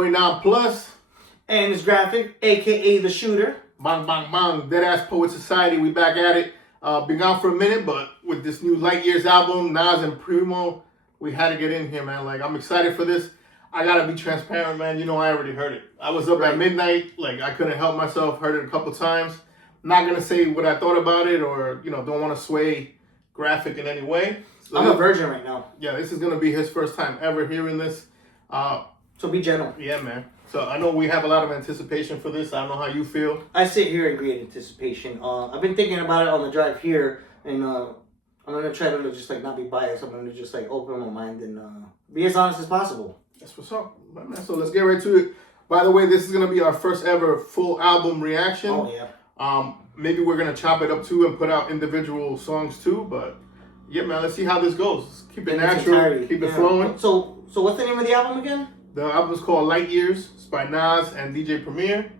boy NonPlus. And it's Graphic, aka The Shooter. Bang, bang, bang. Deadass Poets Society, we back at it. Been gone for a minute, but with this new Light Years album, Nas and Primo, we had to get in here, man. Like, I'm excited for this. I gotta be transparent, man. You know, I already heard it. I was up at midnight, like, I couldn't help myself, heard it a couple times. Not gonna say what I thought about it or, you know, don't want to sway Graphic in any way. So I'm a virgin right now. Yeah, this is gonna be his first time ever hearing this. So be gentle. Yeah, man. So I know we have a lot of anticipation for this. I don't know how you feel. I sit here in great anticipation. I've been thinking about it on the drive here, and I'm gonna try to just like not be biased. I'm gonna just like open my mind and be as honest as possible. That's what's up, man. So let's get right to it. By the way, this is gonna be our first ever full album reaction. Oh yeah. Maybe we're gonna chop it up too and put out individual songs too. But yeah, man. Let's see how this goes. Keep it natural. Keep it flowing. So what's the name of the album again? The album is called Light Years. It's by Nas and DJ Premier.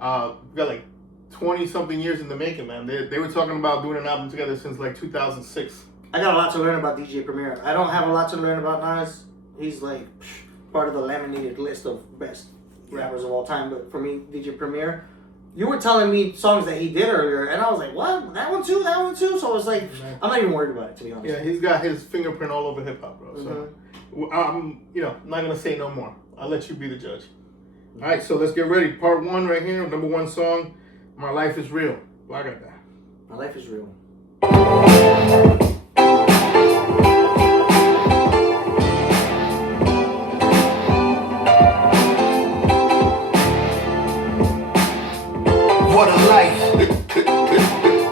We got like 20-something years in the making, man. They were talking about doing an album together since like 2006. I got a lot to learn about DJ Premier. I don't have a lot to learn about Nas. He's like part of the laminated list of best rappers of all time. But for me, DJ Premier, you were telling me songs that he did earlier, and I was like, what? That one too? That one too? So I was like, I'm not even worried about it, to be honest. Yeah, he's got his fingerprint all over hip-hop, bro. So I'm, you know, not going to say no more. I'll let you be the judge. All right, so let's get ready. Part one right here, number one song, My Life is Real. Well, I got that. My life is real. What a life.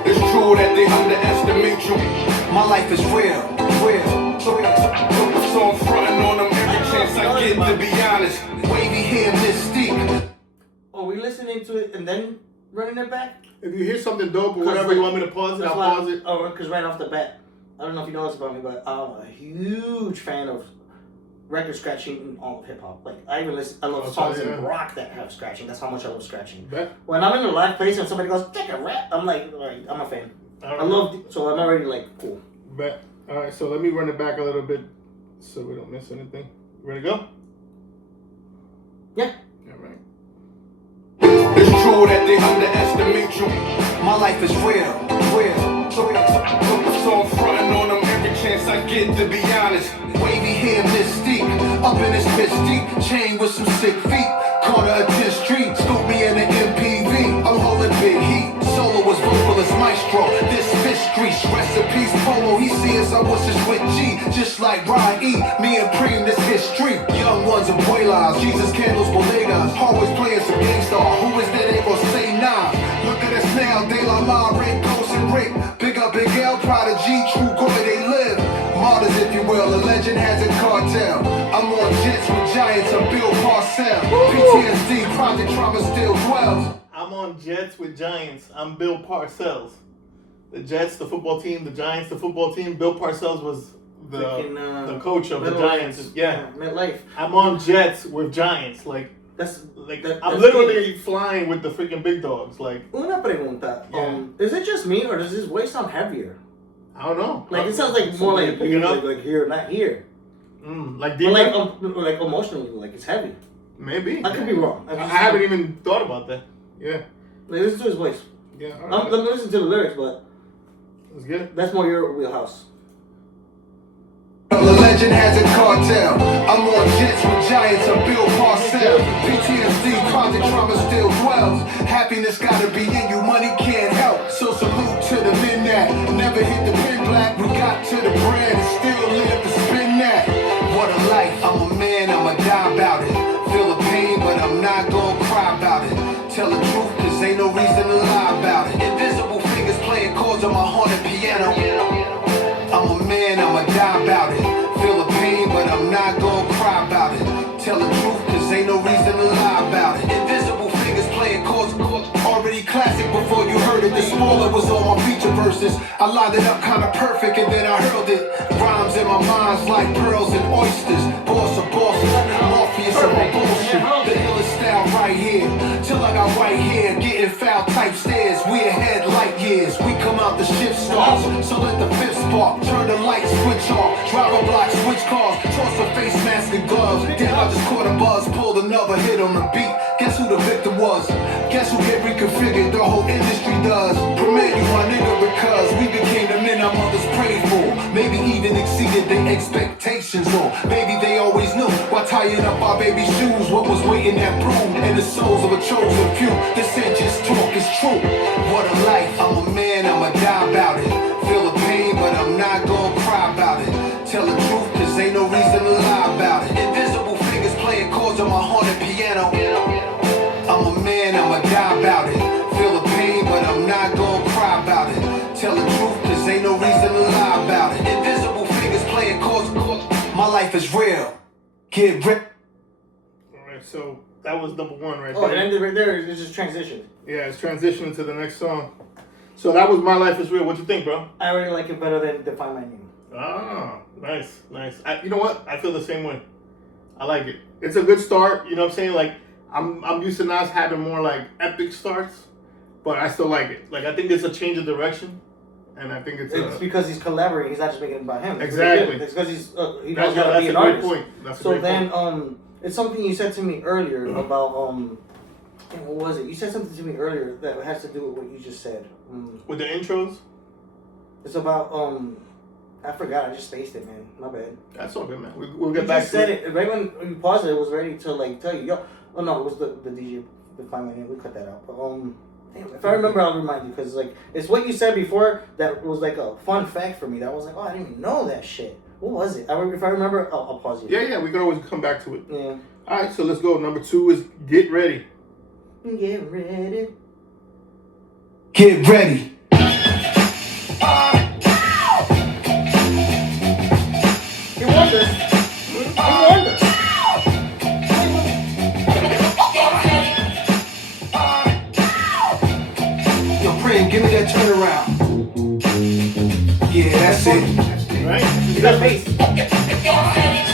It's true that they underestimate you. My life is real, real. So I'm fronting on them every chance I get, to be honest. Wavy hair, mystique. Are we listening to it and then running it back? If you hear something dope or whatever, you want me to pause it, I'll pause it. Oh, because right off the bat, I don't know if you know this about me, but I'm a huge fan of record scratching in all of hip hop. Like I love songs in rock that have scratching. That's how much I love scratching. Bet. When I'm in a live place and somebody goes, take a rap, I'm like, all right, I'm a fan. So I'm already like, cool. Bet. All right, so let me run it back a little bit so we don't miss anything. Ready to go? Yeah. All right. It's true that they underestimate you. My life is real, real. So I'm fronting on them every chance I get, to be honest. Wavy hair, mystique. Up in this mystique. Chain with some sick feet. Corner of 10th Street. Scoop me in the MPV. I'm holding big heat. Solo was vocalist maestro. This fish streets. Recipes polo. He sees I was just with G. Just like Ryan E. Me and Preem, this history. Young ones and abuelas. Jesus candles, bodegas. Always playing some gangsta. Who is that they gon' say nah? Look at us now. De La La, Rick, Ghost and Rick. Big up Big L, Prodigy, True Goy, they live. Martyrs, if you will, a legend has a cartel. I'm on jets with giants, I'm Bill Parcells. PTSD, Project Trauma still dwells. I'm on jets with giants. I'm Bill Parcells. The Jets, the football team, the Giants, the football team. Bill Parcells was the coach of the Giants. Yeah. MetLife. I'm on jets with giants. Like, I'm literally flying with the freaking big dogs. Like, una pregunta. Is it just me or does his voice sound heavier? I don't know. Like it sounds like more like here, not here. Like deep. Like emotionally, like it's heavy. Maybe. I could be wrong. I haven't even thought about that. Yeah. Like listen to his voice. Yeah. Let me listen to the lyrics, but that's good. That's more your wheelhouse. The legend has a cartel. I'm on jets with giants, I'm Bill Parcells. PTSD, Project Trauma still dwells. Happiness gotta be in you, money can't help. So salute to the men that never hit the pin black. We got to the brand and still live to spin that. What a life, I'm a man, I'ma die about it. Feel the pain, but I'm not gonna cry about it. Tell the truth, cause ain't no reason to lie about it. Invisible fingers playing chords on my haunted piano. I'm a man, I'ma die about it. Feel the pain, but I'm not gonna cry about it. Tell the truth, cause ain't no reason to lie about it. Invisible fingers playing chords, already classic before you heard it. The spoiler was on my feature verses. I lined it up kinda perfect and then I hurled it. Rhymes in my mind's like pearls and oysters. Boss of bosses, Morpheus of my bullshit. The illest style right here. Till I got white hair, getting foul type stairs. We ahead light years. We come out the shift stars. So let the fifth spark. Turn the light switch off. Drive a block, switch cars. Toss a face mask and gloves. Then I just caught a the buzz, pulled another hit on the beat. Guess who the victim was? Guess who get reconfigured? The whole industry does. Premier, you my nigga, because we became the men our mothers prayed for. Maybe even exceeded their expectations, or maybe they always knew by tying up our baby shoes what was waiting that broom in the souls of a chosen few. This ain't just talk, it's true. What a life, I'm a man, I'ma die about it. Feel the pain, but I'm not gonna cry about it. Tell the truth, cause ain't no reason to lie about it. Invisible fingers playing chords on my haunted piano. I'm a man, I'ma die about it. Feel the pain, but I'm not gonna cry about it. Tell the truth, cause ain't no reason to lie about it. Invisible fingers playing chords. My life is real. Get real. Alright, so that was number one right Oh, there. it ended right there. It's just transitioned. Yeah, it's transitioning to the next song. So that was My Life Is Real. What you think, bro? I already like it better than Define My Name. Ah, nice, nice. You know what? I feel the same way. I like it. It's a good start. You know what I'm saying? Like, I'm used to Nas having more like epic starts, but I still like it. Like, I think it's a change of direction, and I think it's because he's collaborating. He's not just making it about him. Exactly. It's because he that's knows how to be a an great artist. point. That's a So great then, point. it's something you said to me earlier about what was it? You said something to me earlier that has to do with what you just said. With the intros, It's about I forgot. I just spaced it, man. My bad. that's all good, man. We'll get You back just to said it. it right when you paused it. It was ready to like tell you, yo. Oh no, it was the DJ Define My Name. We cut that out. But damn, if I remember, I'll remind you because like it's what you said before that was like a fun fact for me. That was like, oh, I didn't even know that shit. What was it? If I remember, I'll pause you. Yeah, we can always come back to it. Yeah. All right, so let's go. Number 2 is Get Ready. Get ready. Get ready. He won this. He won this. Yo, Prim, give me that turnaround. Yeah, that's it. Right? You got bass.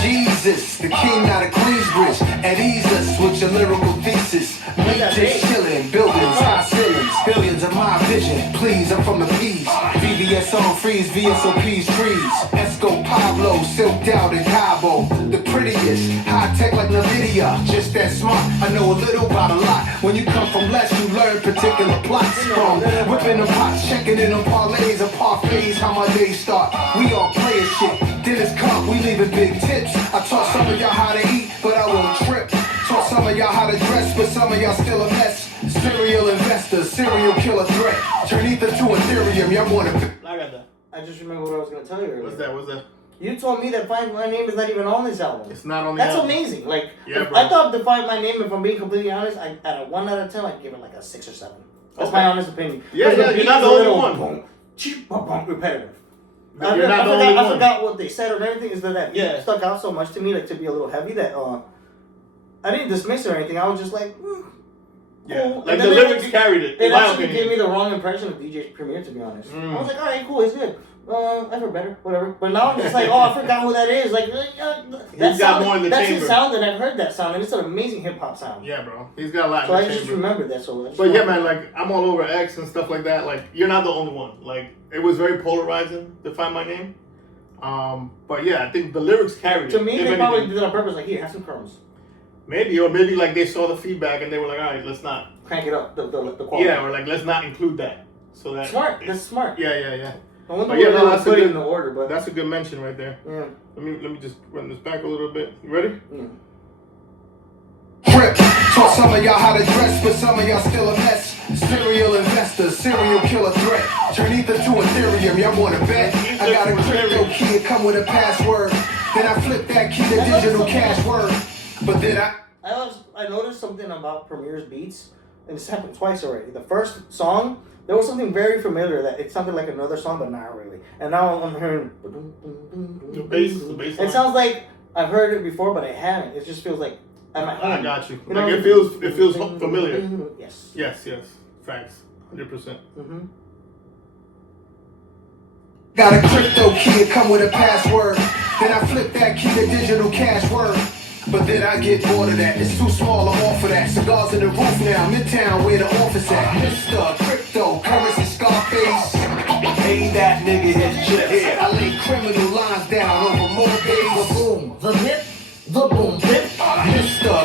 Jesus, the king out of Queensbridge. At ease us with your lyrical thesis. Me just chillin', buildings, high ceilings, billions of my vision. Please, I'm from the P's. VVS on freeze, VSOP's trees. Esco Pablo, silked out in Cabo. The prettiest, high tech like NVIDIA. Just that smart, I know a little about a lot. When you come from less, you learn particular plots. From whipping the pots, checking in on parlays or parfaits. How my days start, we all player shit. Dennis Cup, we leaving big tips. I taught some of y'all how to eat, but I won't trip. Taught some of y'all how to dress, but some of y'all still a mess. Serial investor, serial killer threat. Turn ether to Ethereum, y'all wanna. I got that. I just remember what I was gonna tell you earlier. What's that? You told me that Define My Name is not even on this album. It's not on the That's album. amazing. Like, Yeah, if bro. I thought Define My Name, if I'm being completely honest, at a 1 out of 10, I'd give it like a 6 or 7. That's Okay. my honest opinion. Yeah, Because yeah, the you're beat not is the a only little one. boom, cheep, boom, boom, repetitive. You're not the only I one. forgot what they said or anything. Is that Yeah. stuck out so much to me, like to be a little heavy that I didn't dismiss it or anything. I was just like, Yeah, cool. like And the then lyrics carried it. It In my actually opinion. gave me the wrong impression of DJ Premier, to be honest. I was like, all right, cool, he's good. I heard better, whatever. But now I'm just like, oh, I forgot who that is. Like, He's got more in the that's chamber. his sound, and I've heard that sound, and it's an amazing hip hop sound. Yeah, bro. He's got a lot So in I the just chamber. remembered that. So I just But yeah, wanted- man, like, I'm all over X and stuff like that. Like, you're not the only one. Like, it was very polarizing, Define My Name. But yeah, I think the lyrics carried it. To me, if they anything. probably did it on purpose. Like, here, have some crumbs. Maybe, or maybe like they saw the feedback and they were like, all right, let's not. Crank it up, the quality. Yeah, or like let's not include that. So that Smart. That's smart. Yeah. I wonder But yeah, where no, they would that's a put it good- in the order, but That's a good mention right there. yeah. Let me just run this back a little bit. You ready? Trip. Taught some of y'all how to dress, but some of y'all still a mess. Serial investor, serial killer threat. Turn ether to Ethereum, y'all wanna bet? I got a crypto key, it come with a password. Then I flip that key to digital cash word. But then I noticed something about Premier's beats, and it's happened twice already. The first song, there was something very familiar that it sounded like another song, but not really. And now I'm hearing The bass line. It sounds like I've heard it before, but I haven't. It just feels like I'm at home. I got you. You Like know? it feels familiar. Yes. Yes. Facts. 100%. got a crypto key, it come with a password. Then I flip that key to digital cash word. But then I get bored of that, it's too small, I'm off of that. Cigars in the roof now, Midtown where the office at. Mr. Crypto, currency Scarface. Hey, that nigga is just here. I lay criminal lines down over more days. The boom, the hip, the boom, hip. Mr.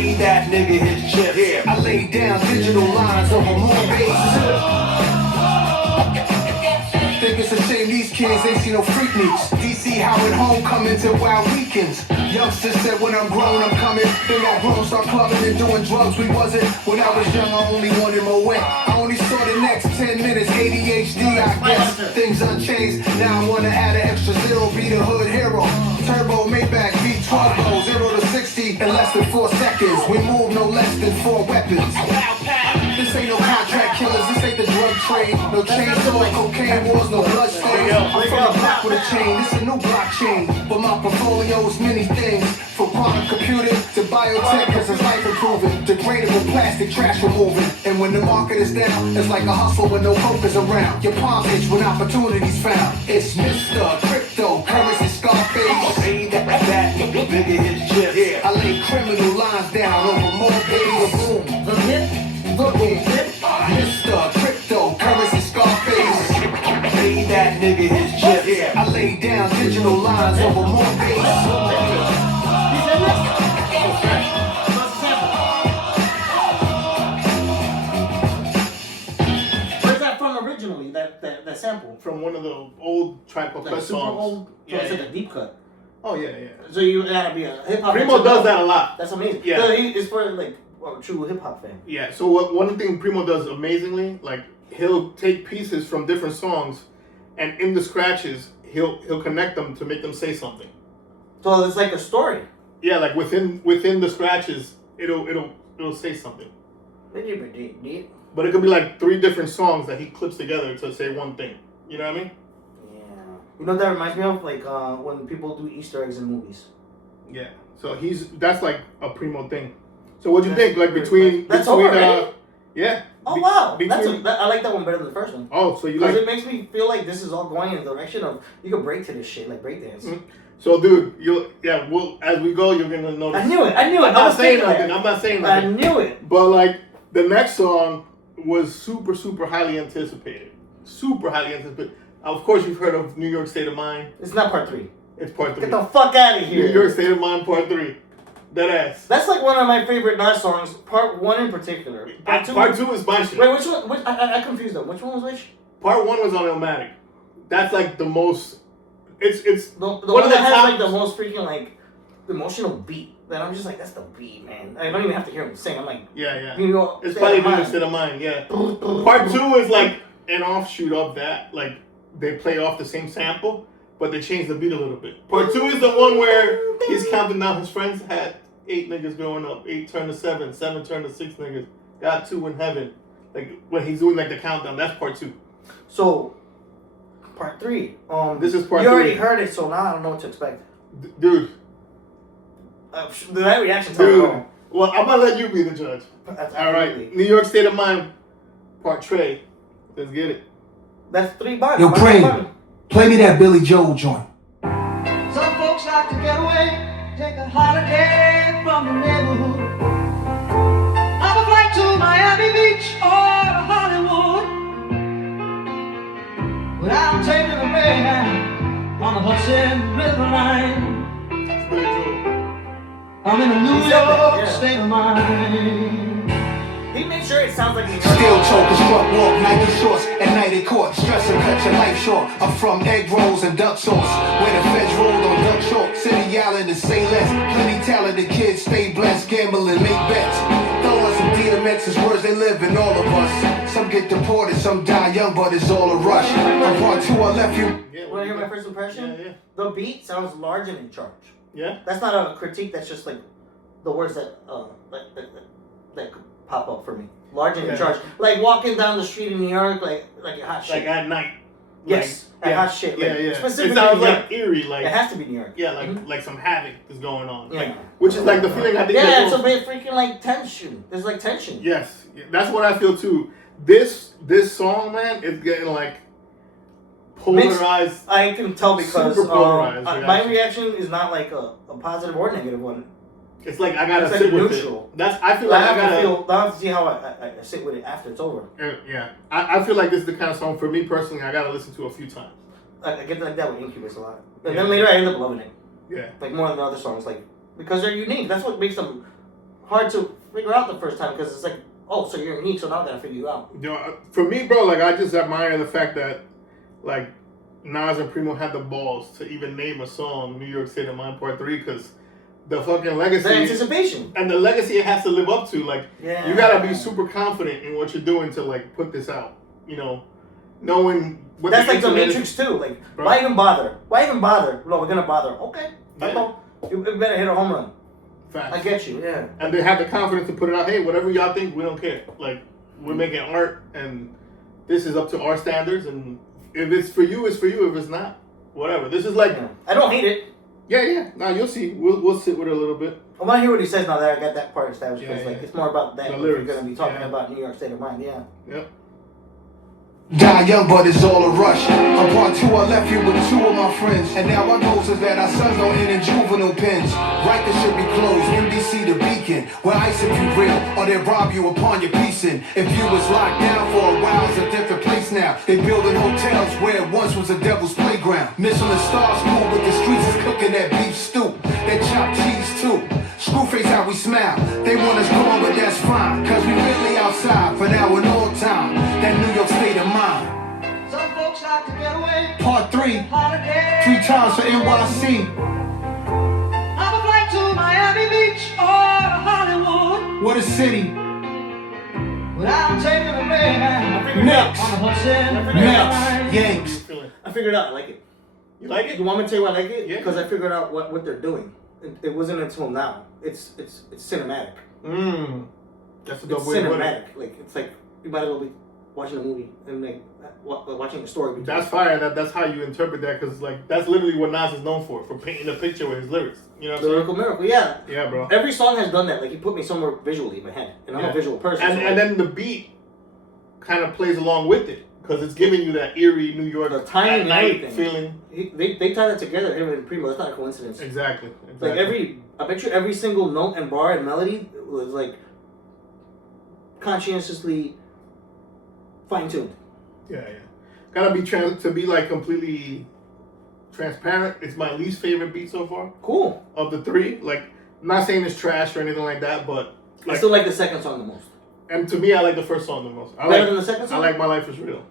Pay that nigga his chips. Yeah. I laid down digital lines over more bass. Think it's a shame these kids ain't see no freak meets. DC Howard homecoming to wild weekends. Youngsters said when I'm grown I'm coming. Then got grown, start clubbing and doing drugs. We wasn't. When I was young I only wanted more wet. I only saw the next 10 minutes. ADHD I guess. Things unchanged. Now I wanna add an extra zero. Be the hood hero. Turbo Maybach V12 0 to 60 in less than 4 seconds. We move no less than 4 weapons. This ain't no contract killers, this ain't the drug trade. No chainsaw, cocaine wars, no blood stains. I'm from the block with a chain, this a new blockchain. But my portfolio is many things. From quantum computing to biotech, cause it's life improving. Degradable plastic trash removing. And when the market is down, it's like a hustle when no hope is around. Your palms itch when opportunities found. It's Mr. Crypto, currency Scarface. Pay that nigga his chips. Yeah. I lay criminal lines down over more days. Boom. The hip. Mr. Crypto, currency Scarface. Pay that nigga his chips. Yeah. I lay down digital lines over more bass. Where's that from originally? That sample? From one of the old Tribe Called Like Quest super songs. old? Yeah, It's like yeah. a deep cut. Oh yeah, yeah. So you gotta be a hip hop. Primo does that a lot. That's amazing. Yeah. So it's for like a true hip hop fan. Yeah. So one thing Primo does amazingly, like he'll take pieces from different songs, and in the scratches he'll connect them to make them say something. So it's like a story. Yeah, like within the scratches, it'll say something. But it could be like 3 different songs that he clips together to say one thing. You know what I mean? Yeah. You know what that reminds me of? Like when people do Easter eggs in movies. Yeah. So that's like a Primo thing. So what do you think? Like weird. between That's over, right? yeah. Oh wow, between- I like that one better than the first one. Oh, so you Because like? it makes me feel like this is all going in the direction of you can break to this shit like breakdance. Mm-hmm. So dude, we'll as we go, you're gonna notice. I knew it. I'm I not was saying thinking nothing. that. I'm not saying I nothing. knew it. But like the next song was super, super highly anticipated. Super highly anticipated. Of course, you've heard of New York State of Mind. It's not part 3. It's part 3. Get the fuck out of here. New York State of Mind, part 3. Deadass. That's like one of my favorite Nas songs. Part 1 in particular. Part 2 is my shit. Wait, which one? I confused them. Which one was which? Part 1 was on Illmatic. That's like the most. It's The one one of the that has top- like the most freaking like emotional beat. That I'm just like, that's the beat, man. I don't even have to hear him sing. I'm like, yeah. New York. It's State probably of New York Mind. State of Mind. Yeah. Part 2 is like an offshoot of that. Like they play off the same sample, but they change the beat a little bit. Part 2 is the one where he's counting down. His friends had 8 niggas growing up. 8 turned to 7. 7 turned to 6 niggas. Got 2 in heaven. Like when he's doing like the countdown. That's part 2. So, part 3. This is part You already 3. heard it, so now I don't know what to expect. Dude. That reaction tells Dude. me all. Well, I'm gonna let you be the judge. That's All right. New York State of Mind, part Trey. Let's get it. That's 3 bars. Yo, Pray, play me that Billy Joel joint. Some folks like to get away, take a holiday from the neighborhood. Have a flight to Miami Beach or to Hollywood. But I'm taking a Greyhound on the Hudson River line. It's Billy Joel. I'm in a New He said that, York yeah. state of mind. He made sure it sounds like New York. Still choke, struck walk, Nike shorts, at night in court, stress and cut your life short. I'm from egg rolls and duck sauce, where the feds rolled on duck short. City Island and say less, plenty talented kids, stay blessed, gamble and make bets. Throw us some DMX, his words they live in all of us. Some get deported, some die young, but it's all a rush. On part 2, I left you. Yeah, Want to hear my first impression? Yeah. The beat sounds large and in charge. Yeah? That's not a critique. That's just like the words that that could pop up for me. Large and in Yeah. charge. Like walking down the street in New York, like a hot shit. Like at night. Yes, Like, hot shit. Like, Yeah. specifically It sounds New York. like eerie, like It has to be New York. yeah, like Mhm. like some havoc is going on. Yeah. Like, which is like the feeling I think. Yeah, that it's a goes- bit freaking like tension. There's like tension. Yes, that's what I feel too. This song, man, is getting like polarized. I can tell because Super polarized my reaction. reaction is not like a positive or negative one. It's like I gotta It's like sit with neutral. it. I feel I like I have to gotta. feel. I have to see how I sit with it after it's over. Yeah, I feel like this is the kind of song for me personally. I gotta listen to a few times. I get like that with Incubus a lot, and Yeah. then later I end up loving it, Yeah, like more than the other songs, like because they're unique. That's what makes them hard to figure out the first time because it's like, oh, so you're unique, so now I gotta figure you out. You know, for me, bro, like I just admire the fact that like Nas and Primo had the balls to even name a song New York State of Mind Part 3 because the fucking legacy. The anticipation. And the legacy it has to live up to. Like, Yeah. you gotta be super confident in what you're doing to like put this out. You know, knowing what That's like the internet Matrix is. too. Like, Bro. why even bother? Why even bother? No, we're gonna bother. Okay, Yeah. yeah. You better hit a home run. Facts. I get you. Yeah. And they have the confidence to put it out. Hey, whatever y'all think, we don't care. Like, we're making art, and this is up to our standards. And if it's for you, it's for you. If it's not, whatever. This is like, Yeah. I don't hate it. yeah. Now you'll see. We'll sit with it a little bit. I want to hear what he says now that I got that part established. Because Yeah, like yeah. it's more about that. The If we're lyrics. gonna be talking Yeah. about New York State of Mind. Yeah. Yep. Die young, but it's all a rush. On part 2, I left here with 2 of my friends. And now our goals is that our sons don't end in juvenile pens. Rikers should be closed, NBC the beacon. Where ice if you real, or they rob you upon your piecing. If you was locked down for a while, it's a different place now. They building hotels where it once was a devil's playground. Michelin star school, but the streets is cooking that beef stew. That chopped cheese too. Screwface how we smile. They want us gone, but that's fine. Cause we really outside for now and all time. That New York State of mind. Some folks like to get away. Part 3, Holiday. 3 times for NYC. Have a flight to Miami Beach or Hollywood. What a city. But I'm taking a man Next. on the Hudson. Next. Yanks. Feeling. I figured it out. I like it. You like it? You want me to tell you why I like it? Yeah. Because I figured out what they're doing. It wasn't until now. It's cinematic. That's a It's dope way to put it. cinematic. Like it's like you might as well be watching a movie and like watching a story. That's fire. That's how you interpret that, because like that's literally what Nas is known for painting a picture with his lyrics. You know what I'm saying? Lyrical miracle. Yeah. Yeah, bro. Every song has done that. Like he put me somewhere visually in my head, and I'm Yeah. a visual person. And so and then the beat kind of plays along with it, because it's giving you that eerie New York The timing at and night everything. feeling. they tie that together. Him and Primo. That's not a coincidence. Exactly. Like I bet you every single note and bar and melody was like conscientiously fine tuned. Yeah. Gotta be to be like completely transparent. It's my least favorite beat so far Cool. of the 3. Like, I'm not saying it's trash or anything like that, but I like, still like the second song the most. and to me, I like the first song the most. Better than the second song? I like My Life Is Real.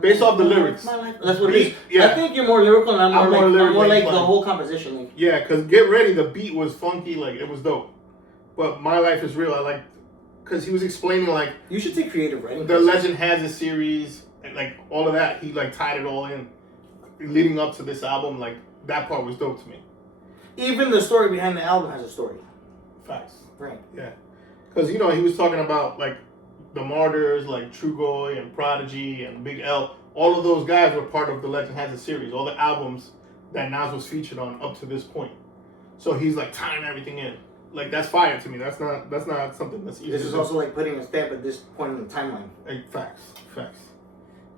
Based off the lyrics. My life. That's what it is. Yeah. I think you're more lyrical, and I'm I'm more more lyrically like the inclined. whole composition. Like, Yeah, because Get Ready, the beat was funky, like it was dope. But My Life Is Real, I like, because he was explaining like you should take creative writing. the Legend Has a series and like all of that. He like tied it all in, leading up to this album. Like that part was dope to me. Even the story behind the album has a story. Facts. Right. Yeah, because you know he was talking about like the Martyrs, like Trugoy and Prodigy and Big L. All of those guys were part of the Legend Has a series. All the albums that Nas was featured on up to this point. So he's like tying everything in. Like that's fire to me. That's not something that's easy. This to is do. also like putting a stamp at this point in the timeline. Hey, facts.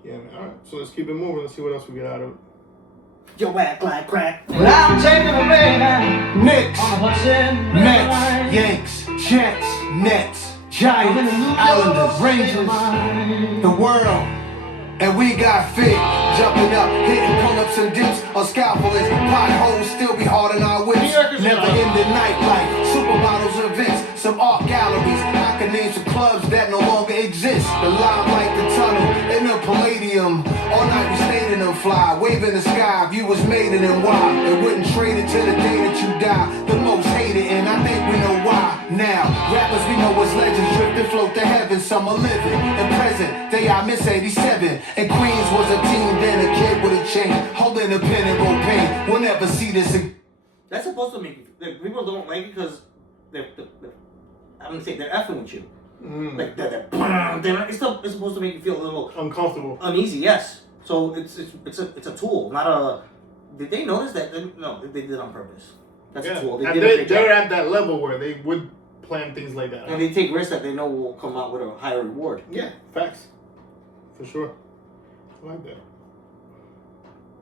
Yeah, man. All right, so let's keep it moving. Let's see what else we get out of it. Yo, act like crack. But I'm taking a man Knicks. on the Hudson. Mets. Yanks. Jets. Nets. Giants. Islanders. Rangers. The world. And we got fit, jumping up, hitting pull-ups and dips on scaffolding. Potholes still be hard in our whips. Never ending nightlife, supermodels events, some art galleries. I can name some clubs that no longer exist. The limelight, the tunnel, and the Palladium. All night we stayed in them fly, waving the sky. View was made in and why. And wouldn't trade it to the day that you die. The most hated, and I think we know why. Now, rappers we know as legends, drift and float to heaven. Some are living and present. They I miss 87. And Queens was a team, then a kid with a chain, holding a pen and roll pain. We'll never see this again. That's supposed to make you. Like, people don't like it because they're I'm gonna say they're effing with you. Like it's supposed to make you feel a little Uncomfortable. uneasy. Yes. So it's a tool, not a. Did they notice that? No, they did it on purpose. That's a tool. They and did a great they're job. at that level where they would plan things like that. And they take risks that they know will come out with a higher reward. Yeah, facts. For sure. I like that.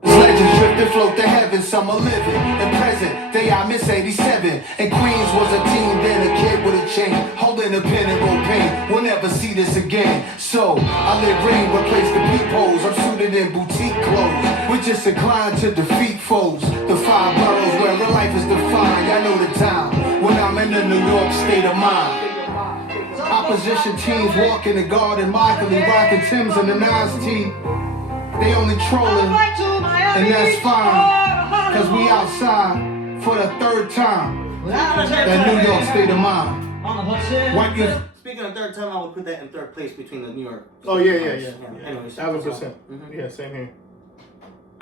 Legends drift and float to heaven, some are living and present. They I miss 87. And Queens was a team, then a kid with a chain, holding a pen and roll pain. We'll never see this again. So I let rain replace the peepholes. I'm suited in boutique clothes. We're just inclined to defeat foes. The 5 boroughs where real life is defined. I know the time when I'm I'm in the New York state of mind. Opposition teams walk in the garden, mockingly rocking Timbs and the Nas T. They only trolling, and that's fine, cause we outside for the third time. That New York state of mind. What you? Speaking of third time, I would put that in third place between the New York. Oh yeah. Anyways, 1,000%. Yeah, same here.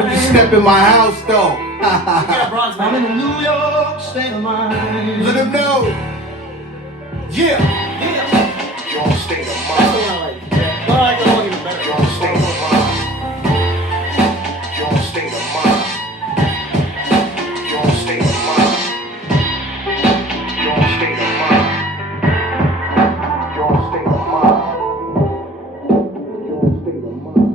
You step in my house though. I'm in the New York state of mind. Let them know. Yeah. Your state of mind. Your state of mind. Your state of mind. Your state of mind. Your state of mind. Your state of mind. Your state of mind.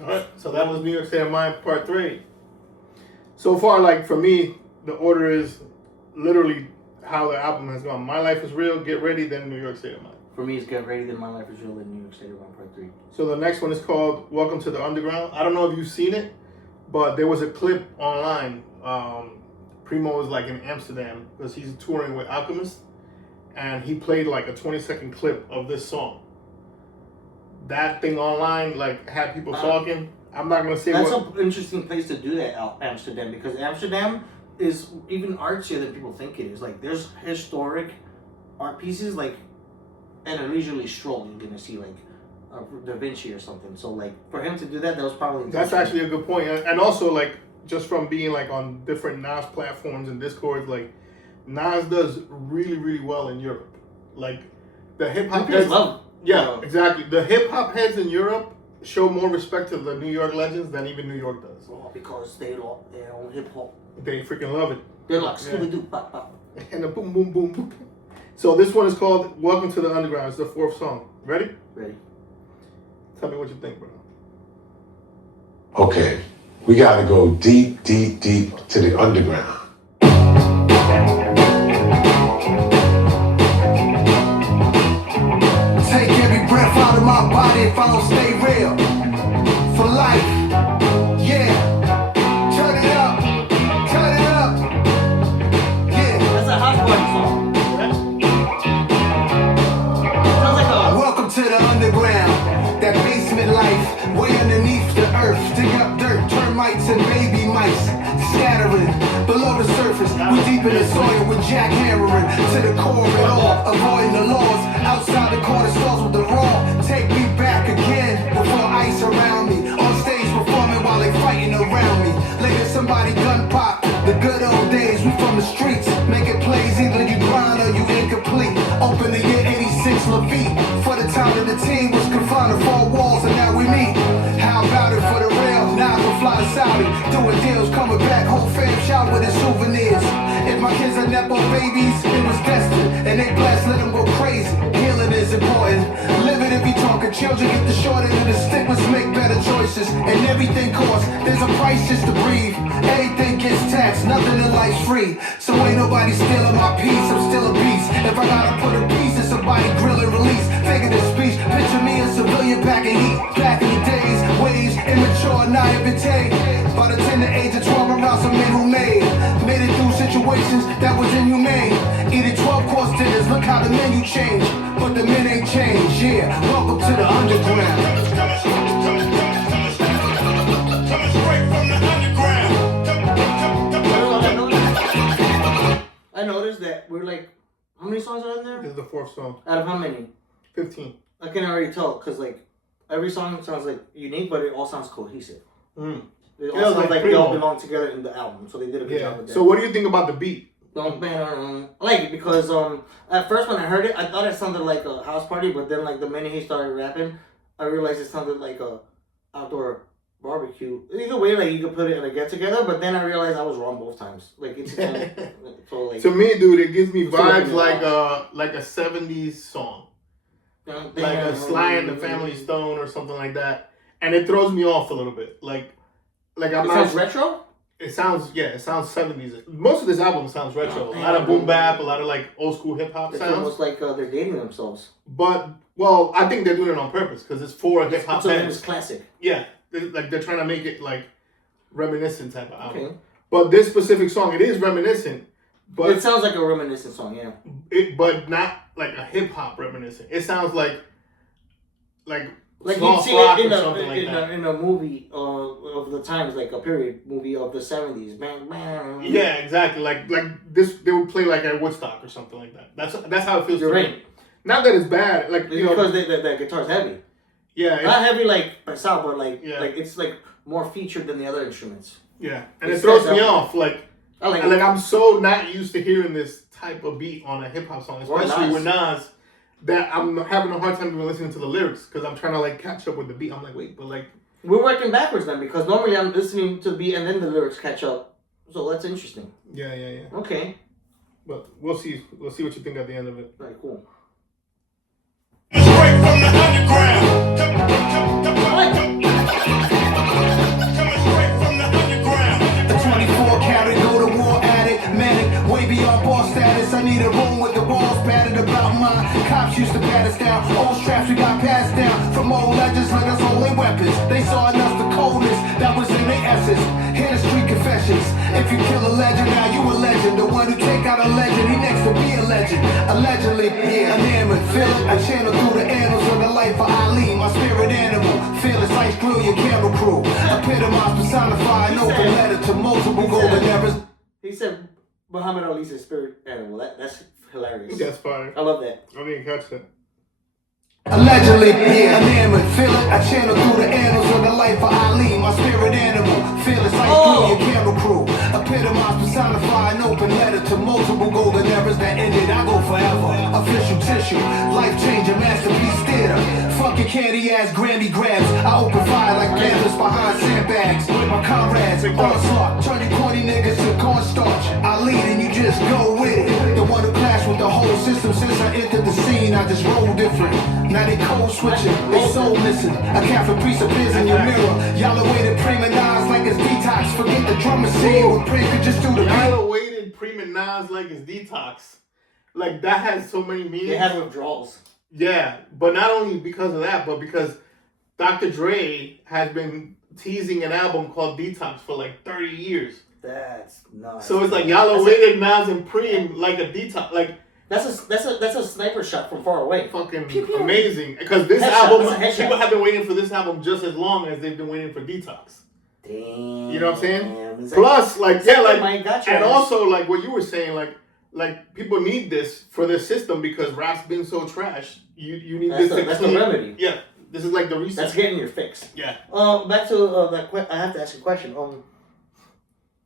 Alright, so that was New York State of Mind Part 3. So far, like for me, the order is literally how the album has gone. My Life is Real, Get Ready, then New York State of Mind. For me, it's Get Ready, then My Life is Real, then New York State of Mind Part 3. So the next one is called Welcome to the Underground. I don't know if you've seen it, but there was a clip online. Primo was like in Amsterdam because he's touring with Alchemist, and he played like a 20-second clip of this song. That thing online like had people talking. I'm not gonna say that's what. an interesting place to do that, Amsterdam, because Amsterdam is even artsier than people think it is. Like, there's historic art pieces, like, and a leisurely stroll, you're gonna see like Da Vinci or something. So like, for him to do that, that was probably That's actually a good point, and also like just from being like on different Nas platforms and Discords, like Nas does really, really well in Europe. Like the hip hop heads, yeah, exactly. The hip hop heads in Europe show more respect to the New York legends than even New York does. Well, because they own hip hop. They freaking love it. They're like Scooby Doo, pop pop. And the boom, boom, boom, boom. So this one is called Welcome to the Underground. It's the 4th song. Ready? Ready. Tell me what you think, bro. Okay, we gotta go deep, deep, deep to the underground. Take every breath out of my body if I don't stay real. For life, yeah. Turn it up, turn it up. Yeah. That's a house party song. Sounds like a... Welcome to the underground. That basement life, way underneath the earth. Dig up dirt, termites and baby mice. Scattering below the surface. We deep in the soil with jackhammering to the core of it all. Avoiding the laws. Outside the corner stores with the raw. Take me back again before ice around me. On stage performing while they fighting around me. Later somebody gun pop. The good old days, we from the streets. Making plays, either you grind or you incomplete. Open the year 86 Levite. For the time that the team was confined to 4 walls and now we meet. How about it for the real? Now I can fly to Saudi. Doing deals, coming back, whole fam shout with his souvenirs. If my kids are Nepo babies, it was destined. And they blessed, let them go crazy. Healing is important. Live it if you talking. Children get the short end of the stick. Let's make better choices. And everything costs. There's a price just to breathe. Everything gets taxed. Nothing in life's free. So ain't nobody stealing my peace. I'm still a beast. If I gotta put a piece in somebody grill and release. Taking this speech. Picture me a civilian packing heat. Back in the days. Waves. Immature. Naivete. By the tender age of 12 around some men who made it through situations that was inhumane. Eating 12-course dinners. Look how the menu changed. But the men ain't changed. Yeah. Welcome to the underground. I noticed that we're like, how many songs are in there? This is the 4th song. Out of how many? 15. I can already tell, because like, every song sounds like unique, but it all sounds cohesive. It all sounds like they all belong together in the album, so they did a good job with that. So what do you think about the beat? I like it because at first when I heard it, I thought it sounded like a house party, but then like the minute he started rapping, I realized it sounded like a outdoor barbecue. Either way, like you could put it in a get together, but then I realized I was wrong both times. Like it's so like to me, dude, it gives me vibes like a 70s song, like a Sly and the Family Stone or something like that, and it throws me off a little bit. Like I'm not. Sounds retro. It sounds 70s. Most of this album sounds retro. A lot of boom bap, a lot of like old school hip hop sounds. It's almost like they're dating themselves. But well, I think they're doing it on purpose because it's for hip hop fans. It's classic. Yeah, they're trying to make it like reminiscent type of album. Okay. But this specific song, it is reminiscent. But it sounds like a reminiscent song, yeah. But not like a hip hop reminiscent. It sounds like you'd soft see rock it in or a something like that. in a movie of the times, like a period movie of the 70s. Bang, bang. Yeah, exactly. Like this, they would play like at Woodstock or something like that. That's how it feels. You're to right. me. Not that it's bad. Like you know, because that guitar's heavy. Yeah, Not heavy like myself, but like Yeah. like it's like more featured than the other instruments. yeah, and it It throws stands me out. off. Like I I'm so not used to hearing this type of beat on a hip hop song, Or especially Nas. with Nas. That I'm having a hard time even listening to the lyrics because I'm trying to like catch up with the beat. I'm like, wait, but like We're working backwards then because normally I'm listening to the beat and then the lyrics catch up. So that's interesting. yeah. Okay. But we'll see. We'll see what you think at the end of it. Alright, cool. Straight from the underground. Coming straight from the underground. The 24 karat go to war addict, medic, way beyond boss status. I need a room with the walls padded about mine. Cops used to pat us down. Old straps we got passed down from old legends like us holding weapons. They saw in us the coldness that was in their essence. Hear the street confessions. If you kill a legend, now you a legend. The one who take out a legend, he next to be a legend. Allegedly, yeah, enamored, feel it. I channel through the annals of the life of Ali, my spirit animal. Fearless ice grill, your camera crew. Epitomize, personify, an open letter to multiple golden eras. He said Muhammad Ali's a spirit animal. That's hilarious. That's fine. I love that. I didn't catch that. Allegedly, yeah, enamored, feel it. I channel through the annals of the life of Ali, my spirit animal. Fearless ice grill, your camera crew. Epitomize, personify, an open letter to multiple golden eras that ended. I go forever. Official tissue, life changing masterpiece theater. Fucking candy ass Grammy grabs. I open fire like panthers behind sandbags. With my comrades, onslaught. Turn your corny niggas to cornstarch. I lead and you just go with it. The one who clashed with the whole system since I entered the scene. I just roll different. Now they code switching, they soul missing. A Catholic priest appears in your mirror. Y'all awaited prima Nas like it's detox. Forget the drummer scene. When Prince could just do the beat. Y'all waited Prima Nas like it's detox. Like that has so many meanings. They have withdrawals. Yeah, but not only because of that, but because Dr. Dre has been teasing an album called Detox for like 30 years. That's nuts. So it's like y'all awaited Nas and Preem like a detox, like That's a sniper shot from far away. fucking Pew, pew. amazing. Because this Headshot, album, that's a headshot. people have been waiting for this album just as long as they've been waiting for Detox. Damn. You know what I'm saying? It's Plus, like yeah, like my gotcha. and also like what you were saying, like people need this for their system because rap's been so trash. You need That's this to the clean. remedy. Yeah, this is like the reset. That's getting your fix. Yeah. Back to that. I have to ask you a question.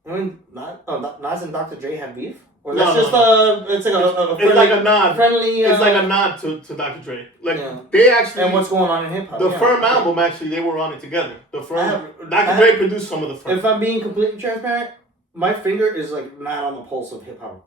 Nas and Dr. Dre have beef, or No, that's no, just no. it's like a friendly, It's like a nod. friendly. It's like a nod to Dr. Dre. Like Yeah. they actually and what's going on in hip hop. the yeah. Firm album actually they were on it together. The Firm I Dr. have- Dre produced some of the Firm If I'm being completely transparent, my finger is like not on the pulse of hip hop.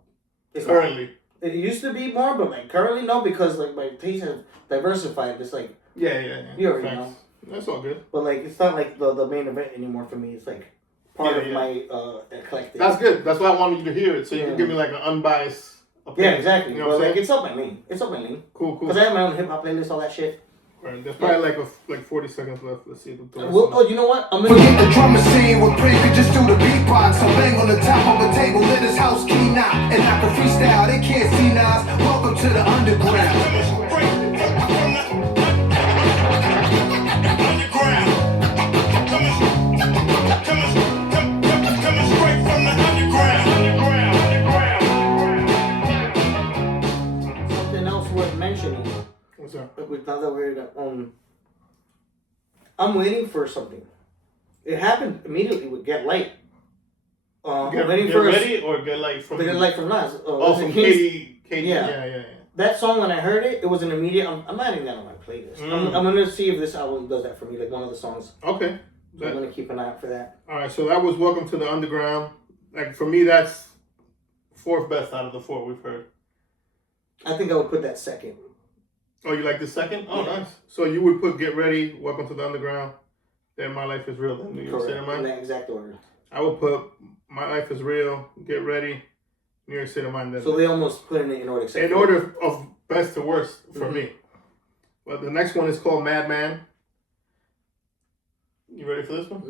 It's not. currently. It used to be more, but like currently no, because like my taste has diversified. It's like, Yeah. You already Facts. know. That's all good. but like it's not like the main event anymore for me. It's like part Yeah, of yeah. my eclectic. That's good. That's why I wanted you to hear it, so you can Yeah. give me like an unbiased Yeah, opinion. exactly. You know But what I'm like saying? it's up my lane. It's up my lane. Cool. Because I have my own hip hop playlist, all that shit. Right, there's probably like 40 seconds left. Let's see if we throw Well, some- oh, you know what? I'm gonna. Forget the drummer scene when Prince could just do the beatbox. I bang on the top of a table, lit his house key knock. And I can freestyle, they can't see Nas. Welcome to the underground. Something else worth mentioning. What's up? Now that we're I'm waiting for something. It happened immediately with Get Light. I'm Get waiting for ready or get like from Get Light from Nas. oh was it from Kings? Katie. Yeah. Yeah. That song, when I heard it, it was an immediate. I'm adding that on my playlist. I'm gonna see if this album does that for me, like one of the songs. Okay. So I'm gonna keep an eye out for that. All right. So that was Welcome to the Underground. Like for me, that's fourth best out of the four we've heard. I think I would put that second. Oh, you like the second? Oh, Yeah. nice. So you would put Get Ready, Welcome to the Underground, then My Life is Real, then New York City Correct. In Mind. that exact order. I would put My Life is Real, Get Ready, New York City Mind. Then So they almost put it in order. Except in for- order of best to worst for Mhm. me. But the next one is called Madman. You ready for this one?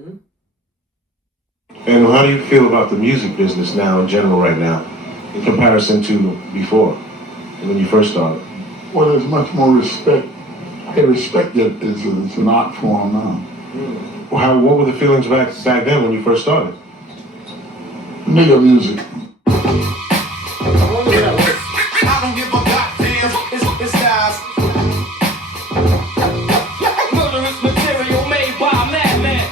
Mhm. And how do you feel about the music business now in general right now, in comparison to before, when you first started? Well, there's much more respect. I respect it as an art form now. Well, what were the feelings back then when you first started? Nigga music. I don't give a goddamn. It's Nas. Murderous material made by a madman.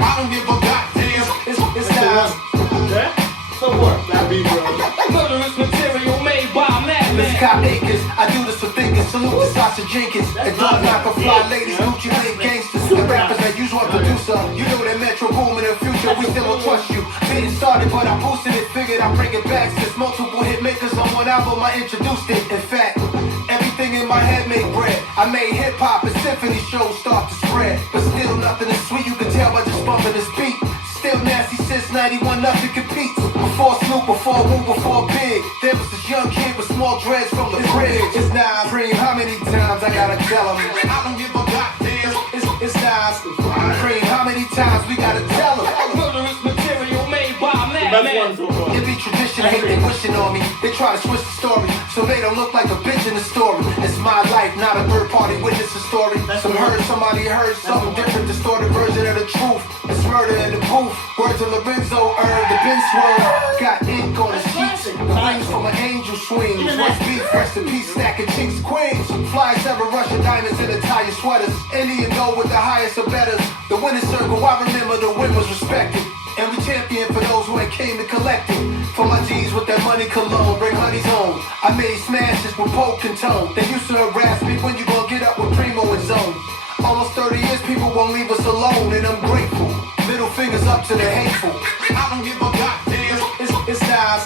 I don't give a goddamn. It's Nas. Yeah? So what? That beat, bro. Murderous material made by a Let's madman. cop acres. I do this for thinkers. Salute to Sasha Jenkins. And don't knock a fly ladies. Gucci link gangsters. The rappers that use one producer. You know that Metro boom in the future. We still will trust you. Didn't start it, but I boosted it. Figured I'd bring it back. Since multiple hit makers on one album, I introduced it. In fact, everything in my head made bread. I made hip hop and symphony shows start to spread. But still nothing is sweet. You can tell by just bumping this beat. Still nasty since 91, nothing competes. Before Snoop, before Wu, before Big. There was this young kid with small dreads from the bridge. It's Nas. Cream, how many times I gotta tell him? I don't give a goddamn. It's Nas. Cream, how many times we gotta tell him? Murderous material made by a Best one madman. so far. It be tradition, I hate they wishing on me. They try to switch the story, so they don't look like a bitch in the story. It's my life, not a third party witness the story. Some heard, somebody heard something different, distorted version of the truth. It's murder in the booth. Words of Lorenzo earned the Ben swerve. Got ink on the sheets. The wings from an angel swings. West beat, rest in peace, stacking cheeks, queens. Flies ever Russian diamonds in Italian sweaters. Indian gold with the highest of betters. The winning circle, I remember the win was respected. And we champion for those who ain't came to collect it. For my G's with that money cologne, bring honeys home. I made smashes with poke and tone. They used to harass me when you gon' get up with Primo and Zone. Almost 30 years, people won't leave us alone, and I'm grateful. Middle fingers up to the hateful. I don't give a goddamn. It's Nas.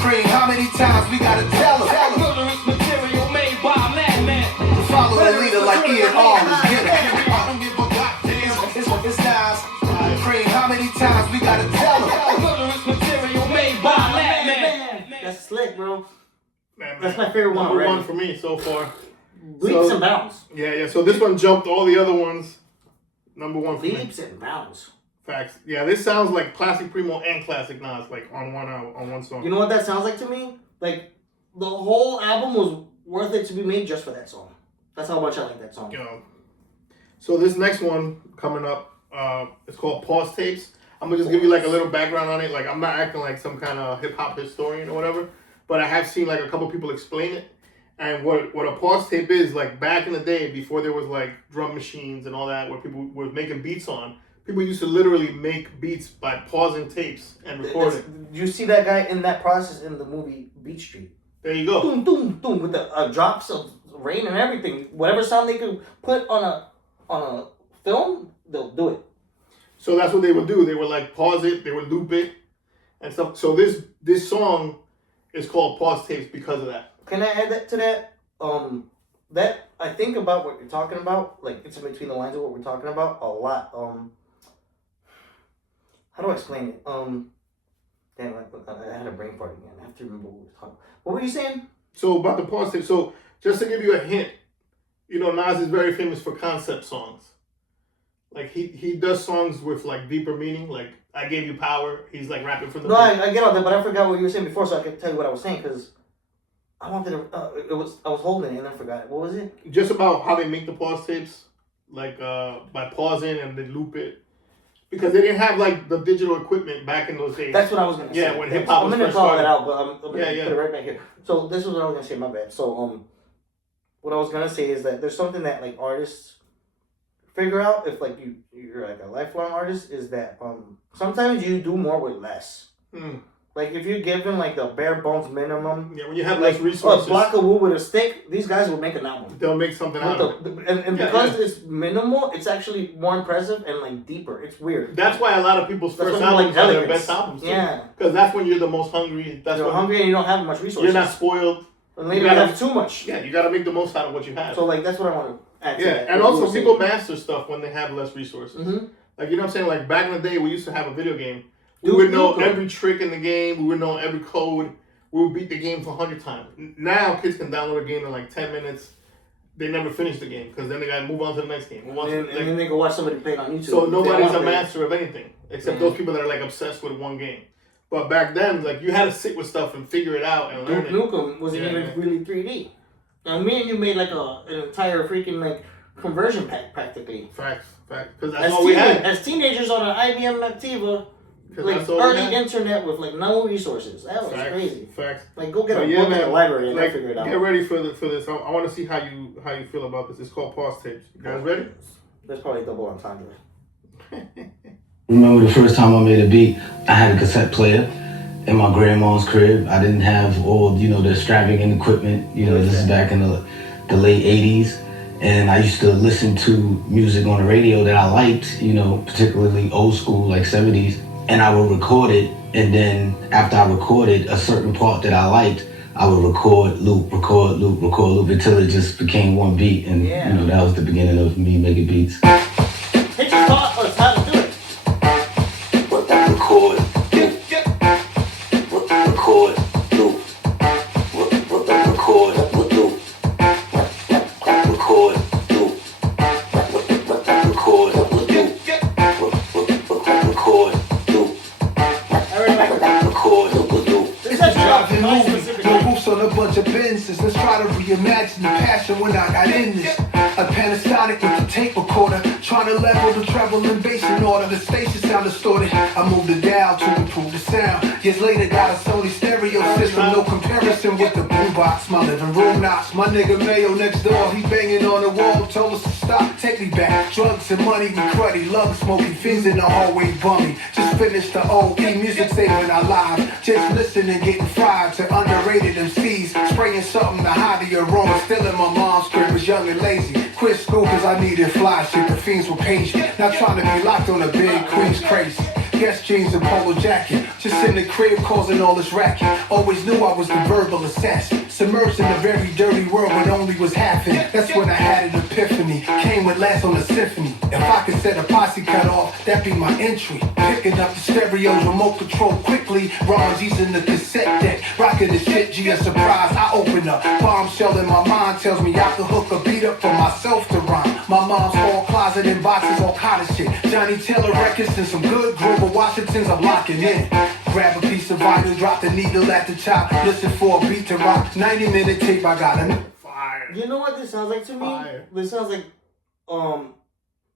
Cream, how many times we gotta tell them? Murderous material made by a madman. Follow the leader like Ian Arms. Get it. I don't give a goddamn. It's Nas. Cream, how many times we gotta tell them? Murderous material made by a madman. That's slick, bro. Man, That's my favorite one Number already. one for me so far. Leaps and bounds. Yeah. So this one jumped all the other ones. Number one for me. Leaps and bounds. Facts. Yeah, this sounds like classic Primo and classic Nas, like on one song. You know what that sounds like to me? Like the whole album was worth it to be made just for that song. That's how much I like that song. You know. So this next one coming up, it's called Pause Tapes. I'm gonna just give you like a little background on it. Like I'm not acting like some kind of hip hop historian or whatever, but I have seen like a couple people explain it. And what a pause tape is, like back in the day before there was like drum machines and all that, where people were making beats on. People used to literally make beats by pausing tapes and recording. You see that guy in that process in the movie Beat Street. There you go. Boom, boom, boom, with the drops of rain and everything. Whatever sound they could put on a film, they'll do it. So that's what they would do. They would like pause it, they would loop it, and stuff. So this song is called Pause Tapes because of that. Can I add that to that? That I think about what you're talking about. Like it's in between the lines of what we're talking about a lot. How do I explain it? Damn, I had a brain fart again. I have to remember what we were talking about. What were you saying? So about the pause tape. So just to give you a hint, you know, Nas is very famous for concept songs. Like he does songs with like deeper meaning. Like I Gave You Power. He's like rapping from the. No, I get all that, but I forgot what you were saying before, so I could tell you what I was saying because I wanted to. I was holding it and I forgot. What was it? Just about how they make the pause tapes, like by pausing and they loop it, because they didn't have like the digital equipment back in those days. That's what I was gonna say. Yeah, when hip hop was I'm gonna first call started. that out, but I'm gonna Yeah. put it right back here. So this is what I was gonna say. My bad. So what I was gonna say is that there's something that like artists figure out if like you're like a lifelong artist is that sometimes you do more with less. Like if you're given like the bare bones minimum. Yeah, when you have like less resources, a block of wood with a stick, these guys will make an album. they'll make something out of it. And Yeah, because yeah. it's minimal, it's actually more impressive and like deeper. It's weird. That's why a lot of people's That's first when you albums like are their elegance. best albums. Too. Yeah. Because that's when you're the most hungry. That's You're when hungry and you don't have much resources. you're not spoiled. And later You you gotta- have too much. Yeah, you got to make the most out of what you have. So like that's what I want to add to yeah, that. and What you also were people saying. master stuff when they have less resources. Mhm. Like you know what I'm saying? Like back in the day, we used to have a video game. We Duke would know Nukem. every trick in the game. We would know every code. We would beat the game for 100 times. Now kids can download a game in like 10 minutes. they never finish the game because then they gotta move on to the next game. And then they go watch somebody play it on YouTube. So nobody's a master of anything except Mm-hmm. those people that are like obsessed with one game. But back then, like you had to sit with stuff and figure it out and learn Duke it. Nukem wasn't even really 3D. And me and you made like an entire freaking like conversion pack practically. Facts. Because that's all we had. As teenagers on an IBM Activa, like that's all we early had. internet with like no resources. That was crazy. Facts. Like go get But a yeah, book man, at the library and like, figure it out. Get ready for this. I want to see how you feel about this. It's called Pause Tapes. You guys ready? That's probably double entendre. Remember the first time I made a beat, I had a cassette player in my grandma's crib. I didn't have all, the extravagant equipment. This is back in the late 80s. And I used to listen to music on the radio that I liked, particularly old school, like 70s. And I would record it. And then after I recorded a certain part that I liked, I would record, loop, until it just became one beat. And, that was the beginning of me making beats. Hey, just taught us how to do it. Record, loop, record, loop, record, loop, record, loop, record, loop. This is Driving my movie, specific no roofs on a bunch of Benzes. Let's try to reimagine the passion when I got in this. A Panasonic with a tape recorder, trying to level the treble and bass in order. The station sound distorted. I moved the dial to improve the sound. Years later, got a Sony stereo system, no comparison with the boombox. My living room knocks. My nigga Mayo next door, he banging on the wall, told us to stop. Take me back. Drugs and money, we cruddy, love smoking, fiends in the hallway bummy. Just finished the OE music saving our lives. Just listening, getting fried to underrated MCs, spraying something to hide the aroma. Still in my mom's crib, was young and lazy. Quit school cause I needed fly shit. The fiends were patient, not trying to be locked on a big Queen's crazy. Guess jeans and polo jacket, just in the crib causing all this racket. Always knew I was the verbal assassin, submerged in a very dirty world when only was half in. That's when I had an epiphany, came with last on the symphony. If I could set a posse cut off, that'd be my entry. Picking up the stereos, remote control quickly. Ron G's in the cassette deck, rocking the shit, G a surprise. I open up, bombshell in my mind tells me I could hook a beat up for myself to rhyme. My mom's whole closet and boxes, all kind of shit. Johnny Taylor records and some good Grover Washingtons I'm locking in. Grab a piece of vinyl, drop the needle at the top. Listen for a beat to rock. 90-minute tape, I got a Fire. You know what this sounds like to me? Fire. This sounds like,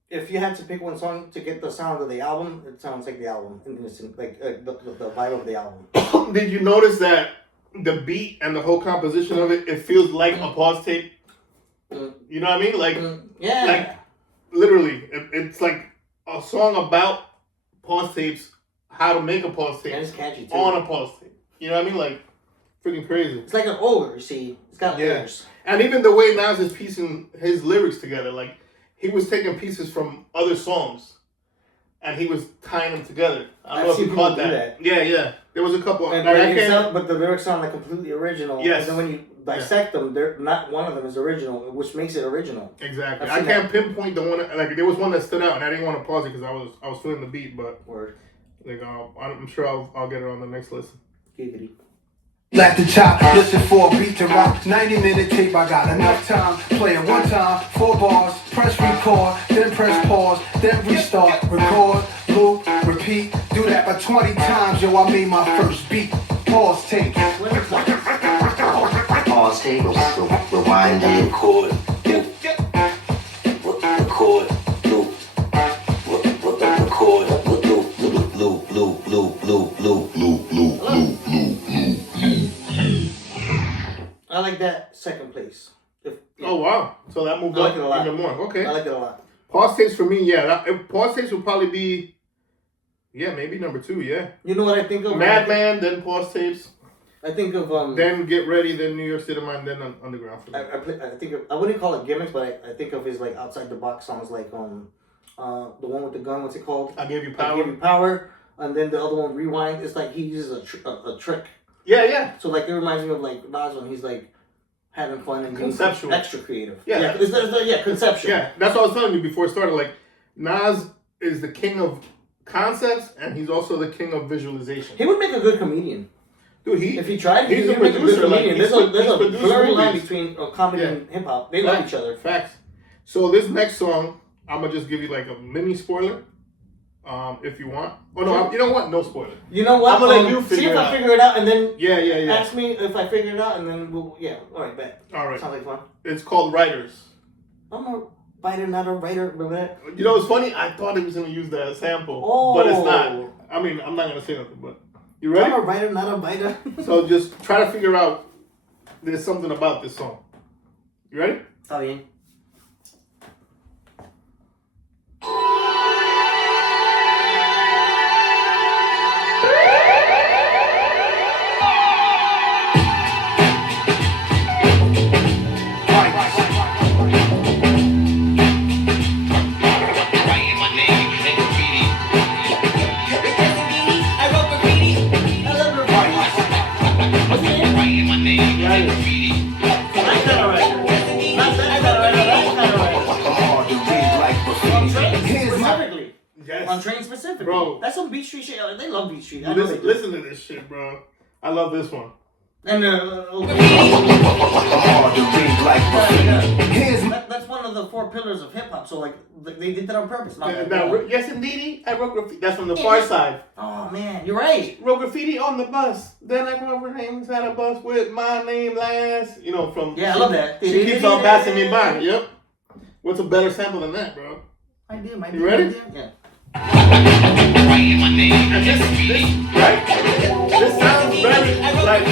if you had to pick one song to get the sound of the album, it sounds like the album. Like the vibe of the album. Did you notice that the beat and the whole composition of it feels like a pause tape? You know what I mean? Like, yeah. like literally, it's like a song about pause tapes, how to make a pause tape And it's catchy too. on a pause tape. You know what I mean? Like, freaking crazy. It's like an ogre, see? It's got layers. And even the way Nas is piecing his lyrics together, like, he was taking pieces from other songs and he was tying them together. I don't know if you caught that. Yeah. There was a couple. But the lyrics sound like completely original. Yes. And then when you dissect them, they're not one of them is original, which makes it original. Exactly. I can't pinpoint the one. Like there was one that stood out, and I didn't want to pause it because I was feeling the beat. But Word. like I'm sure I'll get it on the next listen. Giggity. Let the chop, listen for a beat to rock. 90-minute tape, I got enough time. Play it one time, 4 bars, press record, then press pause, then restart, record, loop, repeat. Do that by 20 times, yo, I made my first beat. Pause tape. Pause tape, rewind it, record, loop, I like that second place. Oh wow! So that moved I like up it a lot. even more. Okay. I like it a lot. Pause tapes for me, yeah. Pause tapes would probably be, maybe number 2. Yeah. You know what I think of? Madman, then pause tapes, I think of then Get Ready, then New York City Man, then Underground. For me. I think of, I wouldn't call it gimmicks, but I think of his like outside the box songs, like the one with the gun. What's it called? I Gave You I Power. Give You Power, and then the other one, Rewind. It's like he uses a trick. Yeah. So like it reminds me of like Nas when he's like having fun and being Conceptual. extra creative. Yeah. Conceptual. Yeah, that's what I was telling you before it started. Like, Nas is the king of concepts, and he's also the king of visualization. He would make a good comedian. Dude, If he tried, he's he'd a make a good producer. Like, comedian. he's There's a produced blurry line movies. between comedy and hip hop. They love each other. Facts. So this next song, I'm gonna just give you like a mini spoiler, if you want. Oh no, you know what? No spoiler. You know what? I'm gonna let you see figure if it I out. figure it out, and then Yeah. ask me if I figure it out, and then we'll All right, bet. All right. Sounds like fun. It's called Writers. I'm a writer, not a writer. Remember that? You know, it's funny. I thought he was gonna use that sample, Oh. but it's not. I mean, I'm not gonna say nothing. But you ready? I'm a writer, not a biter. So just try to figure out. There's something about this song. You ready? Está bien. On Train specifically. Bro. That's some Beat Street shit. They love Beat Street. I know they do. Listen to this shit, bro. I love this one. And that's one of the 4 pillars of hip hop. So like they did that on purpose. Yes, indeed. I wrote graffiti. That's from the Far Side. Oh man, you're right. Wrote graffiti on the bus. Then I go over him inside a bus with my name last. You know, from I love that. She keeps on passing me by. Yep. What's a better sample than that, bro? I do. You ready? Yeah. And this, right? This sounds very like.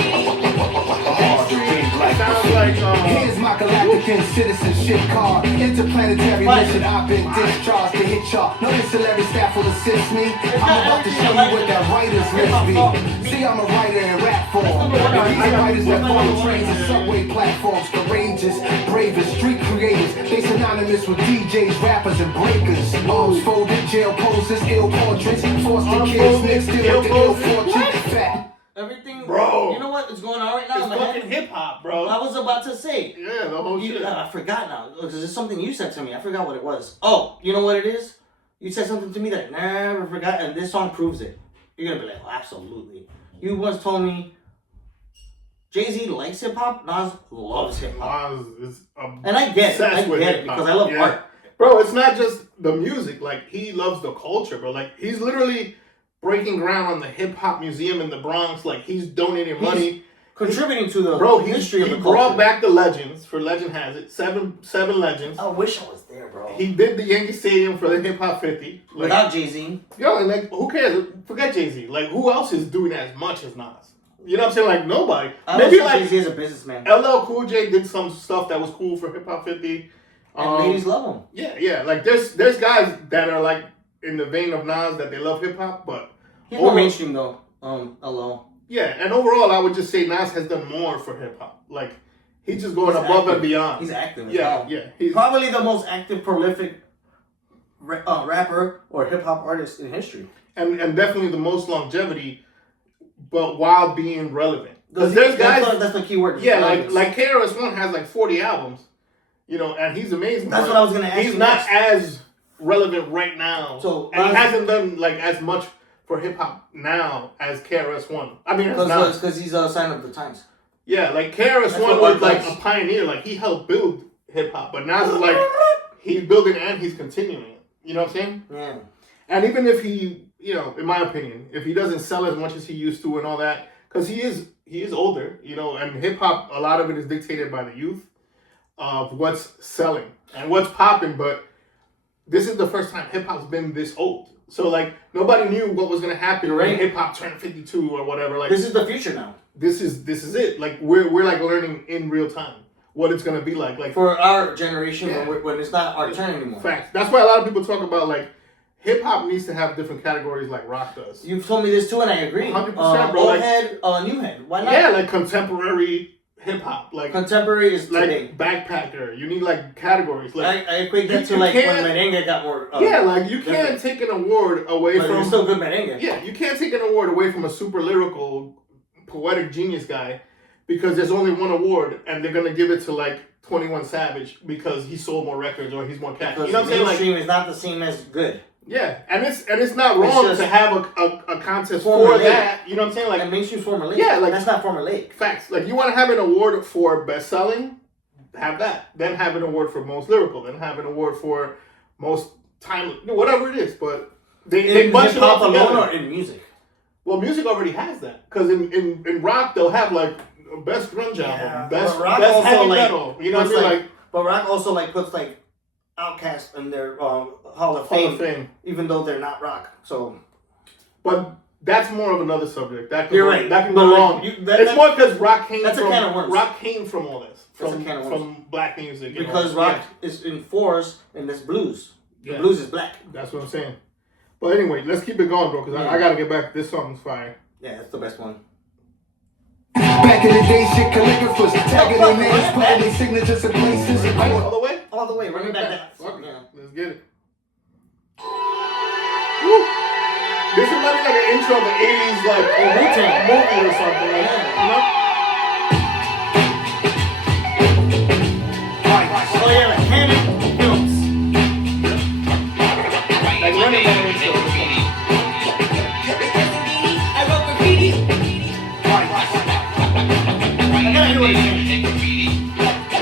Sounds like. Here's my galactic citizenship card. Interplanetary mission, I've been discharged to hit y'all. No ancillary staff will assist me. I'm about to show you what that writer's list be. See, I'm a writer in rap form. And these writers that follow trains and subway platforms, courageous, bravest, street creators. They synonymous with DJs, rappers, and breakers. Arms folded, jail poses, ill portraits, foster kids, next to the ill fortune. Fat. Everything, bro. You know what is going on right now? It's fucking hip hop, bro. I was about to say. Yeah, the whole shit. I forgot now. Because it's something you said to me. I forgot what it was. Oh, you know what it is? You said something to me that I never forgot, and this song proves it. You're gonna be like, oh, absolutely. You once told me Jay-Z likes hip hop. Nas loves hip hop. Nas is and I get it because I love art. Bro, it's not just the music. Like, he loves the culture, bro. Like, he's literally breaking ground on the hip hop museum in the Bronx. Like, he's donating money, contributing to the history of the culture. He brought back the legends. For Legend Has It, seven legends. I wish I was there, bro. He did the Yankee Stadium for the Hip Hop 50 without Jay-Z. Yo, and like, who cares? Forget Jay-Z. Like, who else is doing as much as Nas? You know what I'm saying? Like, nobody. Maybe like Jay-Z is a businessman. LL Cool J did some stuff that was cool for Hip Hop 50. And ladies love him. Yeah. Like, there's guys that are like in the vein of Nas that they love hip hop, but he's more mainstream though. LL. Yeah, and overall, I would just say Nas has done more for hip hop. Like, he's just going above and beyond. He's active. Yeah. He's probably the most active, prolific rapper or hip hop artist in history, and definitely the most longevity, but while being relevant. Because there's guys. That's the key word. Yeah, like KRS-One has like 40 albums, you know, and he's amazing. That's what I was gonna ask. He's not as relevant right now, so and he hasn't done like as much for hip hop now as KRS-One. I mean, because he's a sign of the times. Yeah, like KRS-One was like a pioneer. Like, he helped build hip hop, but Nas is like he's building and he's continuing it. You know what I'm saying? Yeah. And even if he, you know, in my opinion, if he doesn't sell as much as he used to and all that, because he is older, you know, and hip hop, a lot of it is dictated by the youth of what's selling and what's popping. But this is the first time hip hop's been this old. So like, nobody knew what was gonna happen when hip hop turned 52 or whatever. Like, this is the future now. This is it. Like, we're like learning in real time what it's gonna be like. Like, for our generation, when it's not our turn anymore. Facts. That's why a lot of people talk about like hip hop needs to have different categories like rock does. You've told me this too, and I agree. 100%, bro. Old head, new head. Why not? Yeah, like contemporary hip hop. Like, contemporary is today. Like backpacker. You need like categories. Like, I equate that to like when merengue got more. Yeah, like you can't take an award away from. It's still good merengue. Yeah, you can't take an award away from a super lyrical, poetic genius guy, because there's only one award, and they're gonna give it to like 21 Savage because he sold more records or he's more catchy. You know what I'm saying? Like, mainstream is not the same as good. Yeah, and it's not wrong just to have a contest for formulaic. that. You know what I'm saying? Like And mainstream formulaic. Yeah, like- that's not formulaic. facts. Like you want to have an award for best selling, have that. Then have an award for most lyrical. Then have an award for most timely, whatever it is. But they bunch it hip-hop all alone together. or in music. Well, music already has that because in rock they'll have like best grunge album, best but rock best also, heavy like, metal. You know what I puts, mean? Like But rock also like puts like Outkast in their Hall of Hall of Fame, Fame. even though they're not rock. So But that's more of another subject. That can You're go, right. That can But, go like, wrong. that- It's more because rock came that's a from can of worms. rock came from all this. That's a From can of worms. from black music. you because know? rock Yeah, is in fours and that's blues. The Yeah. blues is black. that's what I'm saying. But anyway, let's keep it going, bro. Because I gotta get back. This song's fire. Yeah, that's the best one. Back in the day, shit calligraphers tagging their names, putting their signatures in places. All the way. All the way, running back that. Fuck it. Yeah. Let's get it. Woo. This reminds me like an intro of the 80s, like Wu-Tang. movie or something. Like, you know? Oh yeah, like Hammond Films. Like running back intro. I gotta hear what he's saying.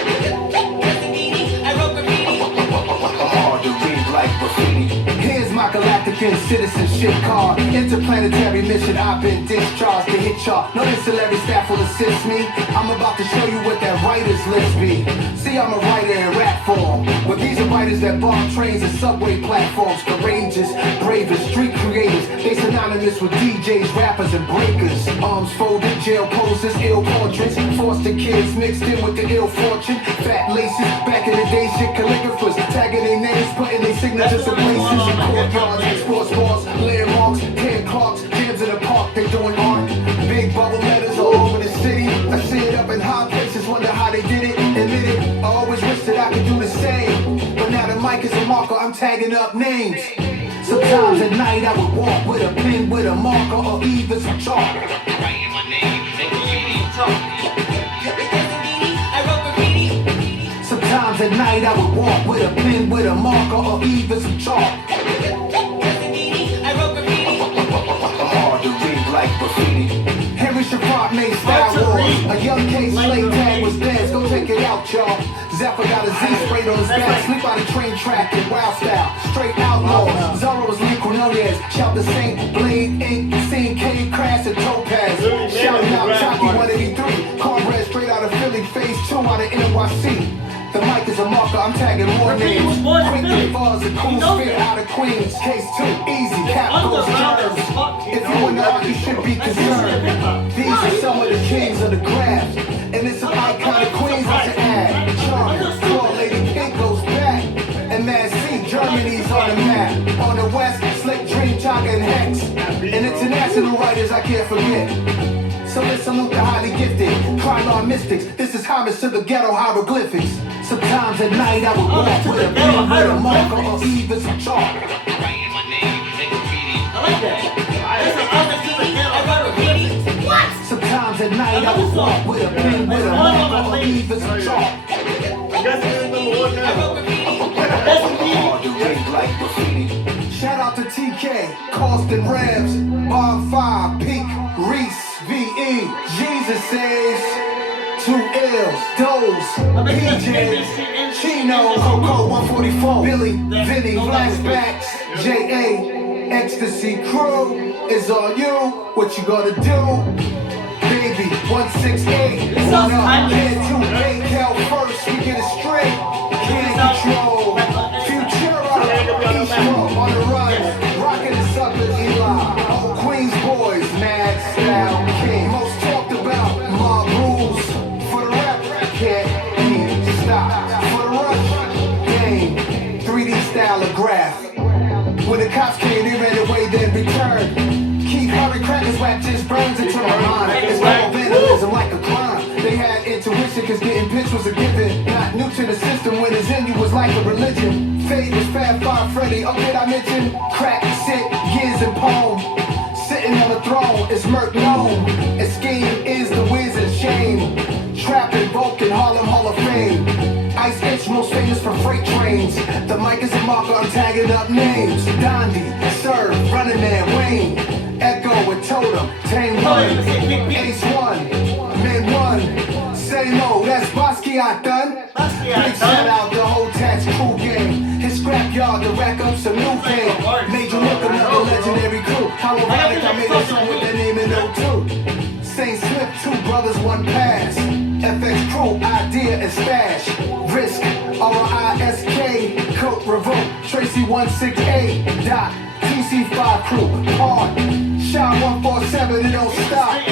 Hard to read like graffiti. Here's my galactic citizenship card. Interplanetary mission, I've been discharged to hit y'all. No ancillary staff will assist me. I'm about to show you what that writer's list be. See, I'm a writer in rap form. But these are writers that bomb trains and subway platforms. Courageous, bravest, street creators. They synonymous with DJs, rappers, and breakers. Arms folded, jail poses, ill portraits. Foster kids mixed in with the ill fortune. Fat laces, back in the day, shit calligraphers. Tagging their names, putting their signatures in places. In courtyards, sports bars, landmarks, hand clocks, jams in the park, they doing art. Big bubble letters all over the city. I see it up in high places, wonder how they did it. Admit it, I always wish that I could do the same. But now the mic is a marker, I'm tagging up names. Sometimes at night I would walk with a pen, with a marker, or even some chalk. Sometimes at night I would walk with a pen, with a marker, or even some chalk. Hard to read like graffiti. Henry Shabbat made Star Wars. A young K slave tag was theirs. Go check it out, y'all. Zappa got a Z sprayed on his back. Sleep on the train track in wild style. Straight outlaw. Zorro was Lee Cornelius. Shout the Saint Blade Ink. Seen K Crash and Topaz. Shouting out Jockey 183. Cornbread straight out of Philly. Phase 2 out of NYC. The mic is a marker, I'm tagging more names. Quick buzz and cool spit out of Queens. Case 2, easy, cap goes germs. If you in the art, you should be concerned. These are some of the kings of the craft. And it's an icon of Queens that's an ad. Charm, Claw, Lady Pink goes back. And Mad C, Germany's on the map. On the west, Slick Dream, Chaka and Hex. And international writers I can't forget. So let's salute the highly gifted, Krylon mystics. This is homage to the ghetto hieroglyphics. Sometimes at night I would walk with a pen, with a marker, or even some chalk. I like that. That's an homage to the ghetto hieroglyphics. What? Sometimes at night I would walk with a pen, with a marker, or even some chalk. Hard to read like graffiti. Shout out to TK, Austin Rebs, Bonfire, Peak, Reese, VE, Jesus says, 2 L's, Doze, PJ, Chino, Coco 144, Billy, Vinny, Flashbacks, JA, Ecstasy Crew, is on you, what you gonna do? Baby, 168, This one sounds up, timeless. head 2, cal first, we get it straight, can't control, Futura, East Row, on the run, rockin' the suckers, Eli, old Queens boys, mad style, king, most talked about, mob rules, for the rap, can't be stopped, for the rush, game, 3D stylograph, when the cops came, they ran away, then returned, Keith Hurry crackers, whack just burns into my mind, it's all vandalism like a crime, they had intuition, cause getting pitched was a given, not new to the system, when it's in you was like a religion, Fade was Fab Five Freddy, oh did I mention, crack, sick, years and poem, sitting on the throne, it's Merc known, and scheme is the whiz and shame, trapping, Vulcan, Harlem Hall of Fame, Ice Itch, most famous for freight trains, the mic mic is a marker, I'm tagging up names. Dondi, Serve, Running Man, Wayne, Echo and Totem, Tame One, Ace One, Mid One, Say No, that's Basquiat done. Big shout out the whole Tats crew game. His scrapyard to rack up some new fame. Made you look another legendary crew. How ironic I made a song with that name in 02. Saint Slip, 2 brothers, 1 pass. FX crew, idea and stash. Risk, R-I-S-K, Coat Revolt, Tracy 168, Dot, TC5 crew, Hard, Shot 147, it don't stop.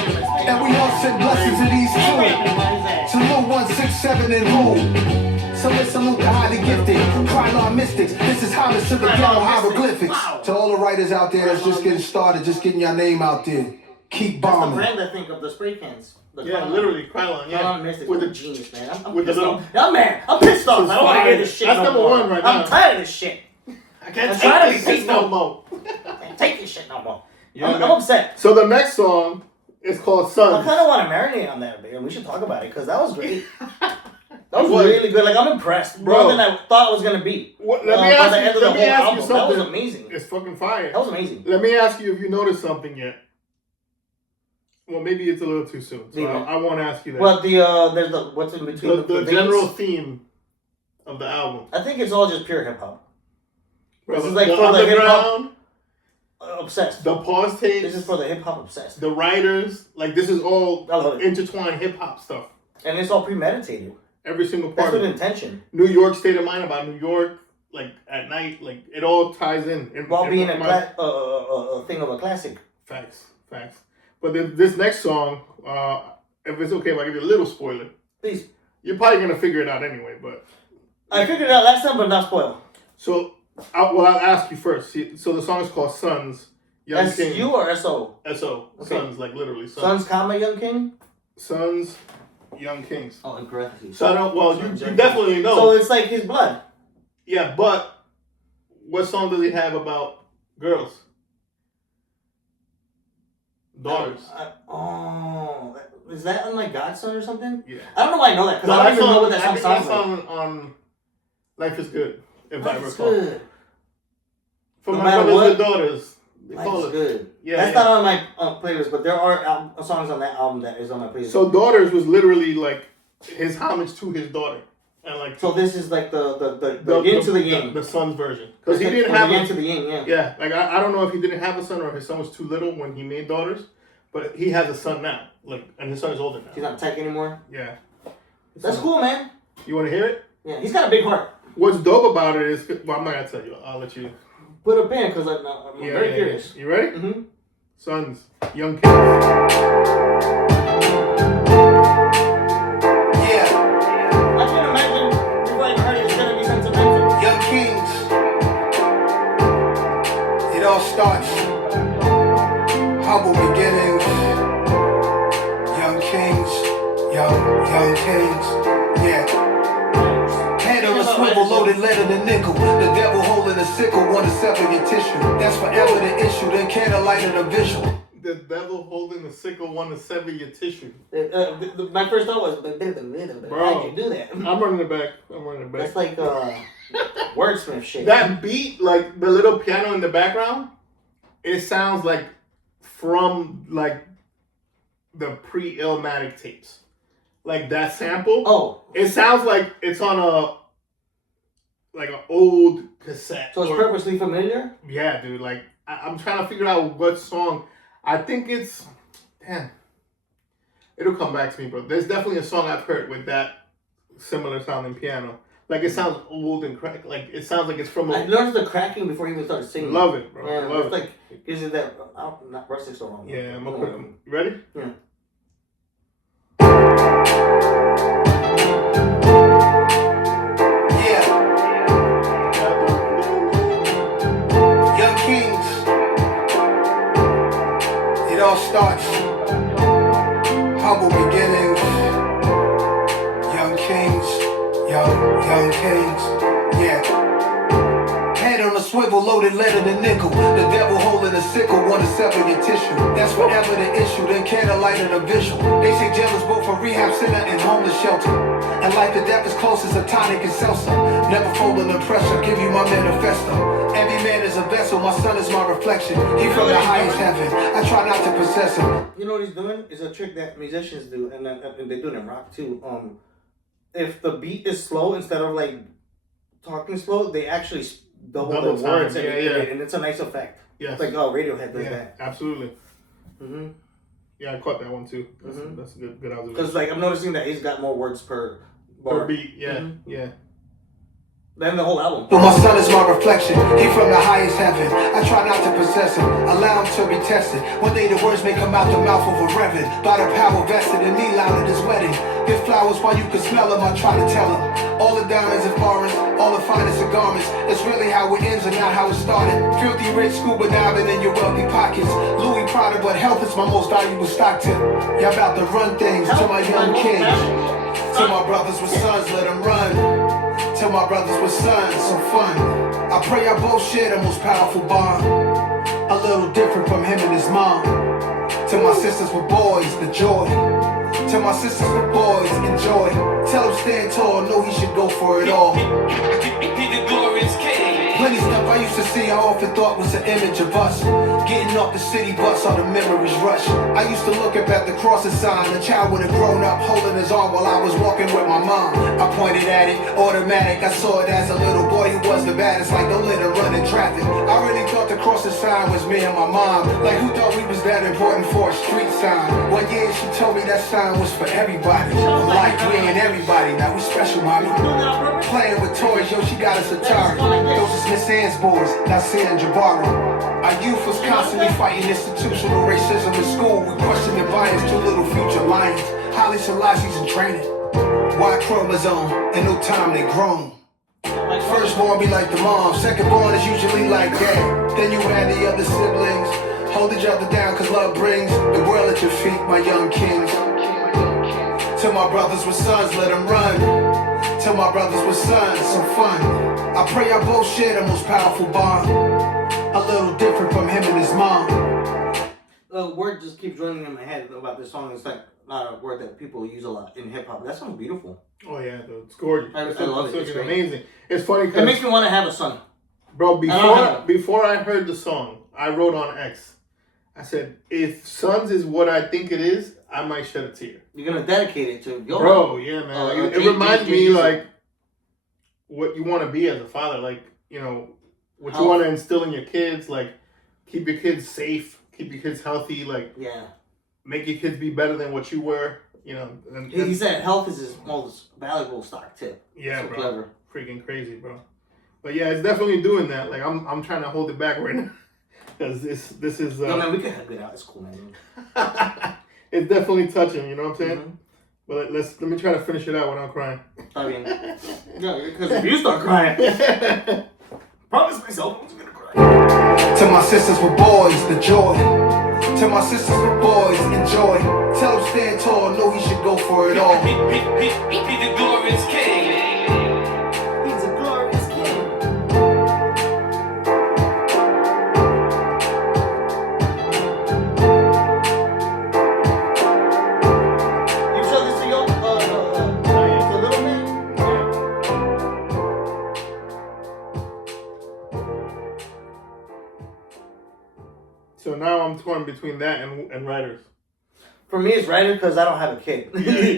And we all send blessings to these two. Salute 167 and rule. So let's salute the highly gifted, Krylon mystics. This is homage to the ghetto hieroglyphics. To all the writers out there that's just getting started, just getting your name out there. Keep That's the bombing. brand, I think, of the spray cans. The Yeah, Krylon. literally, Krylon, yeah. Krylon Mystics With with the a genius, man. I'm with the pissed little- off. I'm mad. I'm pissed off. I don't want to hear this shit That's no number more. 1 right now. I'm tired of this shit. I can't I'm take trying to this be shit no more. I can't take this shit no more. Yeah, I'm man. upset. So the next song is called I Sons. kind of want to marinate on that, man. We should talk about it because that was great. That was What? really good. Like, I'm impressed. Bro. More than I thought it was going to be. What, let me by ask the you, end of let the me whole ask you album. That was something. amazing. It's fucking fire. That was amazing. Let me ask you if you noticed something yet. Well, maybe it's a little too soon, so Yeah. I won't ask you that. Well, there's the, what's in between the veins? general theme of the album. I think it's all just pure hip hop. This is The like for the hip hop underground, obsessed. the pause tapes, This is for the hip hop obsessed. the writers, like this is all I love it. intertwined hip hop stuff. And it's all premeditated. Every single That's part. with of it. intention. New York state of mind about New York, like at night, like it all ties in. While being a thing of a classic. Facts. But then this next song, if it's okay if I give you a little spoiler, Please. you're probably gonna figure it out anyway. But I figured it out last time, but not spoil. so, I'll ask you first. See, so the song is called Sons. Young King. S-U or S-O? S-O. Okay. Sons, like literally. Sons, comma, Young King? Sons, Young Kings. Oh, incorrectly. So I don't. Well, you Sons, Young definitely know. So it's like his blood. Yeah, but what song does he have about girls? Daughters. Is that on like Godson or something? Yeah. I don't know why I know that because I don't even know what that song sounds like. on Life is Good, if I Life is recall. good. For No my matter brothers what, and daughters. They Life call is it. good. Yeah, That's yeah. not on my playlist, but there are songs on that album that is on my playlist. So Daughters was literally like his homage to his daughter. And like So this is like the yin to the yang. The son's version. Because he It's didn't like have the yin a, to the yang, yeah. yeah, like I don't know if he didn't have a son or his son was too little when he made Daughters, but he has a son now. Like, and his son is older now. He's not tech anymore. Yeah. That's cool, man. You want to hear it? Yeah, he's got a big heart. What's dope about it is, well, I'm not gonna tell you. I'll let you. Put a pin because I'm very curious. You ready? Mm-hmm. Sons, Young Kings. Yeah, I can imagine before I even heard it, it's gonna be sentimental. Young Kings. It all starts humble beginnings. Young Kings, young Kings. Yeah. Head on a swivel, loaded lead in a nickel. The devil holding a sickle, want to sever your tissue. That's forever the issue. Then candlelight and a visual. The devil holding the sickle want to sever your tissue. My first thought was, how'd you do that? I'm running it back. That's like wordsmith shit. That beat, like the little piano in the background, it sounds like from like the pre-Illmatic tapes. Like that sample. Oh. It sounds like it's on an old cassette. So it's purposely familiar? Yeah, dude. Like I'm trying to figure out what song. I think it's it'll come back to me, bro. There's definitely a song I've heard with that similar sounding piano. Like it sounds old and cracked. Like it sounds like it's from I noticed the cracking before you even started singing. Love it, bro. Yeah, Love it's it. like gives you that not rustic so wrong. Yeah, I'm gonna put them. You ready? Yeah. Yeah. Young Kings. It all starts humble beginnings. Young Kings, young Kings. Yeah. Head on a swivel, loaded lead in a nickel. The devil holding a the sickle, wanna sever your tissue. That's forever the issue, then candlelight and a visual. They say jail is both a rehab center and homeless shelter. And life and death is close as a tonic and seltzer. Never fold under pressure, give you my manifesto. Every man is a vessel, my son is my reflection. He from the highest heaven, I try not to possess him. You know what he's doing? Is a trick that musicians do, and they do it in rock too. If the beat is slow, instead of like talking slow, they actually double the words, and it's a nice effect. Yes. Like Radiohead does that. Absolutely. Yeah, I caught that one too. That's a good observation. Because like I'm noticing that he's got more words per bar. Per beat. Yeah. Than the whole album. But my son is my reflection, he from the highest heaven. I try not to possess him, allow him to be tested. One day the words may come out the mouth of a reverend. By the power vested in me, loud at his wedding. Give flowers while you can smell them, I try to tell him. All the diamonds and foreigns, all the finest of garments. It's really how it ends and not how it started. Filthy rich scuba diving in your wealthy pockets. Louis Prada, but health is my most valuable stock tip. Y'all about to run things to my young kings. To my brothers with sons, let them run. Tell my brothers with sons, some fun. I pray I both share the most powerful bond. A little different from him and his mom. To my sisters with boys, the joy. To my sisters with boys, enjoy. Tell him stand tall, know he should go for it all. Plenty stuff I used to see, I often thought was an image of us. Getting off the city bus, all the memories rush. I used to look up at the crossing sign. The child would have grown up holding his arm while I was walking with my mom. I pointed at it, automatic. I saw it as a little boy who was the baddest, like don't let her run in traffic. I really thought the crossing sign was me and my mom. Like who thought we was that important for a street sign? One year she told me that sign was for everybody. Like me and everybody, now we special, mommy. Playing with toys, yo, she got us Atari. Those is Miss Ann's boys, not Sam Jabari. Our youth was constantly fighting institutional racism in school. We questioned the bias, too little future lions. Holly Selassie's in training. Y chromosome, and no time they grown. Firstborn be like the mom, secondborn is usually like dad. Then you add the other siblings. Hold each other down cause love brings the world at your feet, my young kings. To my brothers with sons, let them run. To my brothers with sons, some fun. I pray I both share the most powerful bond. A little different from him and his mom. The word just keeps running in my head about this song. It's like not a word that people use a lot in hip hop. That sounds beautiful. Oh yeah, it's gorgeous. I love it. It's amazing. It's funny It makes me want to have a son. Bro, before I heard the song, I wrote on X. I said, if Sons is what I think it is, I might shed a tear. You're gonna dedicate it to your bro. Yeah, man. It reminds me like what you want to be as a father. Like, you know, what you want to instill in your kids. Like, keep your kids safe, keep your kids healthy. Like, make your kids be better than what you were. You know. And he said health is his most valuable stock tip. Yeah, so bro. Clever. Freaking crazy, bro. But yeah, it's definitely doing that. Like, I'm trying to hold it back right now. Because this is... no, man, we can have it out. It's cool, man. It's definitely touching, you know what I'm saying? But let me try to finish it out without crying. I mean, no, because if you start crying, promise myself I was gonna cry. To my sisters with boys, the joy. To my sisters with boys, enjoy. Tell him stand tall, know he should go for it all. Be the glorious king. He's a glorious king. You show this to your little man? So now I'm torn between that and writers. For me, it's writer because I don't have a kid.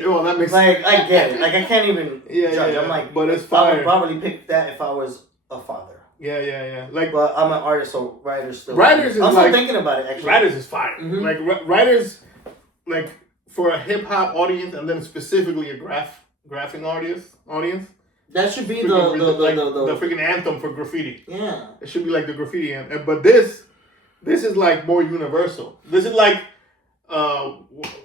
Well, that makes like I get it. Like I can't even judge. I'm like, but it's I fire. would probably pick that if I was a father. Yeah. Like, but I'm an artist, so writers still. Writers is I'm like, still thinking about it. Actually, writers is fire. Like writers, like for a hip hop audience, and then specifically a graphing audience. That should be the freaking anthem for graffiti. Yeah, it should be like the graffiti anthem. But this is like more universal. This is like, I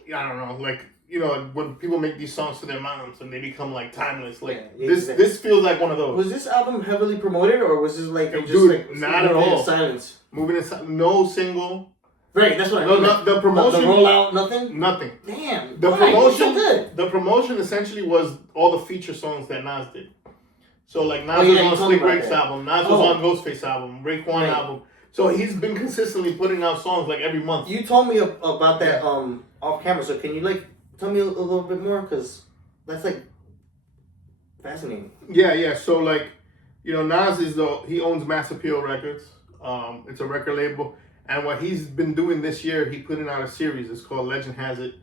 don't know, like, you know, when people make these songs to their moms and they become like timeless. Like this feels like one of those. Was this album heavily promoted, or was this like just dude, like not at all silence? Moving in no single. Right, that's what I mean. No, the promotion, the rollout, nothing. Damn. The promotion. So good. The promotion essentially was all the feature songs that Nas did. So like Nas was on Slick Rick's album, Nas was on Ghostface album, Raekwon album. So he's been consistently putting out songs like every month. You told me about that off camera. So can you like tell me a little bit more? Because that's like fascinating. Yeah. So like, you know, Nas he owns Mass Appeal Records. It's a record label, and what he's been doing this year, he putting out a series. It's called Legend Has It,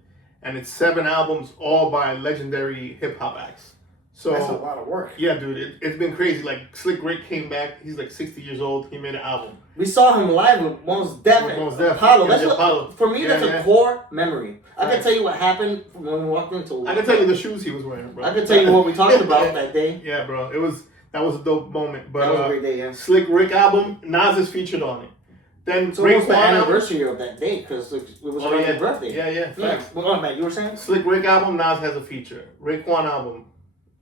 and it's 7 albums, all by legendary hip hop acts. So That's a lot of work. Yeah, dude, it's been crazy. Like Slick Rick came back. He's like 60 years old. He made an album. We saw him live with Mos Def and Apollo. Yeah, That's Apollo. For me, that's a core memory. I can tell you what happened when we walked into. I can tell you the shoes he was wearing, bro. I can tell you what we talked about that day. Yeah, bro. That was a dope moment. But that was a great day, yeah. Slick Rick album, Nas is featured on it. Then so it was the anniversary of that day because it was around his birthday. Yeah. Facts. Well, on, man, you were saying? Slick Rick album, Nas has a feature. Raekwon album,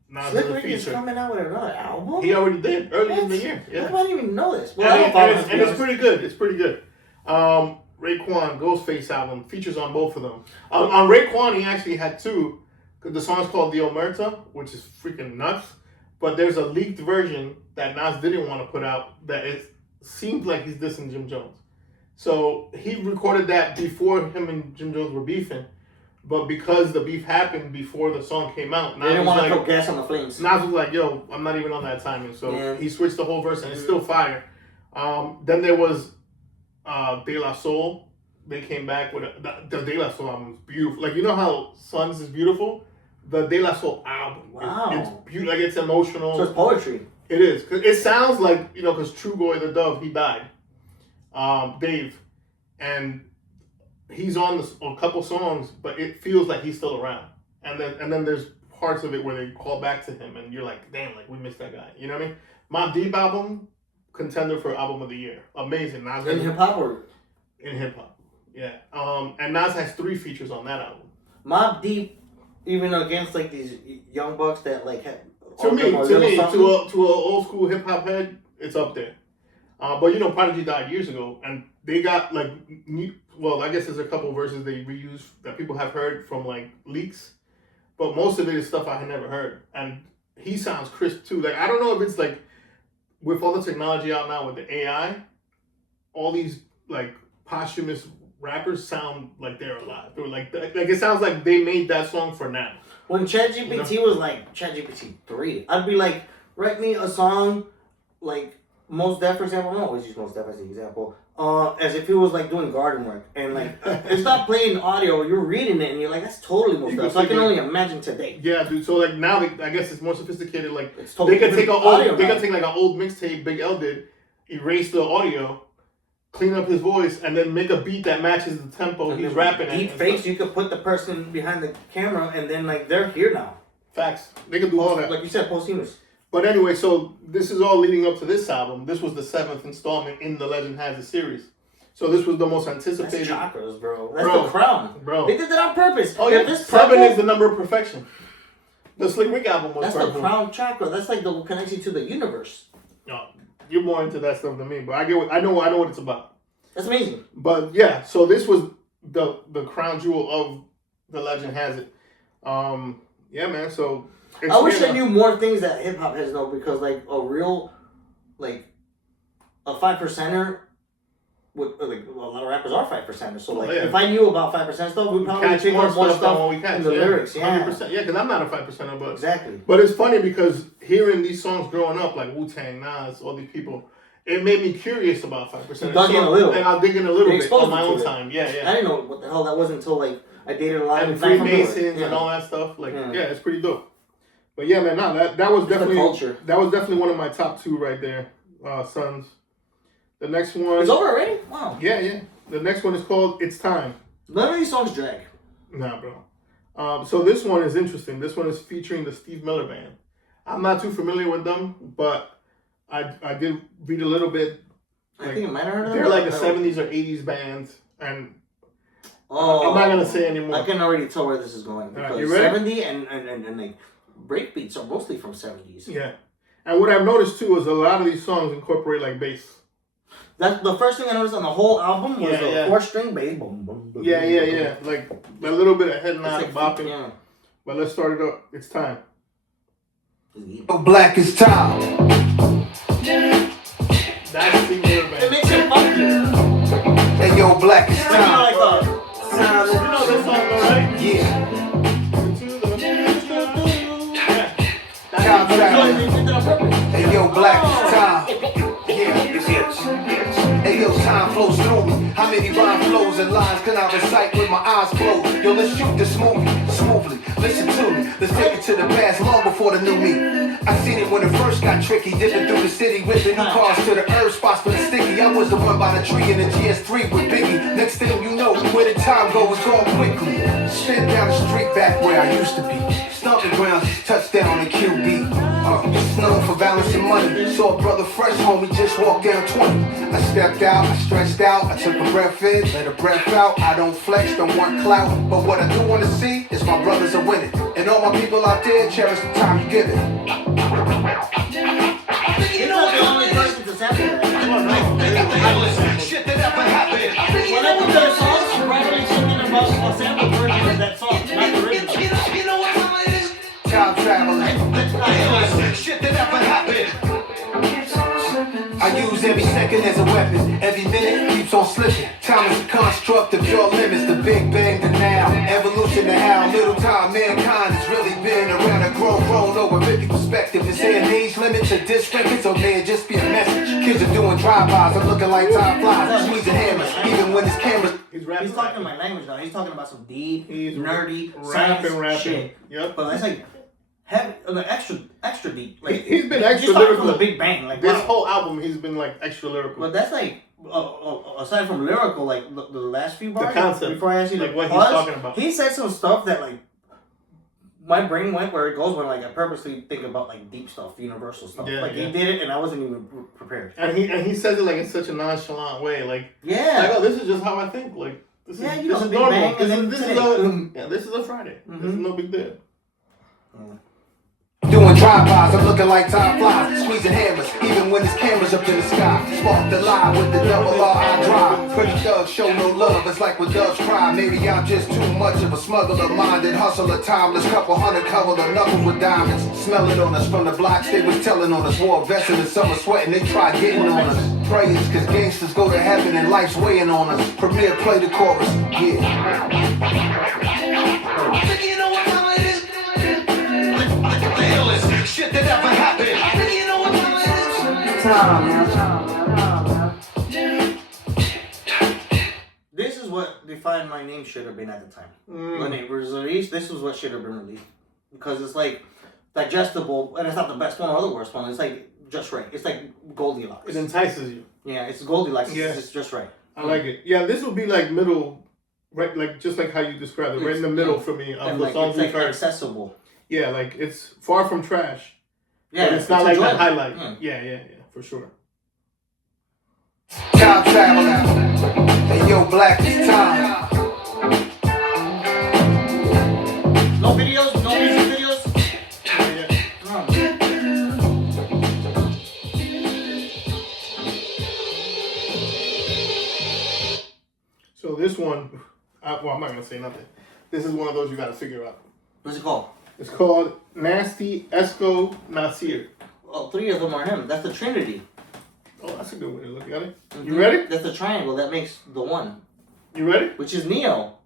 Nas Slick has a Rick feature. is coming out with another album? He already did early in the year. Yeah. I didn't even know this. Well, and it's pretty good. It's pretty good. Raekwon, Ghostface album, features on both of them. On Raekwon, he actually had 2. The song's called The Omerta, which is freaking nuts. But there's a leaked version that Nas didn't want to put out that it seems like he's dissing Jim Jones. So he recorded that before him and Jim Jones were beefing. But because the beef happened before the song came out, Nas they didn't want to put gas on the flames. Nas was like, yo, I'm not even on that timing. So he switched the whole verse and it's still fire. Then there was De La Soul. They came back with the De La Soul album is beautiful. Like, you know how Sons is beautiful? The De La Soul album. Wow. It's beautiful. Like, it's emotional. So it's poetry. It is. Cause it sounds like, you know, because Trugoy the Dove, he died. Dave. And he's on a couple songs, but it feels like he's still around. And then there's parts of it where they call back to him and you're like, damn, like we missed that guy. You know what I mean? Mobb Deep album, contender for album of the year. Amazing. Nas in hip hop or? In hip hop. Yeah. And Nas has 3 features on that album. Mobb Deep, even against like these young bucks that like have to an old school hip hop head, it's up there. But you know, Prodigy died years ago, and they got like I guess there's a couple verses they reused that people have heard from like leaks, but most of it is stuff I had never heard, and he sounds crisp too. Like I don't know if it's like with all the technology out now with the AI, all these like posthumous rappers sound like they're alive. They're like it sounds like they made that song for now. When ChatGPT was like ChatGPT 3, I'd be like, write me a song like Mos Def, for example. I don't always use Mos Def as an example. As if he was like doing garden work and like it's not playing audio. You're reading it and you're like, that's totally Mos Def. So I can only imagine today. Yeah, dude. So like now, I guess it's more sophisticated. Like it's totally they could take like an old mixtape Big L did, erase the audio, clean up his voice, and then make a beat that matches the tempo he's rapping at. Deep fakes, you could put the person behind the camera and then like they're here now. Facts. They could do all that. Like you said, posthumous. But anyway, so this is all leading up to this album. This was the 7th installment in the Legend Has It series. So this was the most anticipated. That's chakras, bro. That's the crown. Bro. They did that on purpose. Oh yeah, 7 is the number of perfection. The Slick Rick album was That's the crown chakra. That's like the connection to the universe. No, you're more into that stuff than me, but I know what it's about. That's amazing. But yeah, so this was the crown jewel of the Legend Has It. Yeah, man. So I wish I knew more things that hip hop has know, because like a real, like a 5%er, with like a lot of rappers are 5%ers. So like if I knew about 5% stuff, we'd probably pick up more stuff in the lyrics. Yeah, 100%. Yeah, because I'm not a 5%er, but exactly. But it's funny because hearing these songs growing up, like Wu-Tang, Nas, all these people, it made me curious about 5%. Dug in a little. And I'll dig in a little bit on my own time. Yeah. I didn't know what the hell that was until like I dated a lot of Freemasons and all that stuff. Like it's pretty dope. But yeah, man, that was definitely culture. That was definitely one of my top 2 right there. Sons. The next one. It's over already? Wow. Yeah. The next one is called It's Time. None of these songs drag. Nah, bro. So this one is interesting. This one is featuring the Steve Miller Band. I'm not too familiar with them, but I did read a little bit. Like, I think I might have heard of them. They're like a 70s or 80s band, and I'm not gonna say anymore. I can already tell where this is going. Because you ready? 70 and like breakbeats are mostly from 70s. Yeah. And what I've noticed too is a lot of these songs incorporate like bass. That's the first thing I noticed on the whole album was the 4-string bass. Boom, boom, boom, Yeah. Like a little bit of head nod, like bopping. Yeah. But let's start it up. It's time. Black is time. That's Steve Miller Band. It makes it Hey yo, Black, it's Like, you know, time. like sound. You know this song, though, right? Yeah. That's Time how travel. You did it on purpose. Hey yo, Black, it's time. Yeah. Hey yo, time flows through me. How many rhyme flows and lines can I recite with my eyes closed? Yo, let's shoot this movie smoothly. Listen to me. Let's take it to the past long before the new me. I seen it when it first got tricky. Dipping through the city with the new cars to the herb spots for the sticky. I was the one by the tree in the GS3 with Biggie. Next thing you know, where the time go, it's gone quickly. Spin down the street back where I used to be. Stomping grounds, touchdown and QB. It's known for balancing money. Saw a brother fresh homie just walk down 20. I stepped out, I stretched out, I took a breath in, let a breath out. I don't flex, don't want clout, but what I do want to see is my brothers are winning. And all my people out there cherish the time you give it. You know what? The only person to sample that. Shit that ever happened. When I do their songs, I'm probably singing about a sample version of that song, not the original. You know what time it is? Time traveling. Shit that ever happened. I use every second as a weapon. Every minute keeps on slipping. Time is a construct of your limits. The Big Bang to now. Evolution to how little time mankind has really been around and grown over 50 perspective. Is there an age limit to this records or may it just be a message? Kids are doing drive-bys. I'm looking like time flies. Squeezing hammers. Even when it's cameras. He's rapping. He's talking my language now. He's talking about some deep, He's nerdy, rapping, science shit. Yep. But that's like heavy, extra deep. Like He's been extra he's talking lyrical. from the Big Bang. Like This wow. whole album, he's been like extra lyrical. But that's like aside from lyrical, like the last few bars. concept, Before I ask you like the what he's pause, talking about. He said some stuff that like my brain went where it goes when like I purposely think about like deep stuff, universal stuff. Yeah, like yeah. he did it, and I wasn't even prepared. And he says it like in such a nonchalant way, like Yeah. oh, this is just how I think, like this Yeah, is you know, this is Big normal. Bang, This and is then this is today. this is a Friday. This is no big deal. Doing drive-bys, I'm looking like time flies. Squeezing hammers, even when there's cameras up in the sky. Spark the lie with the double R I drive. Pretty thugs show no love, it's like when doves cry. Maybe I'm just too much of a smuggler, minded hustler, timeless. Couple hundred covered the knuckles with diamonds. Smell it on us from the blocks, they was telling on us. Wore a vest in the summer sweating, they tried getting on us. Prayers, cause gangsters go to heaven and life's weighing on us. Premier, play the chorus, yeah. You know what time it is? The illest shit that ever happened. You know what time it is? This is what defined my name should have been at the time. When it was released, this was what should have been released. Because it's like digestible, and it's not the best one or the worst one. It's like just right. It's like Goldilocks. It entices you. Yeah, it's Goldilocks. Yeah. It's just right. I like it. Yeah, this would be like middle, right? Like just like how you described it, right in the middle for me of And the like, songs it's we've like heard. accessible. Yeah, like it's far from trash. Yeah, But it's not like the enjoyable. highlight. Yeah. Yeah, for sure. Time travel. Hey yo, Black, it's time. No videos, no music videos. So this one, I'm not gonna say nothing. This is one of those you gotta figure out. What's it called? It's called Nasty Esco Nasir. Oh, 3 of them are him. That's the Trinity. Oh, that's a good way to look at it. You ready? That's the triangle that makes the one, You ready? which is Neo.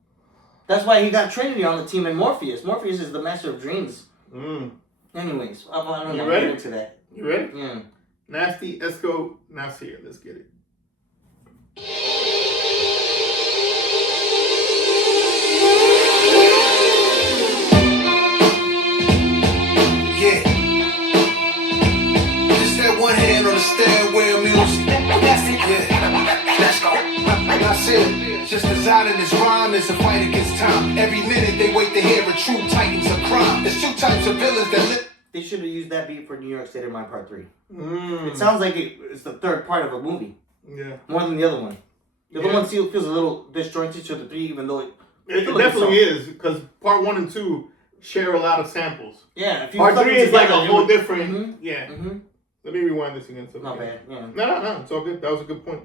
That's why he got Trinity on the team and Morpheus. Morpheus is the master of dreams. Anyways, I don't You know. ready? Get into that. You ready? Yeah. Nasty Esco Nasir. Let's get it. Yeah. Just that one hand on the stairwell music. Yeah. Let's go. That's it. Just designing this rhyme is a fight against time. Every minute they wait to hear a true titans of crime. There's 2 types of villains that live. They should have used that beat for New York State of Mind Part 3. It sounds like it's the third part of a movie. Yeah. More than the other one. The other one feels a little disjointed to the 3, even though It definitely is, because part 1 and 2 share a lot of samples. Yeah. If you Part stuck 3 it is like a together, whole it would- different. Yeah. Let me rewind this again. So Not bad. Yeah. No, it's all good. That was a good point.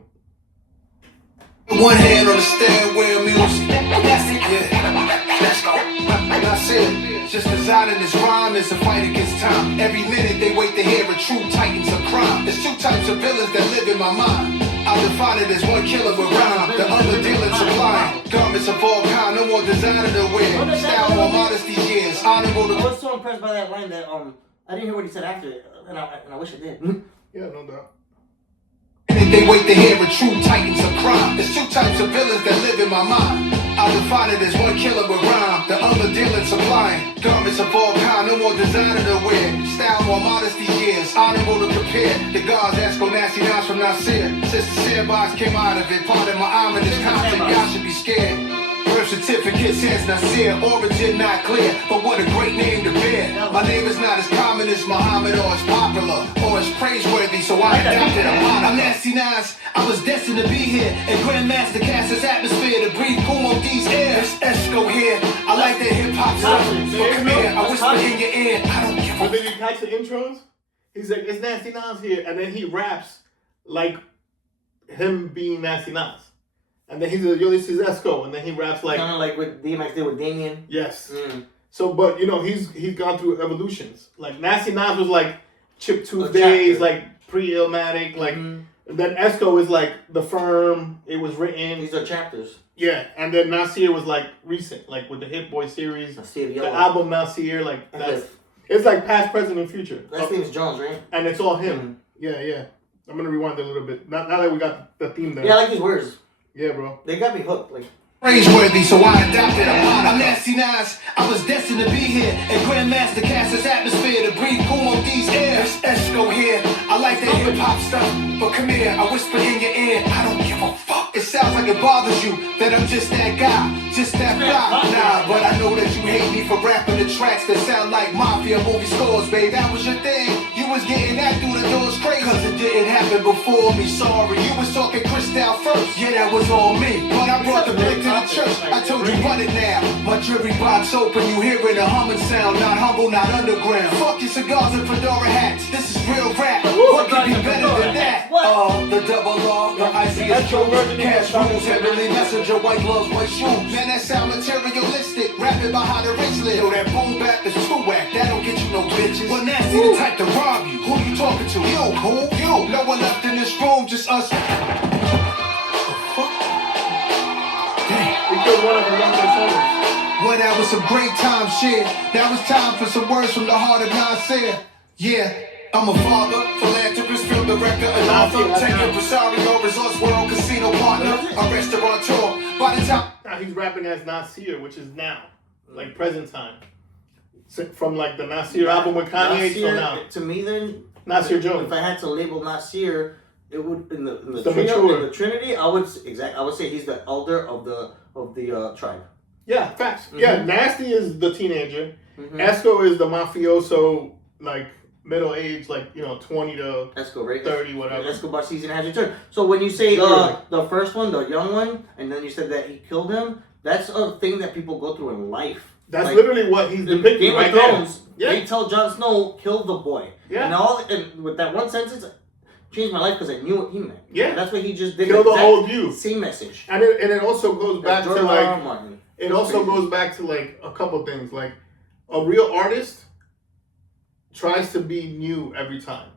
One hand on the stairwell music. Yeah. Let's go. That's it. Just designing this rhyme is a fight against time. Every minute they wait to hear a true titans of crime. There's 2 types of villains that live in my mind. I define it as one killer with rhyme, the other dealing supply. Garments of all kind, no more designer to wear. Style more modesty years, honorable to. I was so impressed by that line that I didn't hear what he said after it, and I wish I did. Yeah, no doubt. They wait to hear a true titans of crime. There's two types of villains that live in my mind. I define it as one killer with rhyme, the other dealing supplying. Garments of all kind, no more designer to wear. Style more modesty years, honorable to compare. The gods ask go nasty knives from Nasir. Since the Sear box came out of it, part of my ominous content, y'all should be scared. Birth certificate says Nasir, origin not clear, but what a great name to bear. My name is not as common as Muhammad or as popular or as praiseworthy, so I adopted a motto. I'm Nasty Nas, I was destined to be here, and Grandmaster cast his atmosphere to breathe cool on these airs. Esco here, I like that hip hop stuff, but come here, I whisper in your ear, I don't give a. But then you catch the intros. He's like, "It's Nasty Nas here," and then he raps like him being Nasty Nas. And then he's like, "Yo, this is Esco," and then he raps like, kind of like what DMX did with Damien. yes. So, but you know, he's gone through evolutions. Like Nasty Nas was like Chip Tuesdays, like pre-Illmatic, like. Then Esco is like The Firm. It was written. These are chapters. Yeah, and then Nasir was like recent, like with the Hit Boy series, the album Nasir. Like that's it's like past, present, and future. Last name's Jones, right? And it's all him. Yeah. I'm gonna rewind it a little bit. Now that we got the theme there. Yeah, I like these words. Yeah, bro. They got me hooked. Like. Praiseworthy, so I adopted a motto. I'm Nasty Nas, I was destined to be here, and Grandmaster cast his atmosphere to breathe cool on these airs. Esco here, I like that hip hop stuff, but come here, I whisper in your ear, I don't give a fuck. It sounds like it bothers you that I'm just that guy, just that fly. Nah, but I know that you hate me for rapping the tracks that sound like mafia movie scores, babe. That was your thing. You was getting that through the doors crazy, cause it didn't happen before me. Sorry, you was talking Cristal first. Yeah, that was all me, but I brought the blick to the church. I told you run it now. My jury box open, you hearing a humming sound. Not humble, not underground. Fuck your cigars and fedora hats. This is real rap. What could be better than that? The double R, the iciest truth. Cash rules, heavenly messenger, white gloves, white shoes. Man, that sound materialistic. Rapping about how the rich live. Yo, that boom bap is too whack. That don't get you no bitches. But Nasty the type to rob you. Who you talking to? You, who? You. No one left in this room, just us. Well, that was some great time shit. That was time for some words from the heart of Nasir. Yeah, I'm a father, philanthropist, film director, an author, tech impresario, resorts world, casino partner, a restaurateur. By the time now he's rapping as Nasir, which is now, like present time. From like the Nasir album with Kanye Nasir, till now. To me, then Nasir Jones. If I had to label Nasir, it would in the Trinity. I would say he's the elder of the tribe. Yeah, facts. Yeah, Nasty is the teenager. Esco is the mafioso, like middle age, like 20 to Esco, right? 30, whatever. Escobar season has returned. So when you say the first one, the young one, and then you said that he killed him, that's a thing that people go through in life. That's like, literally what he's depicting Game right of Thrones, there. they tell Jon Snow, kill the boy. Yeah. And with that one sentence, changed my life because I knew what he meant. Yeah. And that's what he just did. Kill the whole view. Same message. And it also goes back to like... Martin. It also goes back to like a couple things. Like a real artist tries to be new every time.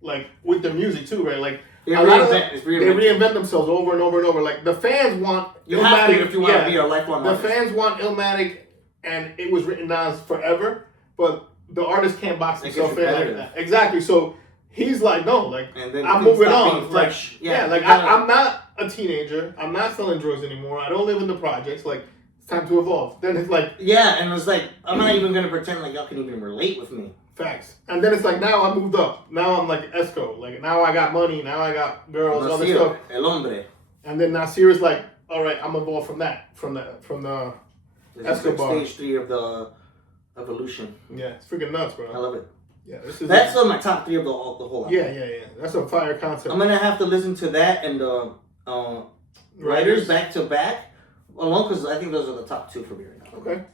Like with the music too, right? Like they reinvent themselves over and over and over. Like the fans want Illmatic have to if you want to be a lifelong artist. The fans want Illmatic, and it was written down forever, but the artist can't box himself in like that. Exactly. So he's like, no, like I'm moving on. Like, I'm not a teenager. I'm not selling drugs anymore. I don't live in the projects. Like it's time to evolve. Then it's like and it's like I'm not even gonna pretend like y'all can even relate with me. Facts. And then it's like now I moved up. Now I'm like Esco. Like now I got money. Now I got girls. Nasir, other stuff. El hombre. And then Nasir is like, all right, I'm evolved from that. From the Escobar. Stage 3 of the evolution. Yeah, it's freaking nuts, bro. I love it. Yeah, this is that's my top 3 of the whole album. Yeah. That's a fire concept. I'm gonna have to listen to that and Writers back to back alone because I think those are the top 2 for me right now. Okay.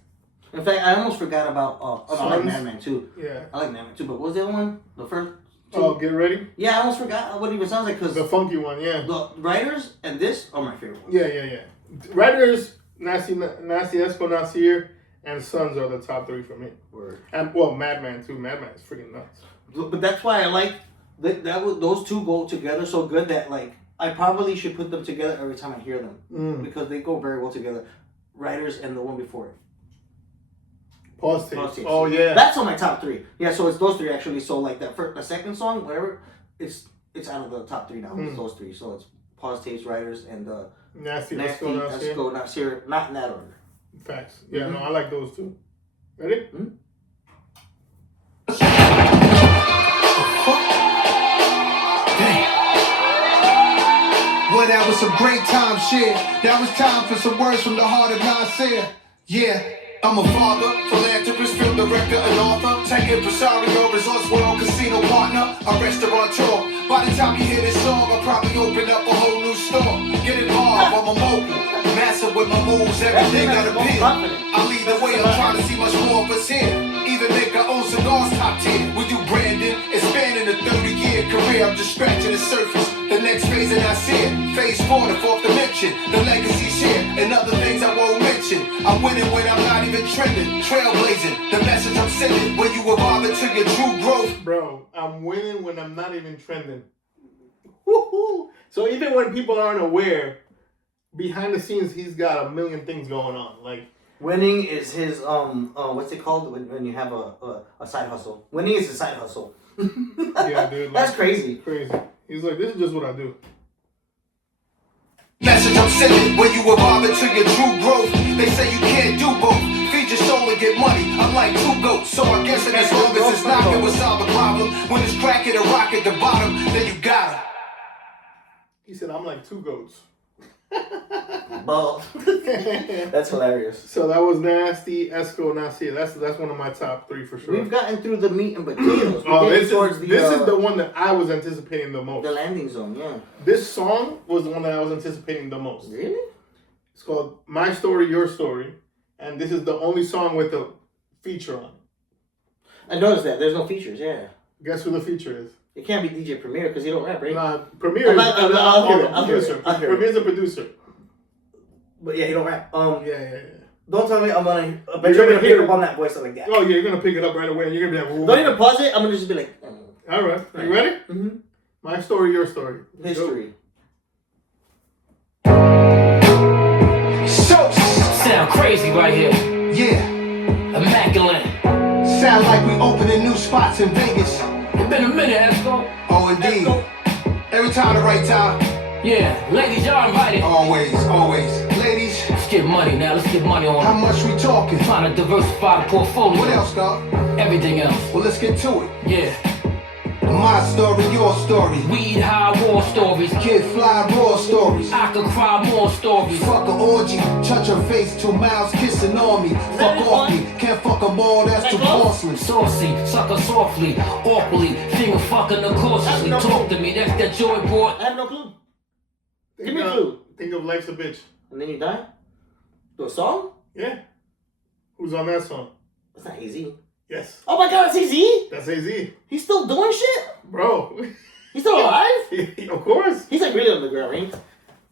In fact, I almost forgot about. I like Madman too. Yeah. I like Madman too, but what was the other one? The first. 2? Oh, Get Ready. Yeah, I almost forgot what it even sounds like because the funky one. Yeah. The Writers and this are my favorite ones. Yeah. Writers, Nasty Esco, Nasir, and Sons are the top 3 for me. Word. And well, Madman too. Madman is freaking nuts. But that's why I like that. Those 2 go together so good that like I probably should put them together every time I hear them because they go very well together. Riders and the one before it. Pause tapes. Pause tapes. Oh yeah. That's on my top 3. Yeah, so it's those 3 actually. So like the second song, whatever, it's out of the top 3 now. It's those 3. So it's Pause Tapes, Riders, and Nasty. Let's Go, Nasir. Not in that order. Facts. Yeah, no, I like those too. Ready? Well, that was some great time shit. That was time for some words from the heart of Nasir. Yeah, I'm a father, philanthropist, film director, and author. Tech impresario, resorts world, casino partner, a restaurateur. By the time you hear this song, I'll probably open up a whole new store. Get involved, I'm a mogul. Massive with my moves, everything got appeal. I lead the way, I'm trying to see much more of us here. Even make our own cigars top tier. We do branding, expanding a 30-year career. I'm just scratching the surface. The next phase and I see it. Phase 4, the 4th dimension. The legacy's here, and other things I won't mention. I'm winning when I'm not even trending. Trailblazing, the message I'm sending. When you evolve into your true growth. Bro, I'm winning when I'm not even trending. Woo-hoo. So even when people aren't aware, behind the scenes, he's got a million things going on. Like winning is his what's it called when you have a side hustle? Winning is a side hustle. Yeah, dude. Like, that's crazy. Crazy. He's like, this is just what I do. Message I'm sending. When you evolve into your true growth, they say you can't do both. Feed your soul and get money. I'm like 2 goats, so I'm guessing as long as it's knocking, we'll solve the problem. When it's cracking and rocking the bottom, then you got it. He said, I'm like 2 goats. Well, that's hilarious. So that was Nasty, Esco, Nasir. That's one of my top 3 for sure. We've gotten through the meat and potatoes. This is the one that I was anticipating the most. The landing zone, yeah. This song was the one that I was anticipating the most. Really? It's called My Story, Your Story. And this is the only song with a feature on it. I noticed that. There's no features, yeah. Guess who the feature is? It can't be DJ Premier because he don't rap, right? Nah, Premier is a producer. Premier's a producer. But yeah, he don't rap. Yeah. Don't tell me I'm gonna. But you're gonna pick up on that voice like that. Oh yeah, you're gonna pick it up right away. And you're gonna be like, whoa. Don't even pause it. I'm gonna just be like. All right. Are you ready? Mm-hmm. My story, your story. History. So sound crazy right here. Yeah. Immaculate. Sound like we opening new spots in Vegas. It's been a minute, Esco. Oh indeed. Every time the right time. Yeah, ladies, y'all invited. Always. Ladies. Let's get money now. Let's get money on. How much we talking? Trying to diversify the portfolio. What else, dog? Everything else. Well, let's get to it. Yeah. My story, your story. Weed high war stories. Kid fly raw stories. I could cry more stories. Fuck a orgy, touch her face, 2 miles kissing on me. Fuck off me, can't fuck them all, that's too costly. Saucy, sucker softly, awkwardly, finger fucking the cautiously. Talk to me, that's that joy boy. I have no clue. Give me a clue. Think of Life's a Bitch. And then you die? Do a song? Yeah. Who's on that song? That's not easy. Yes. Oh my god, it's easy? That's AZ. He's still doing shit? Bro. He's still alive? Of course. He's like really underground, right?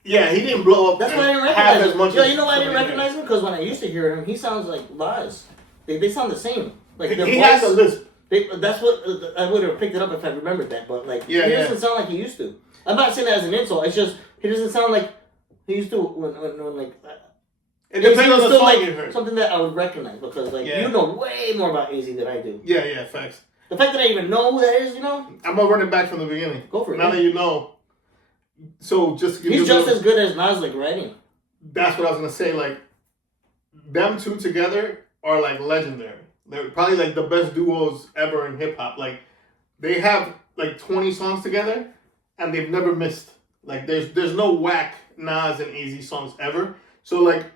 Yeah, he didn't blow up. That's why I didn't half recognize as him. much. Yo, you know why I didn't recognize him? Because when I used to hear him, he sounds like Lies. They sound the same. Like their he voice, has a lisp. That's what I would have picked it up if I remembered that. But like, he doesn't sound like he used to. I'm not saying that as an insult. It's just he doesn't sound like he used to when like. It depends on the song like you heard. Something that I would recognize because like you know way more about AZ than I do. Yeah, facts. The fact that I even know who that is, you know. I'm gonna run it back from the beginning. Go for it. Now that you know. So just to give he's just as good as Nas like writing. That's what I was gonna say. Like them two together are like legendary. They're probably like the best duos ever in hip hop. Like they have like 20 songs together, and they've never missed. Like there's no whack Nas and AZ songs ever. So like.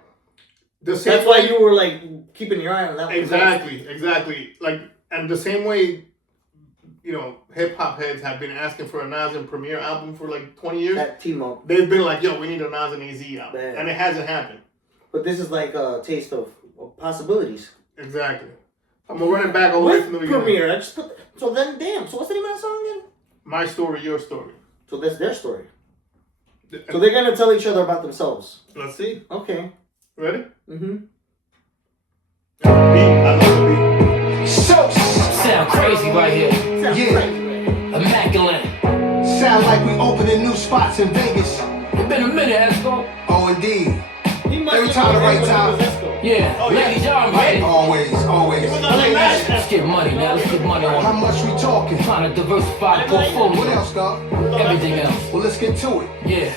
That's why you were like keeping your eye on that one. Exactly. Like, and the same way, you know, hip hop heads have been asking for a Nas and Premier album for like 20 years. That team up. They've been like, yo, we need a Nas and AZ album. Damn. And it hasn't happened. But this is like a taste of possibilities. Exactly. I'm gonna run it back all the way from the beginning. Premier, I just put. So then, damn. So what's the name of that song again? My Story, Your Story. So that's their story. So they're gonna tell each other about themselves. Let's see. Okay. Ready? Mm-hmm. Beat. I love the beat. So sound crazy right here. Sounds Yeah. crazy, right? Immaculate. sound Sound like we opening new spots in Vegas. It's been a minute, Esco. Oh, indeed. He must Every have time the right been time. with Esco. Yeah, ladies, y'all ready? Always, always. Let's get money now. Let's get money How on. much we talking? Trying to diversify the portfolio. What else, God? Everything else. Well, let's get to it. Yeah.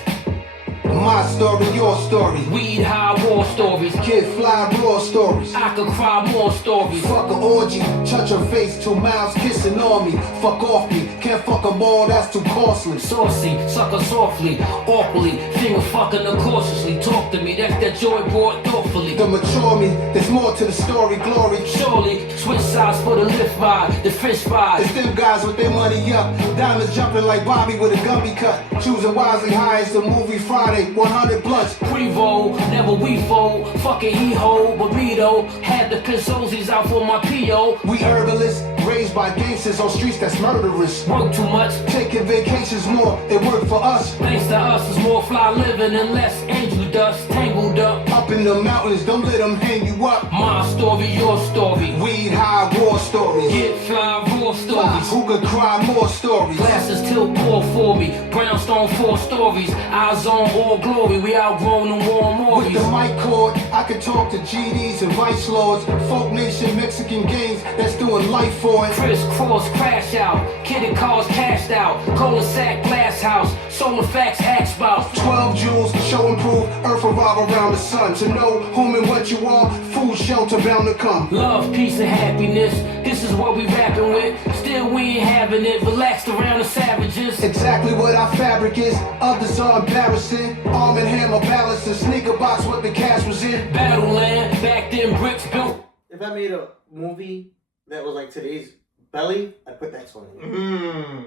My story, your story. Weed high war stories. Kid fly raw stories. I could cry more stories. Fuck a orgy, touch her face, 2 miles kissing on me. Fuck off me, can't fuck them all, that's too costly. Saucy, sucker softly, awkwardly, finger fucking her cautiously. Talk to me, that's that joy brought thoughtfully. The mature me, there's more to the story, glory. Surely, switch sides for the lift ride, the fish ride. It's them guys with their money up. Diamonds jumping like Bobby with a Gumby cut. Choosing wisely high as the movie Friday. 100 blunts. Prevo, never we fold. Fucking he hold, but me though. Had the Pinzozis out for my P.O. We herbalists, raised by gangsters on streets that's murderous. Work too much, Taking vacations more, it worked for us. thanks to us, is more fly living and less angel dust. Tangled up, Up in the mountains, don't let them hang you up. my story, your story. Weed high war stories. Get fly, raw stories. Who could cry more stories? Glasses tilt pour for me. Brownstone 4 stories. Eyes on all glory. We outgrown them war With the movies. mic cord, I could talk to GDs and vice lords. Folk nation, Mexican gangs that's doing life for it. Crisscross crash out. Kitty cars cashed out. Cul-de-sac glass house. Solar facts axe about. 12 jewels, show and prove, earth revolve around the sun. To know whom and what you are, food, shelter bound to come. Love, peace, and happiness. This is what we rapping with. Still we ain't having it. Relaxed around the savages. Exactly what our fabric is, others are embarrassing. Arm and hammer balancing, sneaker box what the cash was in. Battleland. Back then bricks built. If I made a movie that was like today's Belly, I'd put that song in.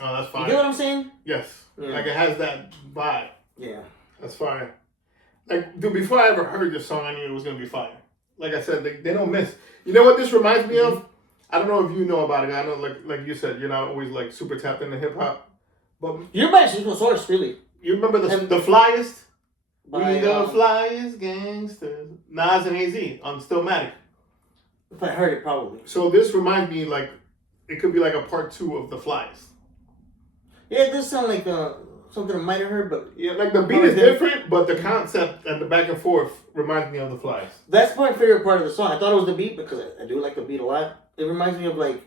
Oh, that's You fine. get what I'm saying? Yes. Yeah. Like it has that vibe. Yeah. That's fire. Like, dude, before I ever heard this song, I knew it was gonna be fire. Like I said, they don't miss. You know what this reminds me of? I don't know if you know about it. I know, like you said, you're not always like super tapped into hip hop, but You're my super source, really. you remember And- the Flyest? By, We the Flyest Gangsters. Nas and AZ on Stillmatic. If I heard it, probably. So this reminds me like it could be like a part 2 of the Flyest. Yeah, it does sound like something I might have heard, but Yeah, like the beat is different, but the concept and the back and forth reminds me of the Flyest. that's my favorite part of the song. I thought it was the beat because I do like the beat a lot. It reminds me of like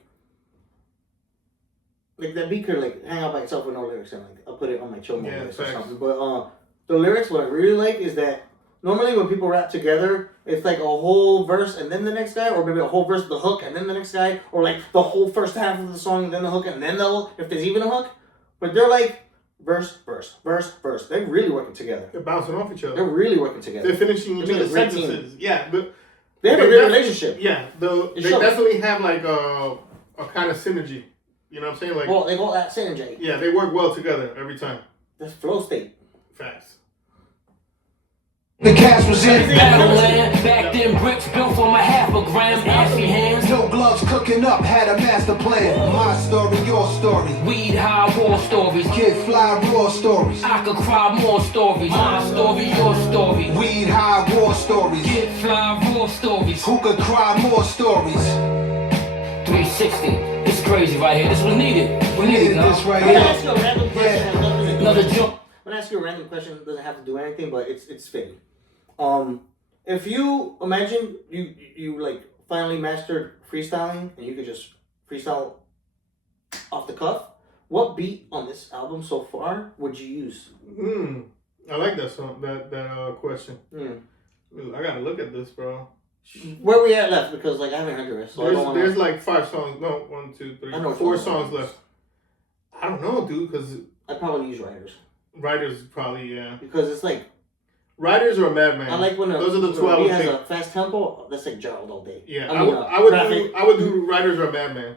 that beat could like hang out by itself with no lyrics and like I'll put it on my chill mode Yeah, list or facts. something. But the lyrics, what I really like is that normally when people rap together, it's like a whole verse and then the next guy, or maybe a whole verse, the hook, and then the next guy, or like the whole first half of the song, and then the hook, and then the hook, if there's even a hook. But they're like verse, verse, verse, verse. They're really working together. They're bouncing off each They're other. really working together. They're finishing each They make other's a great team. sentences. Yeah, but They have a They great def- relationship. yeah, It they shows. definitely have like a kind of synergy. You know what I'm saying? Like, Well, they got that synergy. yeah, they work well together every time. That's flow state. Facts. The cash was in. Battleland. Back then bricks built from a half a gram. Ashy hands. No gloves cooking up, had a master plan. My story, your story. Weed high war stories. Kid fly raw stories. I could cry more stories. My story, your story. Weed high war stories. Get fly raw stories. Who could cry more stories? 360. It's crazy right here. This was needed. We We needed needed no? this right I'm gonna here. ask you a random question. Has nothing to do Another with- jump. I'm gonna ask you a random question. It doesn't have to do anything, but it's fitting. If you imagine you like finally mastered freestyling and you could just freestyle off the cuff, what beat on this album so far would you use? I like that song. That question. Mm. Ooh, I gotta look at this, bro. Where we at left? Because like I haven't heard the rest, so I don't wanna. There's like 5 songs. No, 1, 2, 3, I know 4 which one. songs left. I don't know, dude. Because I'd probably use Riders writers probably because it's like writers or Madman. I like when those are the 2 I beat would has pick. a fast tempo. That's like Gerald all day. Yeah, I mean, I would Graphic. do writers or Madman.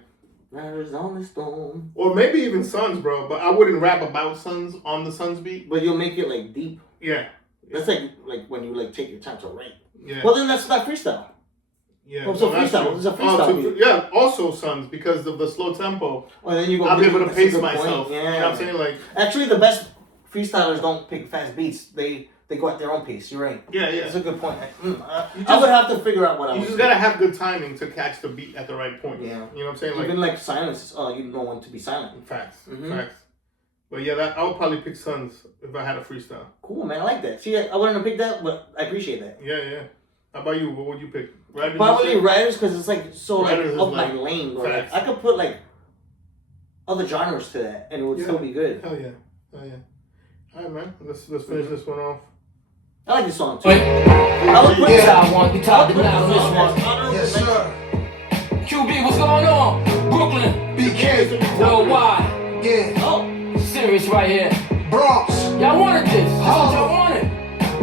Riders on the storm. Or maybe even Sons, bro. But I wouldn't rap about Sons on the Sons beat. But you'll make it like deep. Yeah. That's like when you like take your time to write. Yeah. Well, then that's not freestyle. Yeah. Oh, so that's freestyle. true. It's a freestyle beat. yeah, also Sons because of the slow tempo. Well, then you go. I'll be able to that's a pace good myself. point. You know what I'm saying? Like, Actually, the best freestylers don't pick fast beats. They go at their own pace. You're right. yeah. That's a good point. I would have to figure out what I You would just do. gotta have good timing to catch the beat at the right point. Yeah. You know what I'm saying? Like, Even like silence. You know when to be silent. facts. Mhm. Facts. But yeah, I would probably pick Sons if I had a freestyle. Cool, man. I like that. See, I wouldn't have picked that, but I appreciate that. Yeah. How about you? What would you pick? Riders? Probably Riders, because it's like so Riders like up is my like lane. Bro. Like, facts. I could put like other genres to that, and it would still be good. Hell yeah. All right, man. Let's finish this one off. I like this song too. Wait. I would put This that. how one. We talked about this one. Yes, sir. QB, what's going on? Brooklyn, BK. worldwide. Yeah. Oh, Serious right here. Bronx. Y'all wanted this. This what y'all wanted.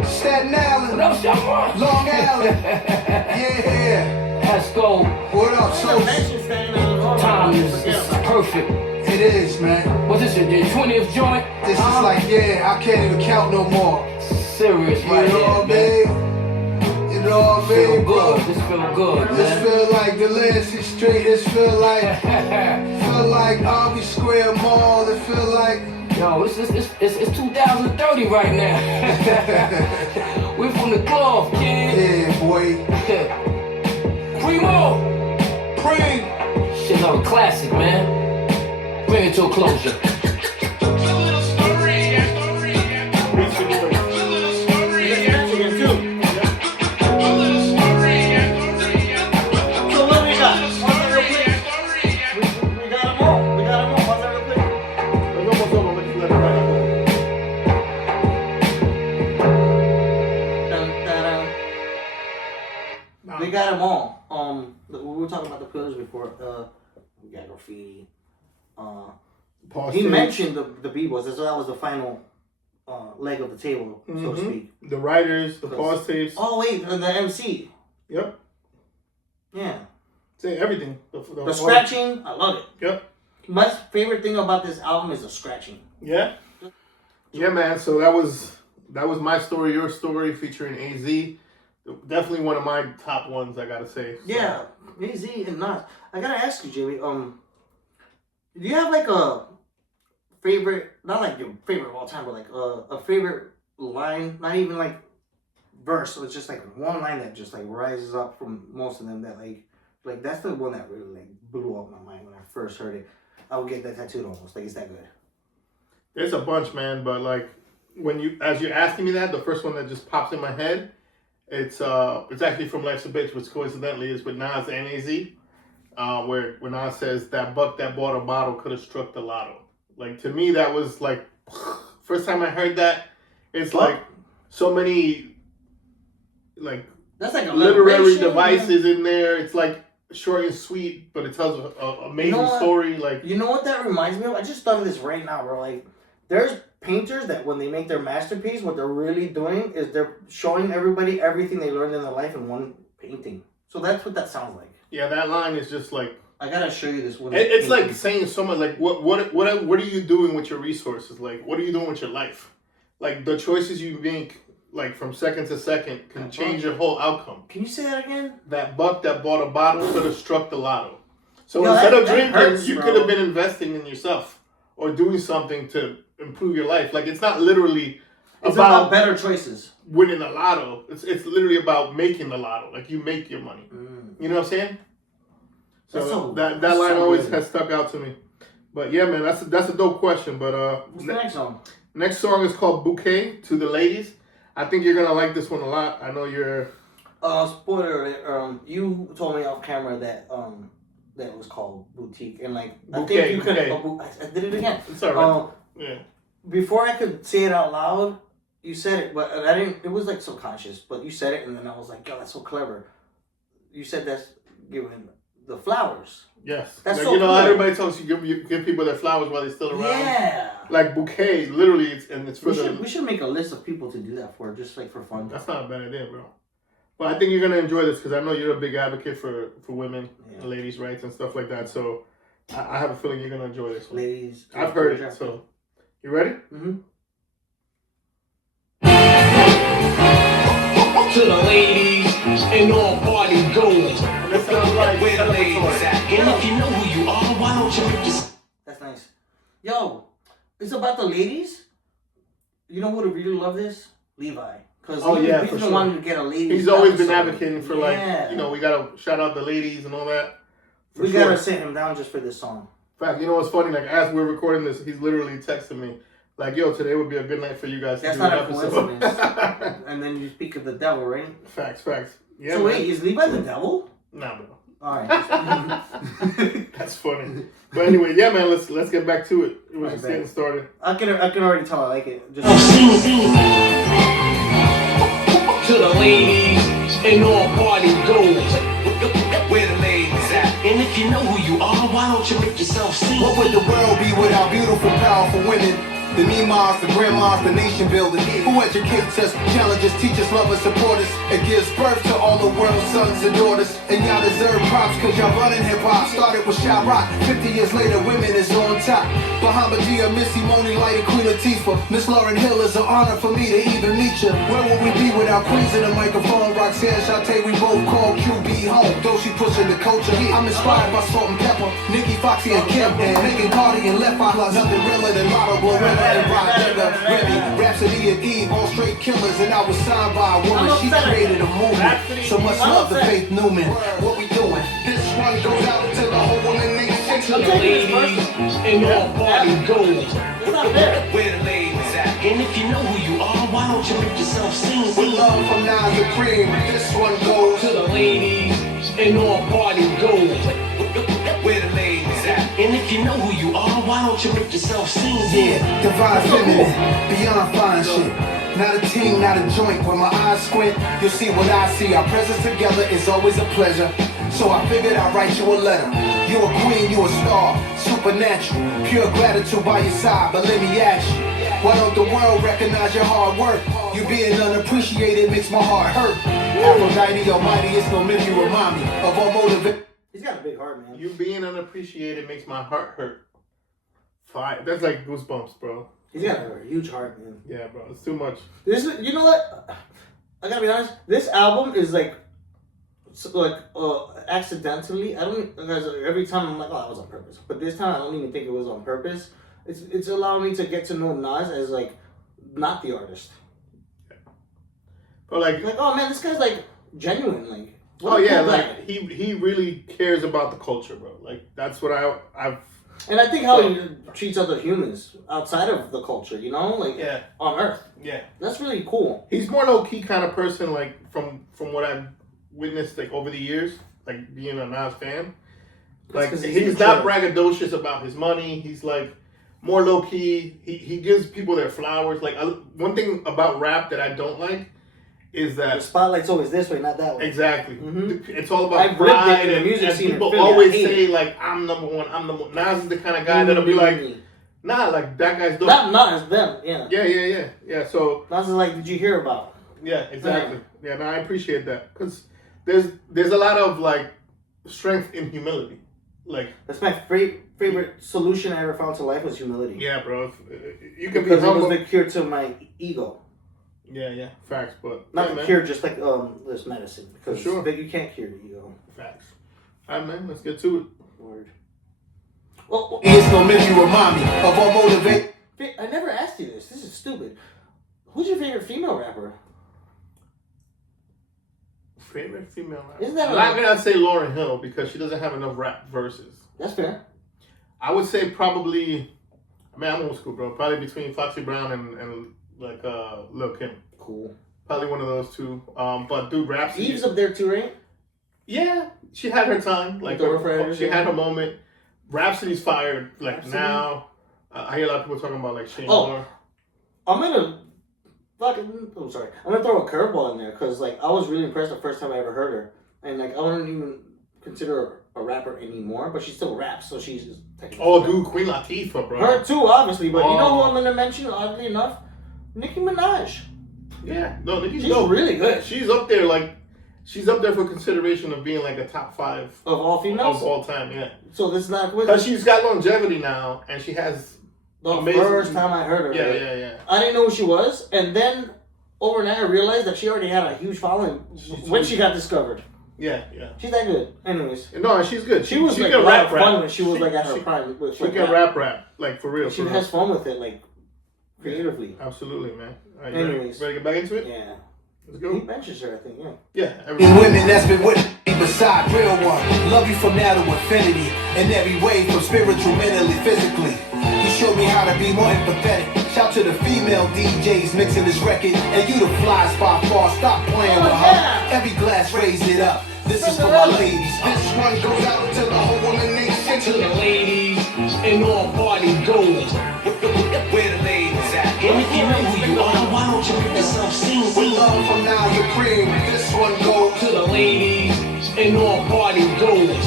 Staten What Island. else y'all want? Long Island. Yeah. Let's go. What up, so? mention standing on the road. Time is Forget it's about it. perfect. It is, man. What's this, your 20th joint? This is like, yeah, I can't even count no more. Serious You right know here, what I man. mean? You know what I Feel mean, bro? good. This feel good, This man. feel like the Lancey Street. This feel like Arby Square Mall. It feel like Yo, it's 2030 right now. We're from the club, kid. yeah, boy. Primo. Pring. Shit, another classic, man. Bring it to a closure. Michigan too. So what we got? Pause that real quick. We got them all. Pause that real quick. It's almost over. Let's let it ride. Dun, dun, dun. We got them all. We were talking about the pillars before. We got graffiti. Pause He stage. mentioned the b-boys, so that was the final leg of the table, so to speak. The writers, the pause tapes. Oh wait, and the MC. Yep. Yeah. Say everything. The scratching, I love it. Yep. My favorite thing about this album is the scratching. Yeah. Yeah, man. So that was my story, your story, featuring AZ. Definitely one of my top ones, I gotta say. So. Yeah, AZ and Nas. I gotta ask you, Jamie. Do you have like a favorite? Not like your favorite of all time, but like a favorite line? Not even like verse. So it's just like one line that just like rises up from most of them. That like that's the one that really like blew up my mind when I first heard it. I would get that tattooed almost. Like, it's that good. There's a bunch, man, but like as you're asking me that, the first one that just pops in my head, it's actually from Life's a Bitch, which coincidentally is with Nas and AZ. Where Nas says that buck that bought a bottle could have struck the lotto. Like, to me, that was like, first time I heard that, it's like so many like That's like a literary alliteration, devices in there. It's like short and sweet, but it tells an amazing story. Like, you know what that reminds me of? I just thought of this right now, bro. Like, there's painters that when they make their masterpiece, what they're really doing is they're showing everybody everything they learned in their life in one painting. So that's what that sounds like. yeah, that line is just like, I gotta show you this one. it's like saying so much. Like, what are you doing with your resources? Like, what are you doing with your life? Like, the choices you make, like from second to second, can change your whole outcome. Can you say that again? That buck that bought a bottle could have struck the lotto. So Yo, instead of that drinking, hurts, you bro. could have been investing in yourself or doing something to improve your life. Like, it's not literally It's about better choices. winning the lotto. It's literally about making the lotto. Like, you make your money. You know what I'm saying? So that line always has stuck out to me. But yeah, man, that's a dope question. But What's the next song? next song is called Bouquet, to the ladies. I think you're gonna like this one a lot. I know you're. Spoiler. You told me off camera that that was called Boutique, and like I Bouquet, think you could. Bouquet. I did it again. It's alright. Yeah. Before I could say it out loud, you said it, but I didn't. It was like subconscious, but you said it, and then I was like, "Yo, that's so clever." You said that's giving the flowers. Yes. That's like, so you know, cool. how everybody tells you give people their flowers while they're still around. Yeah. Like Bouquet, literally, it's for We should make a list of people to do that for, just like for fun. That's not a bad idea, bro. But I think you're gonna enjoy this because I know you're a big advocate for women and ladies' rights and stuff like that. So I have a feeling you're gonna enjoy this one. Ladies, I've heard it. So you ready? Mm-hmm. To the ladies and all party goers. That sounds like Where the ladies at? And if you know who you are, why don't you make this? That's nice. Yo, it's about the ladies. You know who would really love this? Levi. Because he's for the sure. one to get a ladies. He's always been episode. advocating for Yeah. we gotta shout out the ladies and all that. We gotta sit him down just for this song. fact, you know what's funny? Like as we're recording this, he's literally texting me, like, "Yo, today would be a good night for you guys." That's to do not an a episode. coincidence. And then you speak of the devil, right? Facts. Yeah. So man. wait, is Levi the devil? Nah, bro. All right. That's funny. But anyway, yeah, man. Let's get back to it. It was just getting started. I can already tell I like it. Just To the ladies and all party goers. Where the ladies at? And if you know who you are, why don't you make yourself seen? What would the world be without beautiful, powerful women? The Nemas, the grandmas, the nation builders, who educates us, challenges, teach us, love us, support us, and gives birth to all the world's sons and daughters. And y'all deserve props, cause y'all running hip-hop. Started with Shy Rock, 50 years later, women is on top. Bahamadia, Missy, Moni, Light, and Queen Latifah. Miss Lauryn Hill is an honor for me to even meet you. Where would we be without queens in the microphone? Roxanne, Shantae, we both call QB home. Though she pushing the culture, I'm inspired by Salt and Pepper, Nicki, Foxy, and Kim, and Megan Cardi and Left Eye. Nothing realer than Lotto, Glorilla, and Rock, Nigga, Remy, Rhapsody, and Eve, all straight killers. And I was signed by a woman, she created a movement. So much love to Faith Newman. What we doing? This one goes out to the whole woman nation. To the ladies and all party goers. it's not fair. Where the ladies at? And if you know who you are, why don't you make yourself seen? With love from Nas and Cream, this one goes To the ladies and all party goers. where the ladies at? And if you know who you are, why don't you make yourself seen? Yeah, divine feminine, beyond fine shit. Not a team, not a joint. When my eyes squint, you'll see what I see. Our presence together is always a pleasure. So I figured I'd write you a letter. You a queen, you a star, supernatural. Pure gratitude by your side, but let me ask you, why don't the world recognize your hard work? You being unappreciated makes my heart hurt. Aphrodite Almighty, it's no myth, you remind me of our motivation. He's got a big heart, man. You being unappreciated makes my heart hurt. Fire. That's like goosebumps, bro. He's got a huge heart, man. Yeah, bro. It's too much. This is, you know what? I gotta be honest. This album is accidentally. I don't because every time I'm like, oh, that was on purpose. But this time I don't even think it was on purpose. It's allowing me to get to know Nas as like not the artist. But like, oh man, this guy's like genuine. Like, oh yeah, like he really cares about the culture, bro. Like that's what I've. And I think how he treats other humans outside of the culture, you know, like on Earth. Yeah, that's really cool. He's more low key kind of person, like from what I've witnessed, like over the years, like being a Nas fan. Like he's not braggadocious about his money. He's like more low key. He gives people their flowers. Like one thing about rap that I don't like is that the spotlight's always this way, not that way. Exactly. Mm-hmm. It's all about pride and music scene. People always say like, "I'm number one. I'm number one." Nas is the kind of guy that'll be like, "Nah, like that guy's dope." Not Nas, them. Yeah. Yeah. So Nas is like, "Did you hear about?" Yeah, exactly. Yeah, no, I appreciate that because there's a lot of like strength in humility. Like that's my favorite solution I ever found to life was humility. Yeah, bro. You can because it was the cure to my ego. Yeah, facts, but not the cure, just like this medicine. Because for sure, you can't cure the ego. Facts. All right, man, let's get to it. Word. Well, it's gonna make you remind me of our motivation. I never asked you this. This is stupid. Who's your favorite female rapper? Favorite female rapper? Isn't that I'm not gonna say Lauryn Hill because she doesn't have enough rap verses. That's fair. I would say probably. I mean, I'm old school, bro. Probably between Foxy Brown and like Lil Kim. Cool. Probably one of those two. But dude, Rhapsody. Eve's up there too, right? Yeah, she had her time. Like she had her moment. Rhapsody's fired. Like Rhapsody? Now, I hear a lot of people talking about like Shane Moore. I'm gonna throw a curveball in there because like I was really impressed the first time I ever heard her, and like I wouldn't even consider her a rapper anymore, but she still raps, so she's just technically. Oh, dude, Queen Latifah, bro. Her too, obviously, but you know who I'm gonna mention? Oddly enough, Nicki Minaj. Yeah, no, Nicki's really good. She's up there, like, she's up there for consideration of being like a top 5 of all females of all time. Yeah. So this is not because she's got longevity now, and she has. The first time I heard her, yeah. I didn't know who she was, and then overnight I realized that she already had a huge following when she got discovered. Yeah. She's that good. Anyways. No, she's good. She was like a lot of fun when she was like at her prime. She can rap, like for real. She has fun with it, like creatively. Absolutely, man. Right, anyways, ready to get back into it? Yeah. Let's He go. mentions her, I think, yeah. Yeah. And women that's been with me beside real one. Love you from now to infinity. In every way, from spiritual, mentally, physically. You showed me how to be more empathetic. Shout to the female DJs mixing this record. And you the fly spot far. Stop playing with her. Every glass, raise it up. This is for my ladies. This one goes out to the whole nation. To the ladies and all party goers. Where the ladies at? And if you know who you are, why don't you make yourself seen? With love from now your cream. This one goes To the ladies and all party goers.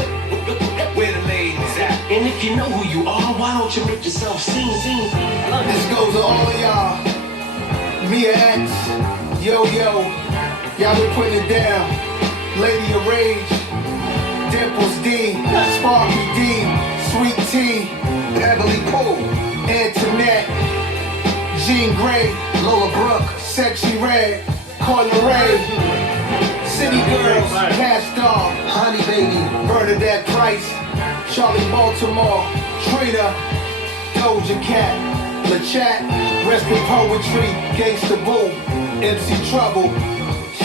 where the ladies at. And if you know who you are, why don't you make yourself seen? This goes to all of y'all. Mia X, Yo Yo, y'all been putting it down. Lady of Rage, Dimples D, Sparky D, Sweet T, Beverly Poole, Antoinette, Jean Grey, Lola Brooke, Sexy Red, Corner Ray, City Girls, Cash Dog, Honey Baby, Bernadette Price, Charlie Baltimore, Trina, Doja Cat, LaChat, Rest in Poetry, Gangsta Boo, MC Trouble,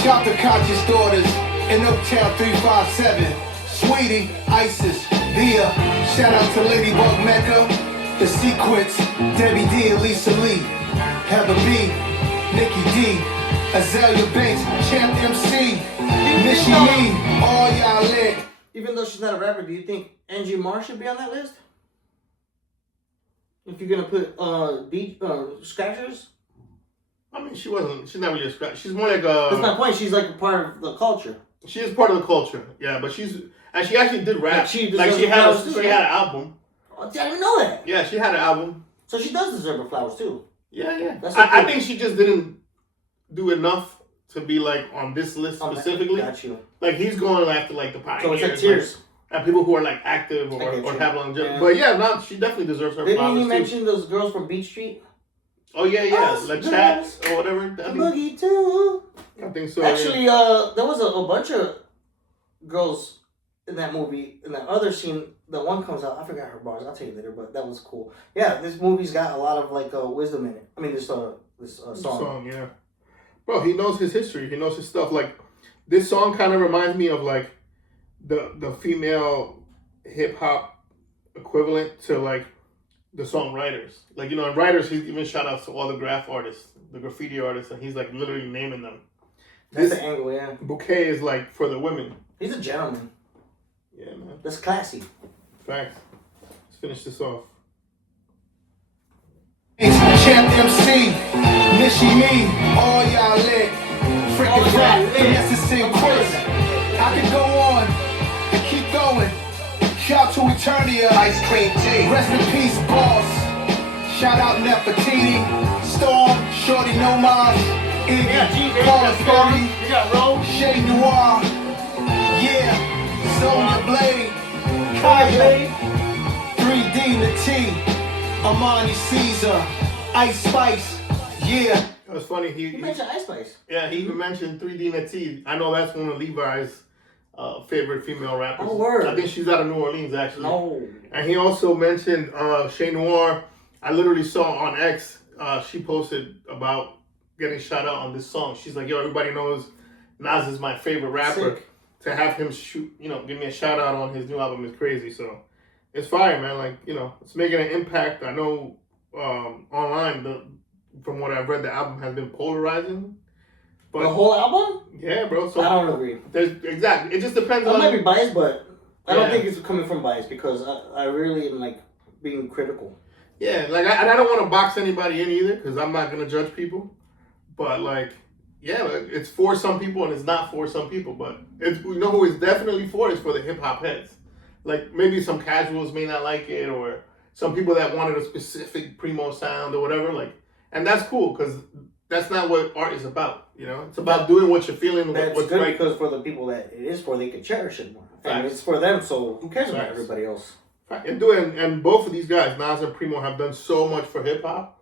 Shout to Conscious Daughters, in Uptown 357, Sweetie, Isis, Via, shout out to Ladybug Mecca, The Sequence, Debbie D and Lisa Lee, Heather B, Nikki D, Azalea Banks, Champ MC, Missy Lee, all y'all lit. Even though she's not a rapper, do you think Angie Marr should be on that list? If you're gonna put beat scratchers? I mean, she's not really a scratch. She's more like a. That's my point. She's like a part of the culture. She is part of the culture, yeah, but she actually did rap. Like, she had deserves she had an album. Oh, I didn't know that. Yeah, she had an album. So she does deserve her flowers too. Yeah. That's I okay. think she just didn't do enough to be like on this list specifically. Got you. Like he's going after like the So pioneers, it's like tears. and people who are like active I or get you. have longevity. Yeah. But yeah, no, she definitely deserves her Didn't flowers you too. mention those girls from Beach Street? Oh yeah, Us like girls, chats or whatever. Boogie too. I think so. Actually, there was a bunch of girls in that movie. In that other scene, the one comes out. I forgot her bars. I'll tell you later. But that was cool. Yeah, this movie's got a lot of like wisdom in it. I mean, this song. Yeah. Bro, he knows his history. He knows his stuff. Like this song kind of reminds me of like the female hip hop equivalent to like the songwriters. Like, you know, in writers, he's even shout outs to all the graph artists, the graffiti artists, and he's like literally naming them. That's This the angle, yeah. Bouquet is like for the women. He's a gentleman. Yeah, man. That's classy. Facts. Let's finish this off. Champ MC, Missy Me, all y'all lit. Freaking rap, yes, it's in quiz. I could go on and keep going. Shout to Eternia, Ice Cream Tea. Rest in peace, boss. Shout out Nefertiti, Storm, Shorty No Mas, Iggy, Paul Ferry, You got Rose. Shay Noir, yeah, Sonya Blade, Kanye, 3D Nati, Amani Caesar, Ice Spice, yeah. It was funny. You mentioned Ice Spice. Yeah, he even mentioned 3D Nati. I know that's one of Levi's favorite female rappers. Oh, word. I think she's out of New Orleans, actually. No. And he also mentioned Shay Noir. I literally saw on X, she posted about getting shout out on this song. She's like, yo, everybody knows Nas is my favorite rapper. Sick. To have him give me a shout out on his new album is crazy. So it's fire, man. Like, you know, it's making an impact. I know online, from what I've read, the album has been polarizing. But The whole album? yeah, bro. So I don't agree. Exactly. It just depends I on. might be biased, but I don't Yeah. think it's coming from bias because I really am like being critical. Yeah, like I don't want to box anybody in either because I'm not gonna judge people. But like, yeah, like, it's for some people and it's not for some people. But it's, you know who it's definitely for is for the hip hop heads. Like maybe some casuals may not like it, or some people that wanted a specific primo sound or whatever. Like, and that's cool because that's not what art is about. You know, it's about doing what you're feeling. That's What's good right. because for the people that it is for, they can cherish it more. And Facts. it's for them, so who cares about Facts. everybody else? And both of these guys, Nas and Primo, have done so much for hip hop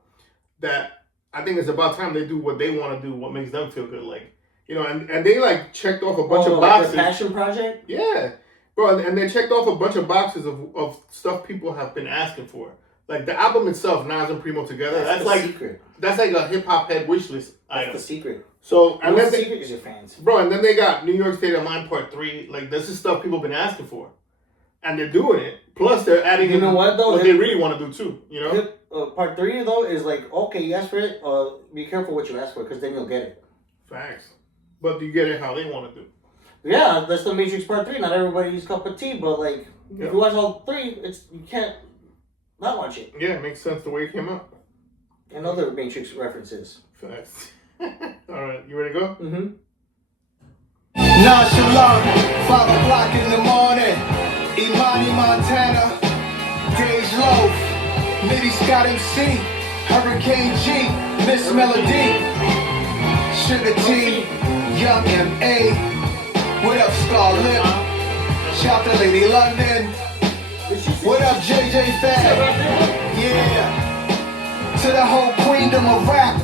that I think it's about time they do what they want to do, what makes them feel good. Like, you know, and they like checked off a bunch of like boxes. the passion project? Yeah, bro, and they checked off a bunch of boxes of stuff people have been asking for. Like the album itself, Nas and Primo together. That's the like secret. that's like a hip hop head wish list That's item. the secret. So and The then secret is your fans. bro, and then they got New York State of Mind Part 3. Like this is stuff people been asking for, and they're doing it. Plus they're adding. You know what though? What they really want to do too. You know. Part 3 though is like, okay, you ask for it. Be careful what you ask for, because then you'll get it. Facts. But you get it how they want to do. Yeah, that's the Matrix Part 3. Not everybody's cup of tea, but like if you watch all 3, you can't not watch it. Yeah, it makes sense the way it came out. And other Matrix references. Facts. Alright, you ready to go? Mm-hmm. Nonchalant, 5 o'clock in the morning. Imani, Montana. Dej Loaf. Nitty Scott MC. Hurricane G. Miss Melody. Sugar T. Young M.A. What up, Scarlett? Shout to Lady London. What up, JJ Fad? Yeah. To the whole queendom of rap.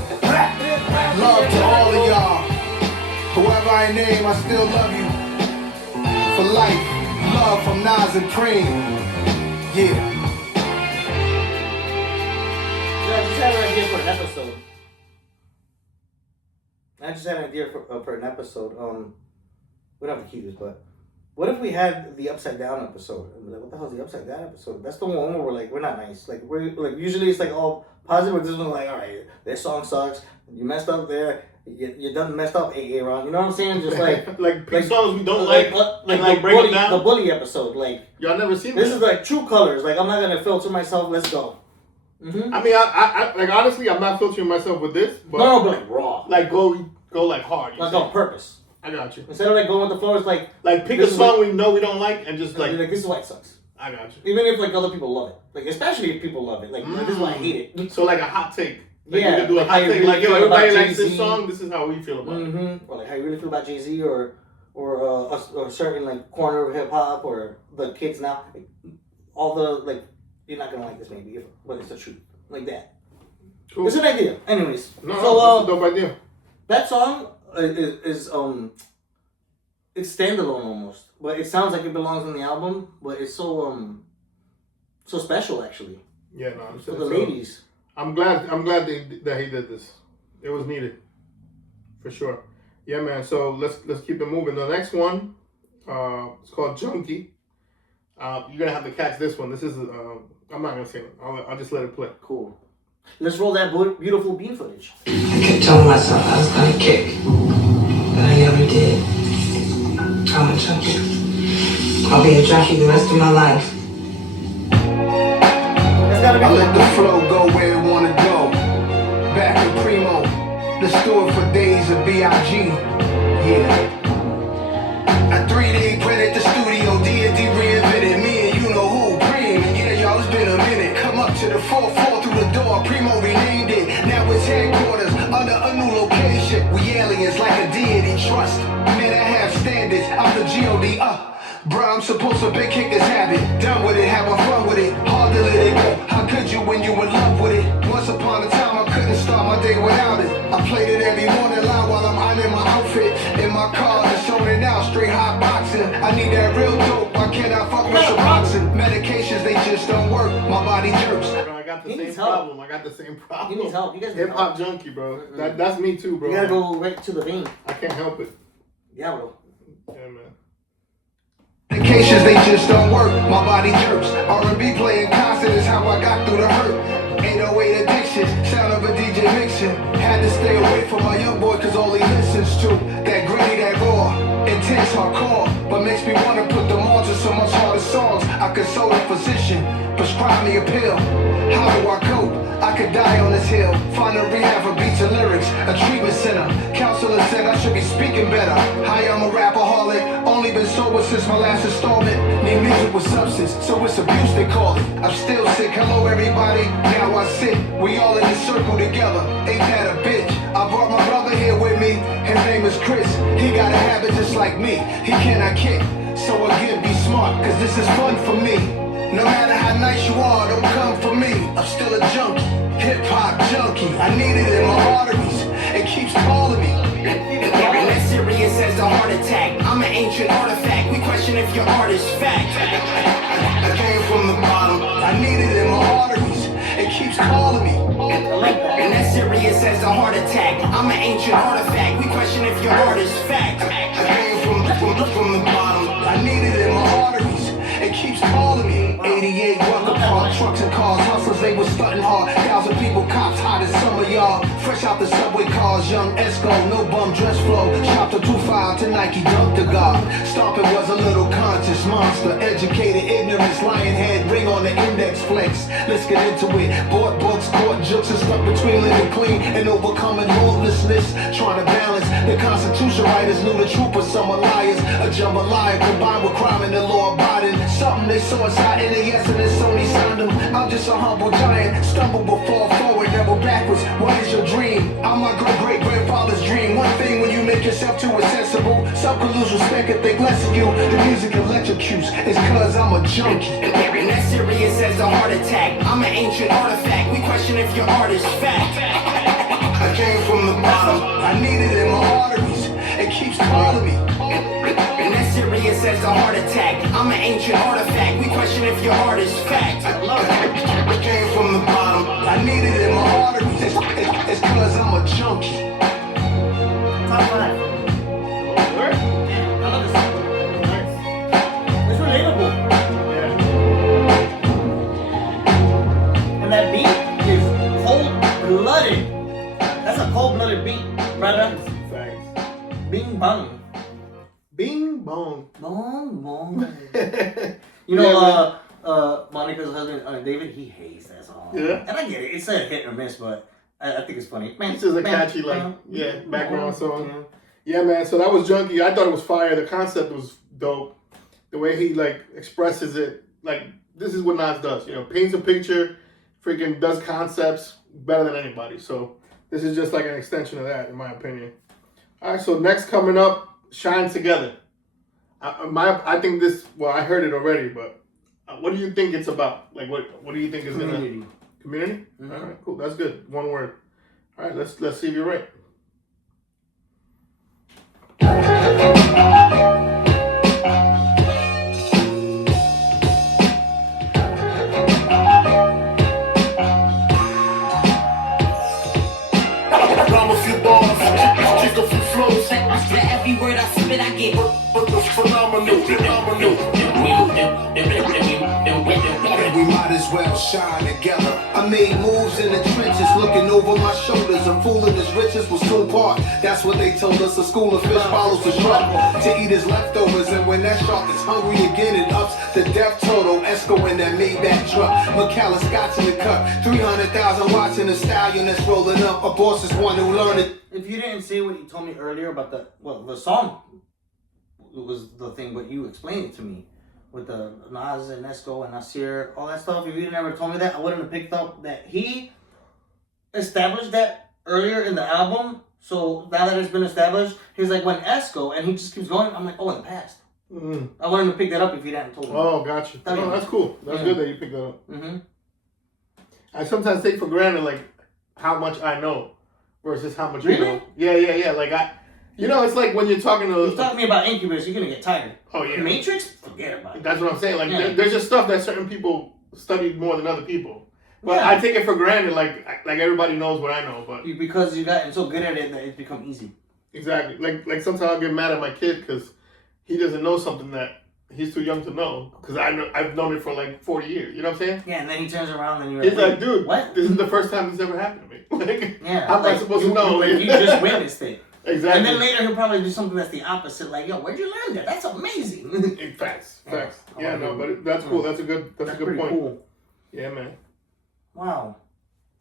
Love to all of y'all. Whoever I name, I still love you. For life. Love from Nas and Preem. Yeah. I just had an idea for an episode. For an episode. We don't have to keep this, but what if we had the Upside Down episode? And be like, what the hell is the Upside Down episode? That's the one where we're like, we're not nice. Like we're like usually it's like all positive. But this one's like, all right, this song sucks. You messed up there. You done messed up, Aaron. You know what I'm saying? Just like like songs we don't like the break bully, them down. the bully episode. Like y'all never seen this that. is like true colors. Like I'm not gonna filter myself. Let's go. Mm-hmm. I mean, I like honestly, I'm not filtering myself with this, but no, but like raw. Like go like hard. Like on purpose. I got you. Instead of like going with the flow, it's like pick a song we know we don't like and just like this is why it sucks. I got you. Even if like other people love it, like especially if people love it, like this is why I hate it. So like a hot take. Like yeah, you can do a hot take. really Like yo, everybody likes Jay-Z. this song. This is how we feel about it. Or like how you really feel about Jay-Z or a certain like corner of hip hop or the kids now. Like, all the like you're not gonna like this maybe, but it's the truth like that. Cool. It's an idea. Anyways, no, that's a dope idea. That song is it's standalone almost, but it sounds like it belongs on the album. But it's so special actually. Yeah, no, for the ladies. I'm glad that he did this. It was needed, for sure. Yeah, man. So let's keep it moving. The next one, it's called Junkie. You're gonna have to catch this one. This is I'm not gonna say it. I'll just let it play. Cool. Let's roll that beautiful bean footage. I kept telling myself I was gonna kick, but I never did. I'm a junkie. I'll be a junkie the rest of my life. I let the flow go where it wanna go. Back to Primo. Let's do it for days of B.I.G. Yeah. A 3D printed the studio, D&D reinvented me and you know who, Preem. Yeah, y'all, it's been a minute. Come up to the 4th floor through the door, Primo renamed it. Now it's headquarters under a new location. We aliens like a deity trust. Man, I have standards, I'm the G.O.D. Bruh, I'm supposed to big kick this habit. Done with it, having fun with it. Hard to let it go. How could you when you in love with it? Once upon a time, I couldn't start my day without it. I played it every morning loud while I'm ironing my outfit. In my car, just zoning out, straight hot boxing. I need that real dope. Why can't I fuck with Suboxone? Medications, they just don't work. My body jerks. I got the same problem. I got the same problem. He needs help. You guys need hip hop junkie, bro. That's me too, bro. You gotta go right to the vein. I can't help it. Yeah, bro. Yeah, man. Medications, they just don't work. My body jerks. R&B playing constant is how I got through the hurt. 808 addictions, sound of a DJ mixing. Had to stay away from my young boy cause all he listens to that gritty, that raw, intense, hardcore. But makes me wanna put them on to so much harder songs. I consult a physician, prescribe me a pill. How do I cope? I could die on this hill. Find a rehab for beats and lyrics, a treatment center. Counselor said I should be speaking better. Hi, I'm a rapaholic, only been sober since my last installment. Need music with substance, so it's abuse they call it. I'm still sick, hello everybody, now I sit. We all in this circle together, ain't that a bitch? I brought my brother here with me, his name is Chris. He got a habit just like me, he cannot kick. So again, be smart, cause this is fun for me. No matter how nice you are, don't come for me. I'm still a junkie, hip-hop junkie. I need it in my arteries, it keeps calling me. As serious as a heart attack. I'm an ancient artifact. We question if your art is fact. I came from the bottom, I need it in my arteries, ancient artifact. We question if your art is fact. I came from the bottom. I need it in my arteries. It keeps calling me. 88 Rucker Park, trucks and cars, hustlers, they was stunting hard. 1,000 people, cops, hot as summer, y'all. Fresh out the subway cars, young Esco, no bum dress flow. Shopped a 2.5 to Nike, dumped the God. Stomping was a little conscious monster. Educated ignorance, lion head, ring on the index flex. Let's get into it. Bought books, caught jokes, and stuck between living clean and overcoming homelessness. Trying to balance the Constitution writers knew the truth, but some are liars. A jambalaya combined with crime and the law abiding. Something they saw inside in the yes and it's only signed them. I'm just a humble giant, stumble but fall forward, never backwards. What is your dream? I'm my great-great-grandfather's dream. One thing when you make yourself too accessible, some can lose respect and think less of you. The music electrocutes, it's cause I'm a junkie. And that's serious as a heart attack. I'm an ancient artifact. We question if your art is fact. I came from the bottom. I need it in my arteries. It keeps calling me. And that's serious as a heart attack. I'm an ancient artifact. We question if your art is fact. I came from the bottom. I need it in my arteries. It's cause I'm a junkie. Top 5. Yeah, I love this song. It's relatable. And that beat is cold-blooded. That's a cold-blooded beat, brother. Thanks. Bing bong. Bing bong. Bong bong. You know, Monica's husband, David, he hates that song. Yeah. And I get it. It's a hit or miss, but I think it's funny. Man, It's just a catchy, background song. Yeah, man. So that was Junkie. I thought it was fire. The concept was dope. The way he expresses it, this is what Nas does. Paints a picture, freaking does concepts better than anybody. So this is just like an extension of that, in my opinion. All right. So next coming up, Shine Together. I think this. Well, I heard it already, but what do you think it's about? What do you think is Community. Community? Mm-hmm. All right, cool. That's good. One word. All right, let's see if you're right. Drop a few bars, kick a few flows. For every word I spit, I get Phenomenal. We might as well shine together. I made moves in the trenches, looking over my shoulders. A fool in his riches was soon part. That's what they told us. A school of fish follows the shark to eat his leftovers. And when that shark is hungry again, it ups the death total. Esco in that Maybach truck. McAllis Scott's in the cup. 300,000 watching the stallion that's rolling up. A boss is one who learned it. If you didn't say what you told me earlier about the song was the thing, but you explained it to me with the Nas and Esco and Nasir, all that stuff. If you never told me that, I wouldn't have picked up that he established that earlier in the album. So now that it's been established, he's like when Esco, and he just keeps going. I'm like, oh, in the past. Mm-hmm. I wouldn't have picked that up if you hadn't told me. Oh, gotcha. Oh, that's cool. That's good that you picked that up. Mm-hmm. I sometimes take for granted how much I know versus how much Really? you know. Yeah. It's like when you're talking to. You talk to me about Incubus, you're gonna get tired. Oh yeah. Matrix, forget about it. That's what I'm saying. There's just stuff that certain people studied more than other people. But Yeah. I take it for granted, like everybody knows what I know. But Because you've gotten so good at it that it's become easy. exactly, like sometimes I'll get mad at my kid because he doesn't know something that he's too young to know. Because I've known it for 40 years. You know what I'm saying? Yeah, and then he turns around and you're He's like, dude, what? This is the first time this ever happened to me. Yeah, how am I supposed to know? You just witnessed it. Exactly. And then later he'll probably do something that's the opposite, like, yo, where'd you learn that? That's amazing. Facts. Yeah, no, but that's cool. That's a good point. Cool. Yeah, man. Wow.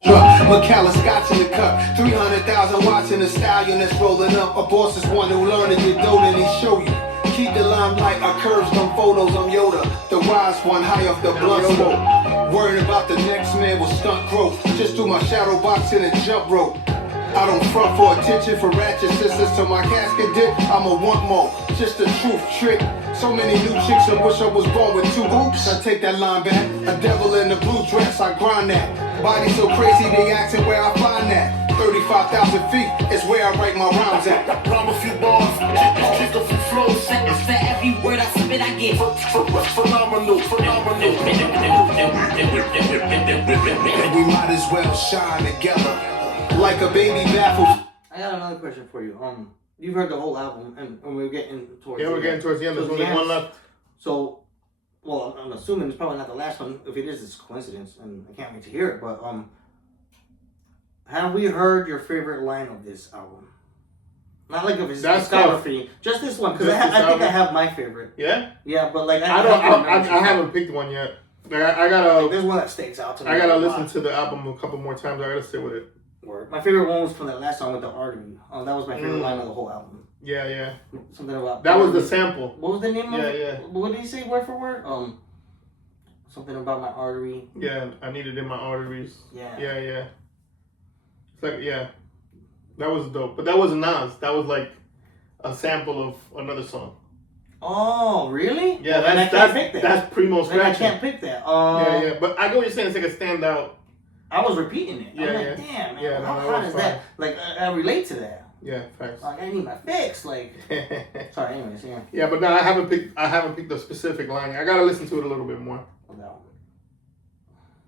McAllis Scott's in the cup. 300,000 watching the stallion that's rolling up. A boss is one who learned it, you don't, and he show you. Keep the limelight, our curves, them photos, I'm Yoda. The wise one, high off the blunt smoke. Worrying about the next man with stunt growth. Just do my shadow boxing and jump rope. I don't front for attention for ratchet sisters to my casket dip. I'ma want more, just a truth trick. So many new chicks, I wish I was born with 2 hoops. I take that line back. A devil in the blue dress, I grind that. Body so crazy, they asking where I find that. 35,000 feet is where I write my rhymes at. Drop a few bars, kick a few flows. For every word I spit, I get Phenomenal. And we might as well shine together. Like a baby baffled. I I got another question for you. You've heard the whole album, and we're getting towards. Yeah, we're getting towards the end. There's only one left. So, well, I'm assuming it's probably not the last one. If it is, it's a coincidence, and I can't wait to hear it. But have we heard your favorite line of this album? Not like of his discography, just this one, because I think I have my favorite. Yeah. Yeah, but like I haven't picked one yet. Like, I gotta. Like, there's one that sticks out to me. I gotta listen to the album a couple more times. I gotta sit with it. Word. My favorite one was from that last song with the artery. That was my favorite line of the whole album. Yeah. Something about that was the sample. What was the name of it? Yeah. What did he say word for word? Something about my artery. Yeah, I need it in my arteries. Yeah. It's like that was dope. But that wasn't Nas. That was like a sample of another song. Oh, really? Yeah, I can't pick that. That's Primo scratching. I can't pick that. Yeah. But I get what you're saying. It's like a standout. I was repeating it. Yeah, I'm like, damn, man. Yeah, how hot is that? Like, I relate to that. Yeah, facts. Like, I need my fix. Like, sorry, anyways, yeah. Yeah, but no, I haven't picked a specific line. I gotta listen to it a little bit more. No.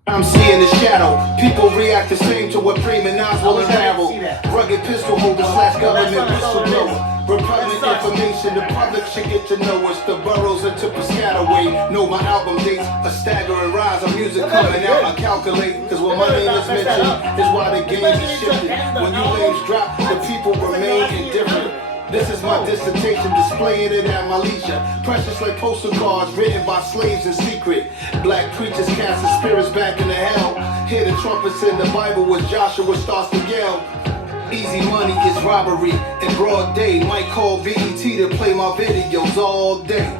I'm seeing the shadow. People react the same to what Premier Nas will unravel. Rugged pistol holder / government whistleblower. Repugnant information the public should get to know. It's the boroughs into Piscataway. Know my album dates, a staggering rise of music coming out. I calculate, cause when my name is mentioned, is why the game is shifted. When you names drop, the people remain indifferent. This is my dissertation, displaying it at my leisure. Precious like postal cards written by slaves in secret. Black preachers casting spirits back into hell. Hear the trumpets in the Bible when Joshua starts to yell. Easy money is robbery in broad day. Might call BET to play my videos all day.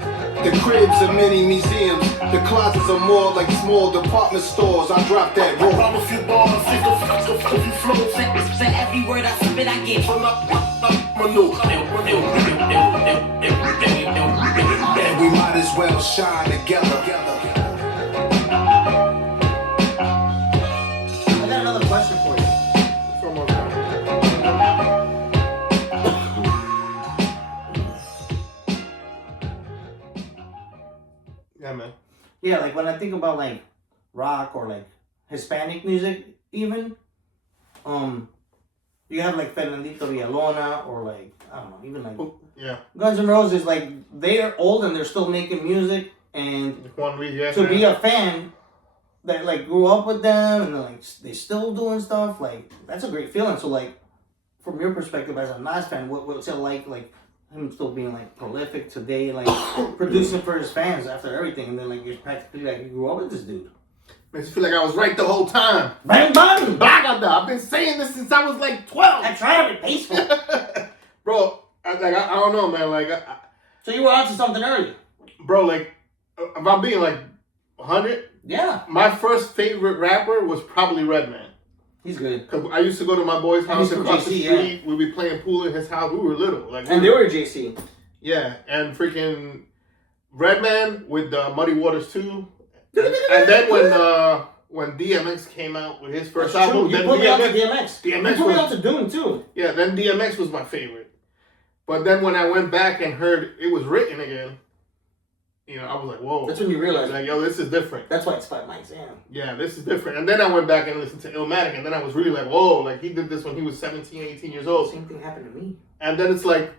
The cribs are many museums. The closets are more like small department stores. I drop that roll. Drop a few bars, a few flows. For every word I spit, I get from and we might as well shine together. I got another question for you. Yeah, man. Yeah, like when I think about like rock or like Hispanic music, even, you have like Fernandito Villalona or like, I don't know, even like Guns N' Roses, like they're old and they're still making music, and to be a fan that like grew up with them and like they still doing stuff, like that's a great feeling. So like from your perspective as a Nas fan, what's it like him still being like prolific today, like producing for his fans after everything, and then like you're practically like you grew up with this dude. Makes me feel like I was right the whole time. Bang bang! I've been saying this since I was like 12. I try to be peaceful. Bro, I don't know, man. Like, so you were onto something early. Bro, like, if I'm being like 100, yeah. My first favorite rapper was probably Redman. He's good. Cause I used to go to my boy's house across the street. Yeah. We'd be playing pool in his house. We were little, like, and they were JC. Yeah, and freaking Redman with Muddy Waters 2. And then when DMX came out with his first album, you put me on to DMX. DMX you put me on to Doom too. Yeah, then DMX was my favorite. But then when I went back and heard it was written again, you know, I was like, whoa. That's when you realize, like, yo, this is different. That's why it's 5 mics, yeah, this is different. And then I went back and listened to Illmatic, and then I was really like, whoa, like he did this when he was 17, 18 years old. Same thing happened to me. And then it's like,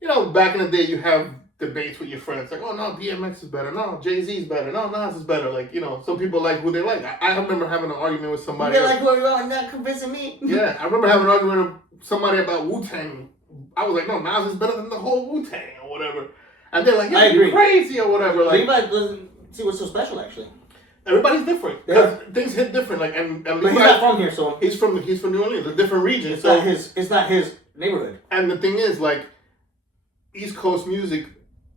you know, back in the day, you have debates with your friends, like, oh no, DMX is better, no, Jay-Z is better, no, Nas is better. Like, you know, some people like who they like. I remember having an argument with somebody. They like who you are and not convincing me. Yeah, I remember having an argument with somebody about Wu-Tang. I was like, no, Nas is better than the whole Wu-Tang or whatever. And they're like, yeah, you're crazy or whatever. Like, Levi doesn't see what's so special, actually. Everybody's different. Because things hit different. Like, and but he's not from here, so he's from New Orleans, a different region. It's not his neighborhood. And the thing is, like, East Coast music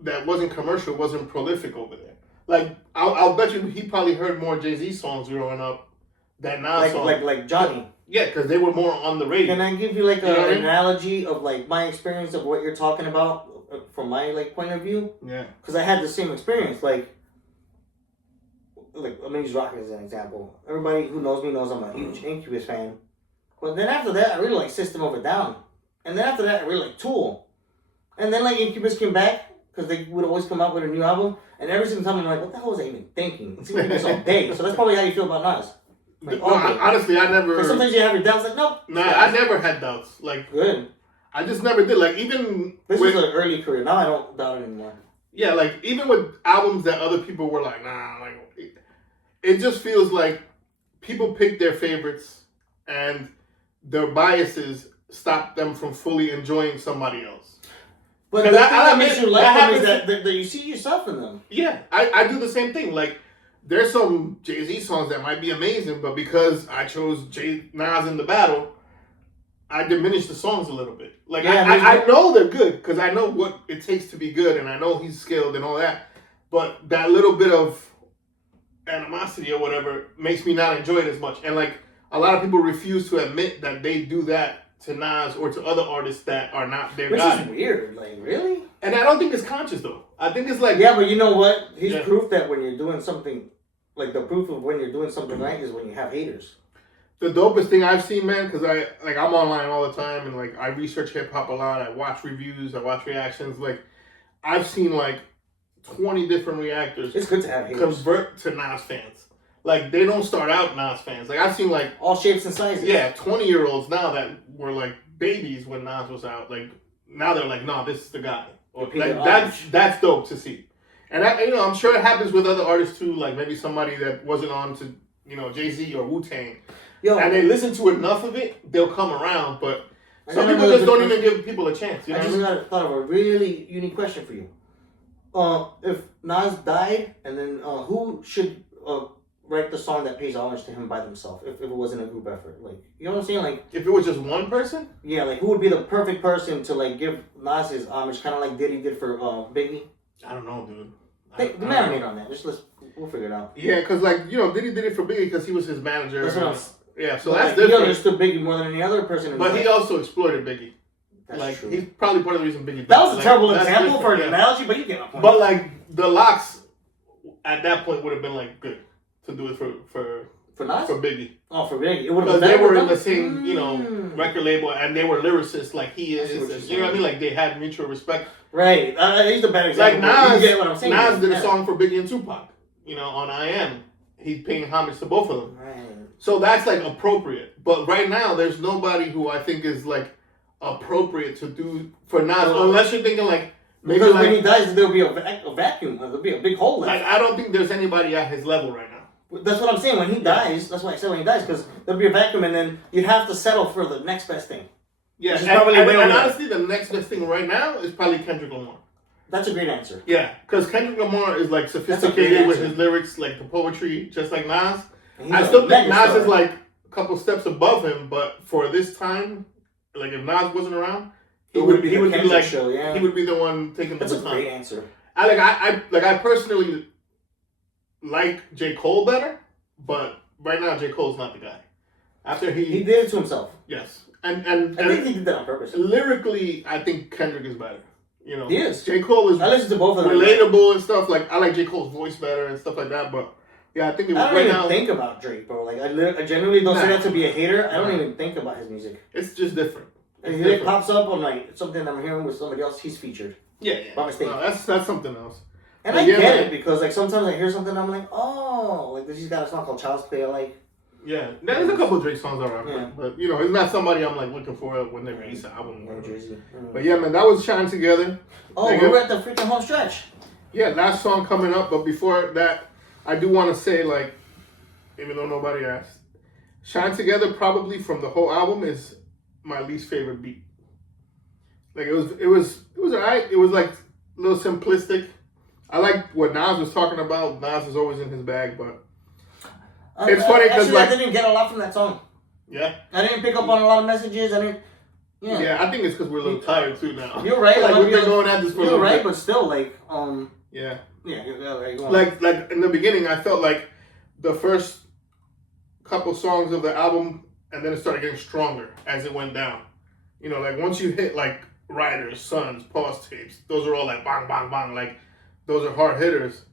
that wasn't commercial wasn't prolific over there. Like, I'll bet you he probably heard more Jay-Z songs growing up than Nas songs. Like Johnny. Yeah, because they were more on the radio. Can I give you like an analogy of like my experience of what you're talking about from my like point of view? Yeah. Because I had the same experience. Like I'm gonna use Rock as an example. Everybody who knows me knows I'm a huge Incubus fan. But then after that, I really like System of a Down. And then after that, I really like Tool. And then like Incubus came back because they would always come out with a new album. And every single time I'm like, what the hell was I even thinking? It's Incubus all day. So that's probably how you feel about Nas. Like, No, honestly, I never. Because sometimes you have your doubts, like, nope. Nah, I never had doubts. Like, good. I just never did. Like, even this was an early career. Now I don't doubt it anymore. Yeah, like even with albums that other people were like, nah, like it just feels like people pick their favorites and their biases stop them from fully enjoying somebody else. But that makes you like them is that you see yourself in them. Yeah, I do the same thing. Like, there's some Jay-Z songs that might be amazing, but because I chose Nas in the battle, I diminish the songs a little bit. Like, yeah, I know they're good because I know what it takes to be good, and I know he's skilled and all that. But that little bit of animosity or whatever makes me not enjoy it as much. And like, a lot of people refuse to admit that they do that to Nas or to other artists that are not their guy. Which is weird. Like, really? And I don't think it's conscious though. I think it's like, yeah, but you know what? He's proof that when you're doing something, like the proof of when you're doing something right is when you have haters. The dopest thing I've seen, man, because I'm online all the time and like I research hip hop a lot. I watch reviews, I watch reactions. Like, I've seen like 20 different reactors. It's good to have haters. Convert to Nas fans. Like, they don't start out Nas fans. Like, I've seen like all shapes and sizes. Yeah, 20-year-olds now that were like babies when Nas was out. Like, now they're like, no, this is the guy. Or, like, that's dope to see. And I'm sure it happens with other artists too. Like maybe somebody that wasn't on to Jay-Z or Wu-Tang. And they listen to enough of it, they'll come around. But some people just don't even give people a chance. You know I just thought of a really unique question for you. If Nas died, and then who should write the song that pays homage to him by themselves? If it wasn't a group effort, like, you know what I'm saying? Like, if it was just one person? Yeah, like who would be the perfect person to like give Nas his homage, kind of like Diddy did for Biggie? I don't know, dude. Marinate on that. We'll figure it out. Yeah, because like Diddy did it for Biggie because he was his manager. That's what yeah, so but that's like, different. He understood Biggie more than any other person. But he also exploited Biggie. That's like true. He's probably part of the reason Biggie. That was a terrible example for an analogy, but you get my point. But like the Locks at that point would have been like good to do it for Nas? For Biggie. Oh, for Biggie, it would have been better. They were in the same record label, and they were lyricists like he is. You know what I mean? Like they had mutual respect. Right. He's the better example. Like Nas, you get what I'm saying. Nas did a song for Biggie and Tupac. On I Am. He's paying homage to both of them. Right. So that's like appropriate. But right now, there's nobody who I think is like appropriate to do for Nas, unless you're thinking like maybe because like, when he dies, there'll be a vacuum. There'll be a big hole left. Like I don't think there's anybody at his level right now. That's what I'm saying. When he dies, that's why I said when he dies, because there'll be a vacuum, and then you have to settle for the next best thing. Yeah, and honestly, the next best thing right now is probably Kendrick Lamar. That's a great answer. Yeah, because Kendrick Lamar is like sophisticated with his lyrics, like the poetry, just like Nas. I still think Nas is like a couple steps above him, but for this time, like if Nas wasn't around, he would be like show, yeah. He would be the one taking the baton. That's a great answer. I personally like J. Cole better, but right now J. Cole's not the guy. After he did it to himself. Yes, and I think he did that on purpose. Lyrically, I think Kendrick is better. He is. J. Cole is. I listen to both of them. Relatable and stuff. Like I like J. Cole's voice better and stuff like that. But yeah, I think it was I don't even think about Drake, bro. Like I generally don't say that to be a hater. I don't even think about his music. It's just different. If it pops up on like something I'm hearing with somebody else, he's featured. Yeah. By mistake. No, that's something else. And I get it because like sometimes I hear something I'm like, oh, like he's got a song called Child's Play. I like. Yeah, there's a couple of Drake songs around, yeah. But it's not somebody I'm like looking for when they release an album. Jay-Z. But yeah, man, that was Shine Together. Oh, we're at the freaking home stretch. Yeah, last song coming up, but before that, I do want to say, like, even though nobody asked, Shine Together probably from the whole album is my least favorite beat. Like it was alright. It was like a little simplistic. I like what Nas was talking about. Nas is always in his bag, but. It's funny because like I didn't get a lot from that song. Yeah, I didn't pick up on a lot of messages. I didn't. Yeah, I think it's because we're a little tired too now. You're right. Like we've been going at this for a little bit. But still, like Yeah. Like in the beginning, I felt like the first couple songs of the album, and then it started getting stronger as it went down. Like once you hit like Riders, Sons, Pause Tapes, those are all like bang, bang, bang. Like those are hard hitters.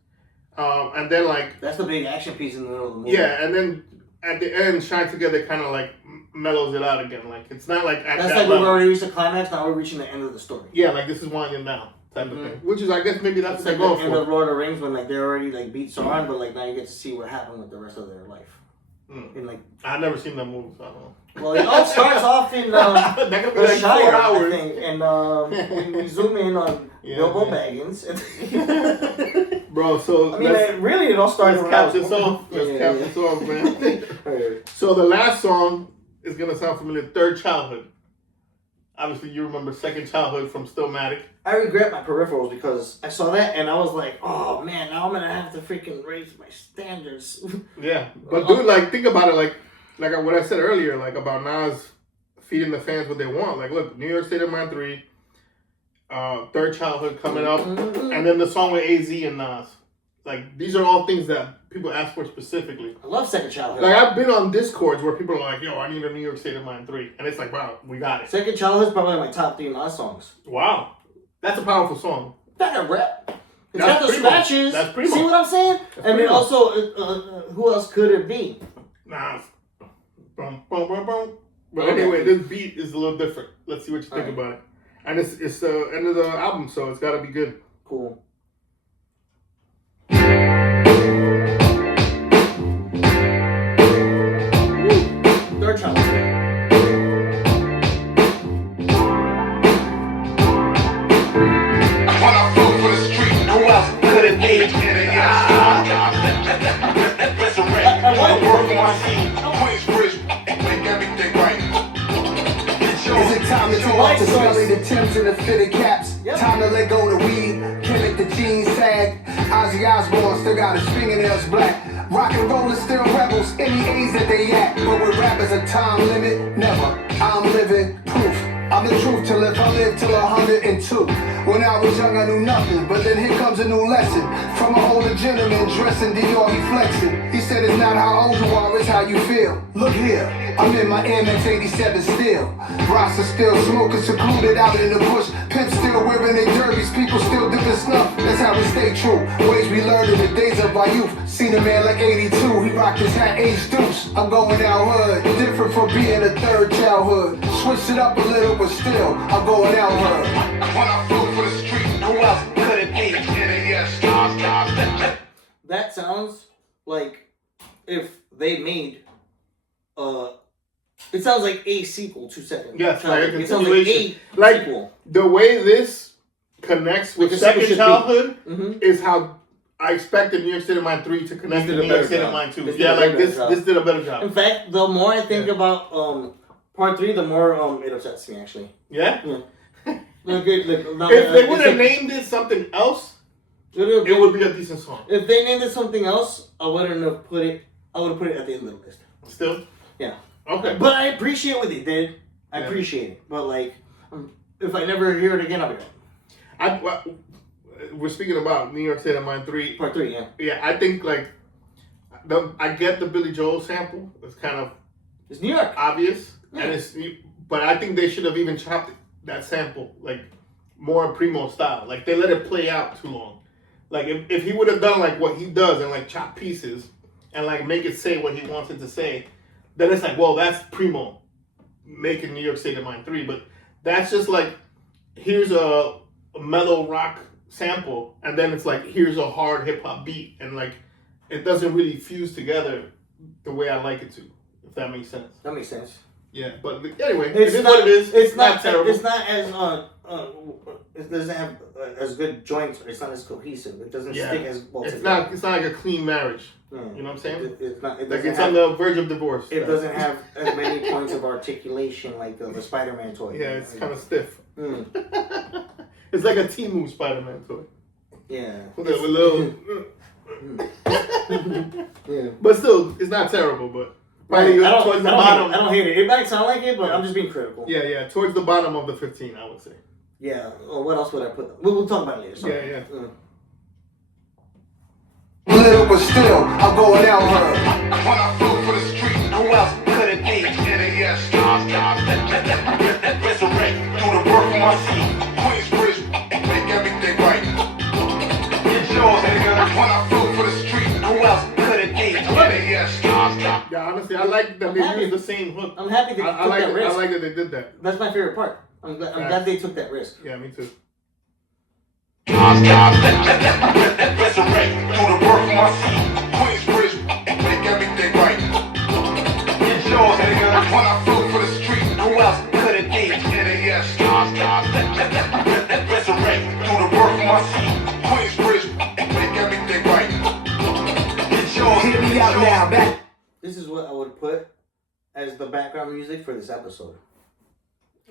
And then like that's the big action piece in the middle of the movie. Yeah, and then at the end, Shine Together kind of like mellows it out again. Like it's not like at that's that like level. we've already reached the climax. Now we're reaching the end of the story. Yeah, like this is winding down type of thing. Which is, I guess, maybe that's like what the end of Lord of the Rings when like they're already like beats are on, but like now you get to see what happened with the rest of their life. In like, I've never seen that movie, so I don't know. well, it all starts off in that could be the like 4 Shire, hours. I think, and we zoom in on Bilbo Baggins. Bro, so I mean, really, it all started. Let's cap this off. Let's cap this off, man. So the last song is gonna sound familiar. Third Childhood. Obviously, you remember Second Childhood from Stillmatic. I regret my peripherals because I saw that and I was like, oh man, now I'm gonna have to freaking raise my standards. Yeah, but dude, like, think about it, like what I said earlier, like about Nas feeding the fans what they want. Like, look, New York State of Mind 3, Third Childhood coming up, and then the song with AZ and Nas. Like, these are all things that people ask for specifically. I love Second Childhood. Like, I've been on Discords where people are like, yo, I need a New York State of Mind 3. And it's like, wow, we got it. Second Childhood is probably my top 3 Nas songs. Wow. That's a powerful song. That a rap. It's That's got the Primo. scratches. That's Primo. See what I'm saying? That's and then Primo. also, who else could it be? Nas. Boom, boom, boom, boom. But anyway, this beat is a little different. Let's see what you think about it. And it's the end of the album, so it's got to be good. Cool. Third Childhood. When I flew for the street, who else could it be? Resurrect, work on my scene, Queensbridge, make everything right. Is it time to take off the smelly, the Timbs and the fitted caps? Time to let go the weed, Kendrick the jeans sag. Ozzy Osbourne still got his fingernails black. Rock and roll is still rebels, any age that they act. But with rap is a time limit, never. I'm living proof. I'm the truth till if I live till 102. When I was young I knew nothing, but then here comes a new lesson. From an older gentleman dressing Dior, he flexing. He said it's not how old you are, it's how you feel. Look here, I'm in my MX 87 still. Rasta still smoking, secluded out in the bush. Pimps still wearing their derbies, people still dipping snuff. That's how we stay true. Ways we learned in the days of our youth. Seen a man like 82, he rocked his hat age deuce. I'm going out hood, different from being a third childhood. Switch it up a little, but still, I'm going out hood. When I flew for the street, who else could it be? That sounds like if they made it sounds like a sequel to Second. Yes, like a it sounds like continuation. a Like, sequel. the way this connects with Like a sequel Second should Childhood be. is how I expected New York State of Mind 3 to connect to This did a New York better State of job. Mind 2. This did Yeah, a like better this job. this did a better job. In fact, the more I think about part 3, the more it upsets me actually. Yeah? Like, If they would have named it something else, it would be a decent song. If they named it something else, I wouldn't have put it. I would have put it at the end of the list. Still? Yeah. Okay. But I appreciate what they did. I appreciate it. But like, if I never hear it again, I'll be right. We're speaking about New York State of Mind 3. Part 3, yeah. Yeah, I think like I get the Billy Joel sample. It's kind of It's New York, obvious, yeah. and but I think they should have even chopped that sample like more Primo style. Like they let it play out too long. Like if he would have done like what he does and like chop pieces and like make it say what he wants it to say, then it's like, well, that's Primo making New York State of Mind 3. But that's just like, here's a mellow rock sample, and then it's like, here's a hard hip hop beat, and like it doesn't really fuse together the way I like it to, if that makes sense. That makes sense. Yeah, but anyway, It's it is not, what it is. It's not terrible. It's not as it doesn't have as good joints. It's not as cohesive. It doesn't stick as well. It's together. not. It's not like a clean marriage. Yeah. You know what I'm saying? It's not. It Like doesn't it's have, on the verge of divorce. It doesn't have as many points of articulation like the Spider-Man toy. Yeah, it's kind of stiff. Mm. It's like a Temu Spider-Man toy. Yeah. With a little. Yeah. But still, it's not terrible. But Right. towards the bottom. I don't hate it. It might sound like it, but I'm just being critical. Yeah, towards the bottom of the 15, I would say. Yeah. Or what else would I put? We'll talk about it later. Sorry. Yeah. Little but still, I'm going out her. When I flew for the street, who else could it be? Resurrect, do the work on my scene. Queensbridge, make everything right. Get yours, nigga. When I flew for the street, who else could it be? Yeah, honestly, I like that they used the same hook. I'm happy they took I like that risk. I like that they did that. That's my favorite part. I'm glad they took that risk. Yeah, me too. Resurrect, do the work on my scene. Queensbridge, make everything right. Hear me out now. Back. This is what I would put as the background music for this episode.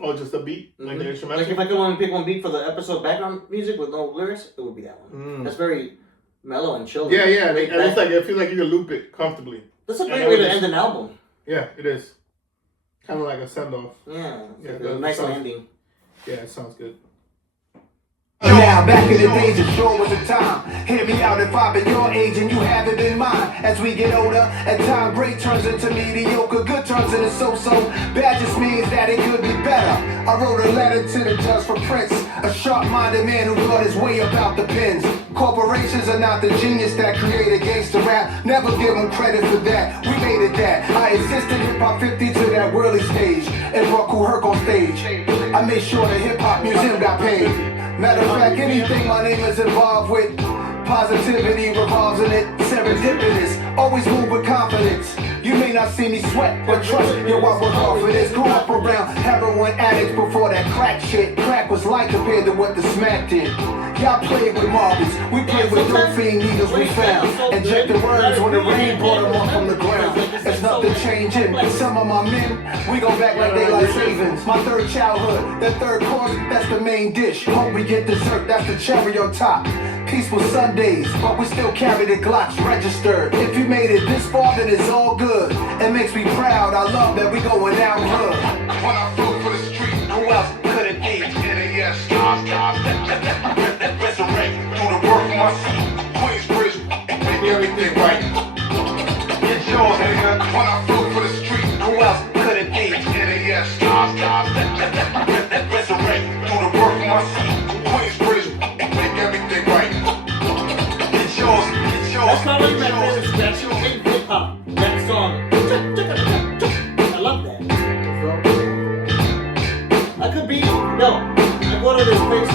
Oh, just a beat? Like the instrumental? Like if I could only pick one beat for the episode background music with no lyrics, it would be that one. That's very mellow and chill. Yeah. And it's like, I feel like you can loop it comfortably. That's a great way to end an album. Yeah, it is. Kind of like a send-off. Yeah, like a nice landing. Yeah, it sounds good. Now, back in the days, it sure was a time. Hear me out if I've been your age and you haven't been mine. As we get older, at time great turns into mediocre, good turns into so-so. Bad just means that it could be better. I wrote a letter to the judge for Prince, a sharp-minded man who thought his way about the pens. Corporations are not the genius that created gangster rap. Never give them credit for that. We made it that. I assisted hip-hop 50 to that whirly stage and brought Kool Herc on stage. I made sure the hip-hop museum got paid. Matter of fact, anything my name is involved with, positivity revolves in it. Serendipitous, always move with confidence. You may not see me sweat, but trust me, I work hard for this. Grew up around heroin addicts before that crack shit. Crack was light compared to what the smack did. Y'all played with marbles, we played with dope fiend needles we found. Inject the words when the rain brought them up from the ground. There's nothing changing. Some of my men, we go back like daylight savings. My third childhood, that third course, that's the main dish. Hope we get dessert, that's the cherry on top. Peaceful Sundays, but we still carry the Glocks registered. If you made it this far, then it's all good. It makes me proud, I love that we going down hood. When I flew for the street, who else could it be? NAS, resurrect through the work of my feet. Queensbridge, make everything right. Get yours, nigga. When I flew for the street, who else could it be? NAS, resurrect through the work of my feet. Queensbridge, make everything right. Get yours, get yours. That's probably my favorite scratch in hip hop. That song. I love that. I could be I go to this place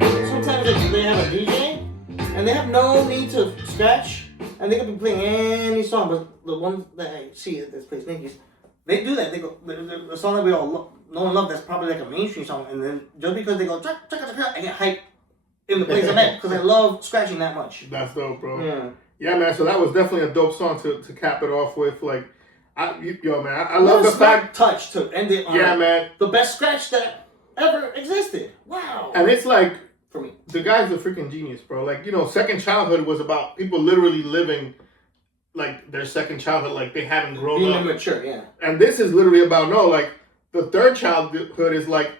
and sometimes they have a DJ and they have no need to scratch and they could be playing any song, but the ones that I see at this place, Nikki's, they do that. They go the song that we all know and love. That's probably like a mainstream song, and then just because they go I get hyped in the place I'm at because I love scratching that much. That's dope, bro. Yeah, man. So that was definitely a dope song to cap it off with. Like, I love the fact touch to end it on. Yeah, man. The best scratch that ever existed. Wow. And it's like, for me, the guy's a freaking genius, bro. Like, Second Childhood was about people literally living like their second childhood, like they haven't grown being up. Mature, yeah. And this is literally about like the third childhood is like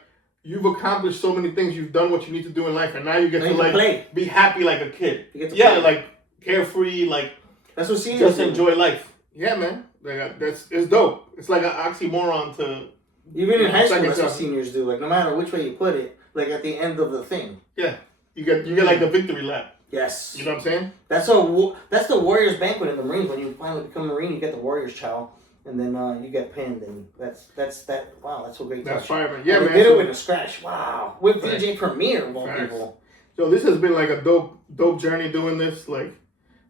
you've accomplished so many things, you've done what you need to do in life, and now you get to like play. Be happy like a kid. Play. Like carefree, like that's what seniors just enjoy life. Yeah, man. Like it's dope. It's like an oxymoron to even in high school. That's what seniors do. Like no matter which way you put it, like at the end of the thing. Yeah, you get like the victory lap. Yes. You know what I'm saying? That's the Warriors banquet in the Marines. When you finally become a Marine, you get the Warriors chow, and then you get pinned, and that's that. Wow, that's a great touch. That's fire, man. Yeah, and man. They did it with a scratch. Wow, with DJ Premier of all people. So this has been like a dope journey doing this. Like,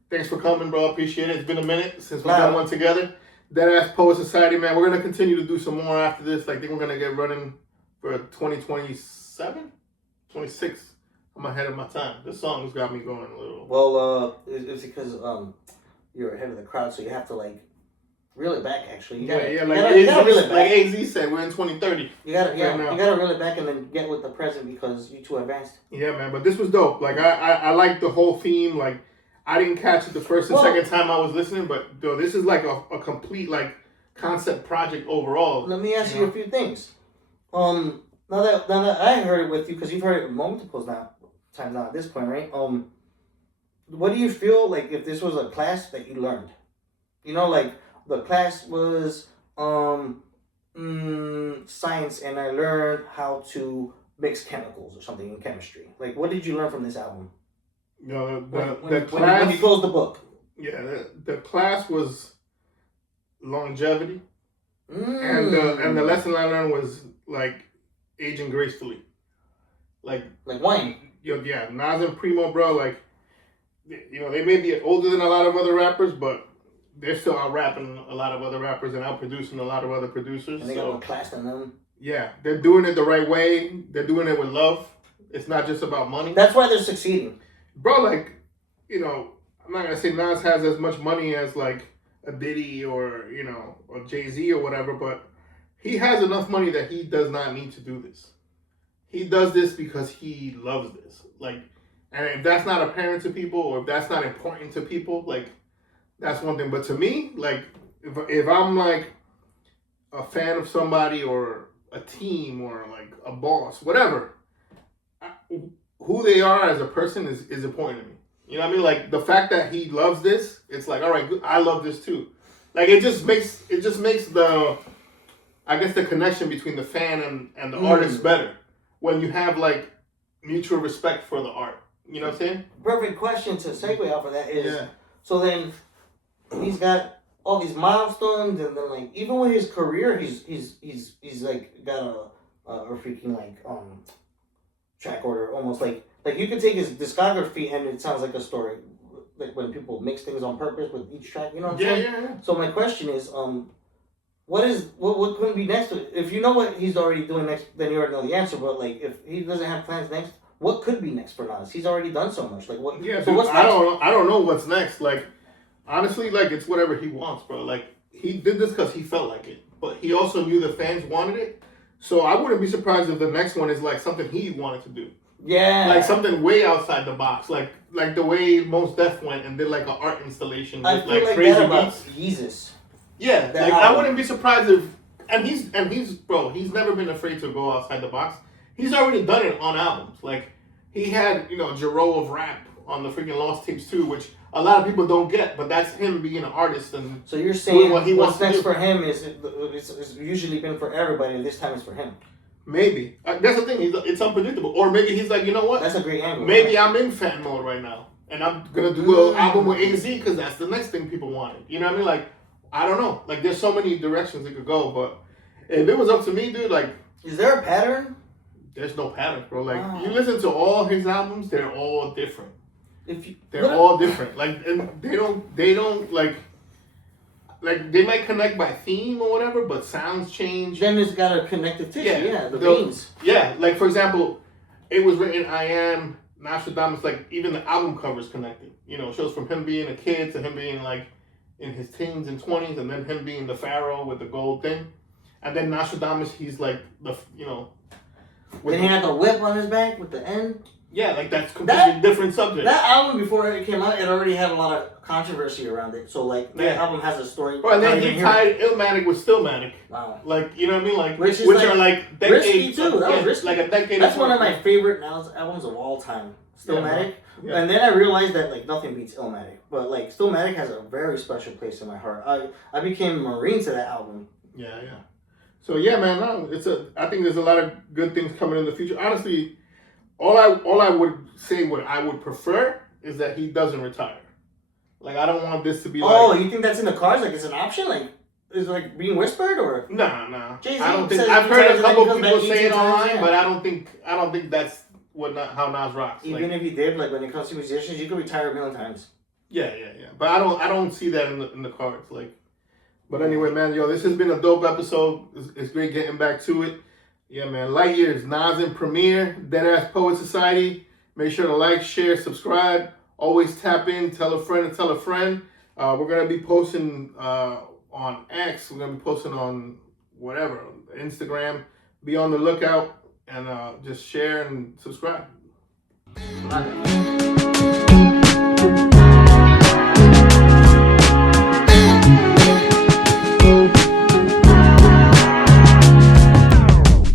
thanks for coming, bro. Appreciate it. It's been a minute since we've done one together. Deadass Poets Society, man. We're gonna continue to do some more after this. I think we're gonna get running for 2027, 26. I'm ahead of my time. This song has got me going a little. Well, it's because you're ahead of the crowd, so you have to like reel it back. Actually, you gotta reel it back. Like AZ said, we're in 2030. You gotta reel it back and then get with the present because you too advanced. Yeah, man. But this was dope. Like I like the whole theme. Like I didn't catch it the first and second time I was listening, but this is like a complete like concept project overall. Let me ask you a few things. Now that I heard it with you, because you've heard it multiple times now at this point, right? What do you feel like if this was a class that you learned? Like the class was science, and I learned how to mix chemicals or something in chemistry. Like, what did you learn from this album? The class, when you closed the book. Yeah, the class was longevity, and the lesson I learned was like aging gracefully, like wine. Yeah, Nas and Primo, bro. Like, they may be older than a lot of other rappers, but they're still out rapping a lot of other rappers and out producing a lot of other producers. And they got more class than them. Yeah, they're doing it the right way. They're doing it with love. It's not just about money. That's why they're succeeding. Bro, like, I'm not gonna say Nas has as much money as like a Diddy or or Jay-Z or whatever, but he has enough money that he does not need to do this. He does this because he loves this. Like, and if that's not apparent to people, or if that's not important to people, like, that's one thing. But to me, like, if I'm like a fan of somebody or a team or like a boss, whatever, who they are as a person is important to me. You know what I mean? Like, the fact that he loves this, it's like, all right, good, I love this too. Like, it just makes the, I guess, the connection between the fan and the artist better when you have like mutual respect for the art. You know what I'm saying? Perfect question to segue off of that is, so then he's got all these milestones, and then like even with his career, he's like got a freaking like track order, almost like you could take his discography and it sounds like a story, like when people mix things on purpose with each track. You know what I'm saying? Yeah. So my question is, what could be next? If you know what he's already doing next, then you already know the answer. But like, if he doesn't have plans next, what could be next for Nas? He's already done so much. Like what? Yeah, so dude, what's next? I don't know what's next. Like, honestly, like, it's whatever he wants, bro. Like, he did this because he felt like it, but he also knew the fans wanted it. So I wouldn't be surprised if the next one is like something he wanted to do. Yeah. Like something way outside the box, like the way Mos Def went and did like an art installation with I feel like crazy that about beats. Jesus. Yeah, That like I album. wouldn't be surprised if, and he's bro, he's never been afraid to go outside the box. He's already done it on albums. Like, he had Jero of Rap on the freaking Lost Tapes too, which a lot of people don't get, but that's him being an artist. And So you're saying what he wants what's next to do. for him is it's usually been for everybody, and this time it's for him. Maybe that's the thing. It's unpredictable, or maybe he's like, you know what? That's a great angle. Maybe I'm in fan mode right now, and I'm gonna do an album with AZ because that's the next thing people wanted. You know what I mean? Like, I don't know. Like, there's so many directions it could go, but if it was up to me, dude, like, is there a pattern? There's no pattern, bro. Like, you listen to all his albums, they're all different. They're all different. Like, and they don't like they might connect by theme or whatever, but sounds change. Then it's got a connective tissue. Yeah, the veins. Yeah, like, for example, it was written I Am Nostradamus. Like, even the album covers connected. It shows from him being a kid to him being like in his teens and 20s, and then him being the pharaoh with the gold thing, and then Nostradamus, he's like the Then he had the whip on his back with the N. Yeah, like, that's completely different subject. That album, before it came out, it already had a lot of controversy around it. So, like, that album has a story. Bro, and then he tied Illmatic with Stillmatic. Wow. Like, you know what I mean? Like, which are like decades. Risky, too. That was risky. Like a decade. That's one of my favorite albums of all time. Stillmatic. Yeah. And then I realized that, like, nothing beats Illmatic. But, like, Stillmatic has a very special place in my heart. I became a Marine to that album. Yeah. So, yeah, man, I think there's a lot of good things coming in the future. Honestly, all I would say what I would prefer is that he doesn't retire. Like, I don't want this to be like... Oh, you think that's in the cards? Like, it's an option? Like, is it like being whispered or? Nah. Jay-Z I don't think... says I've heard a couple he people say it online, yeah. but I don't think that's how Nas rocks. Even if he did, like, when it comes to musicians, you could retire a million times. Yeah. But I don't see that in the cards. Like, but anyway, man, this has been a dope episode. It's great getting back to it. Yeah, man. Light years, Nas and Premier, Deadass Poets Society. Make sure to like, share, subscribe. Always tap in, tell a friend and tell a friend. We're gonna be posting on X. We're gonna be posting on whatever, Instagram. Be on the lookout and just share and subscribe.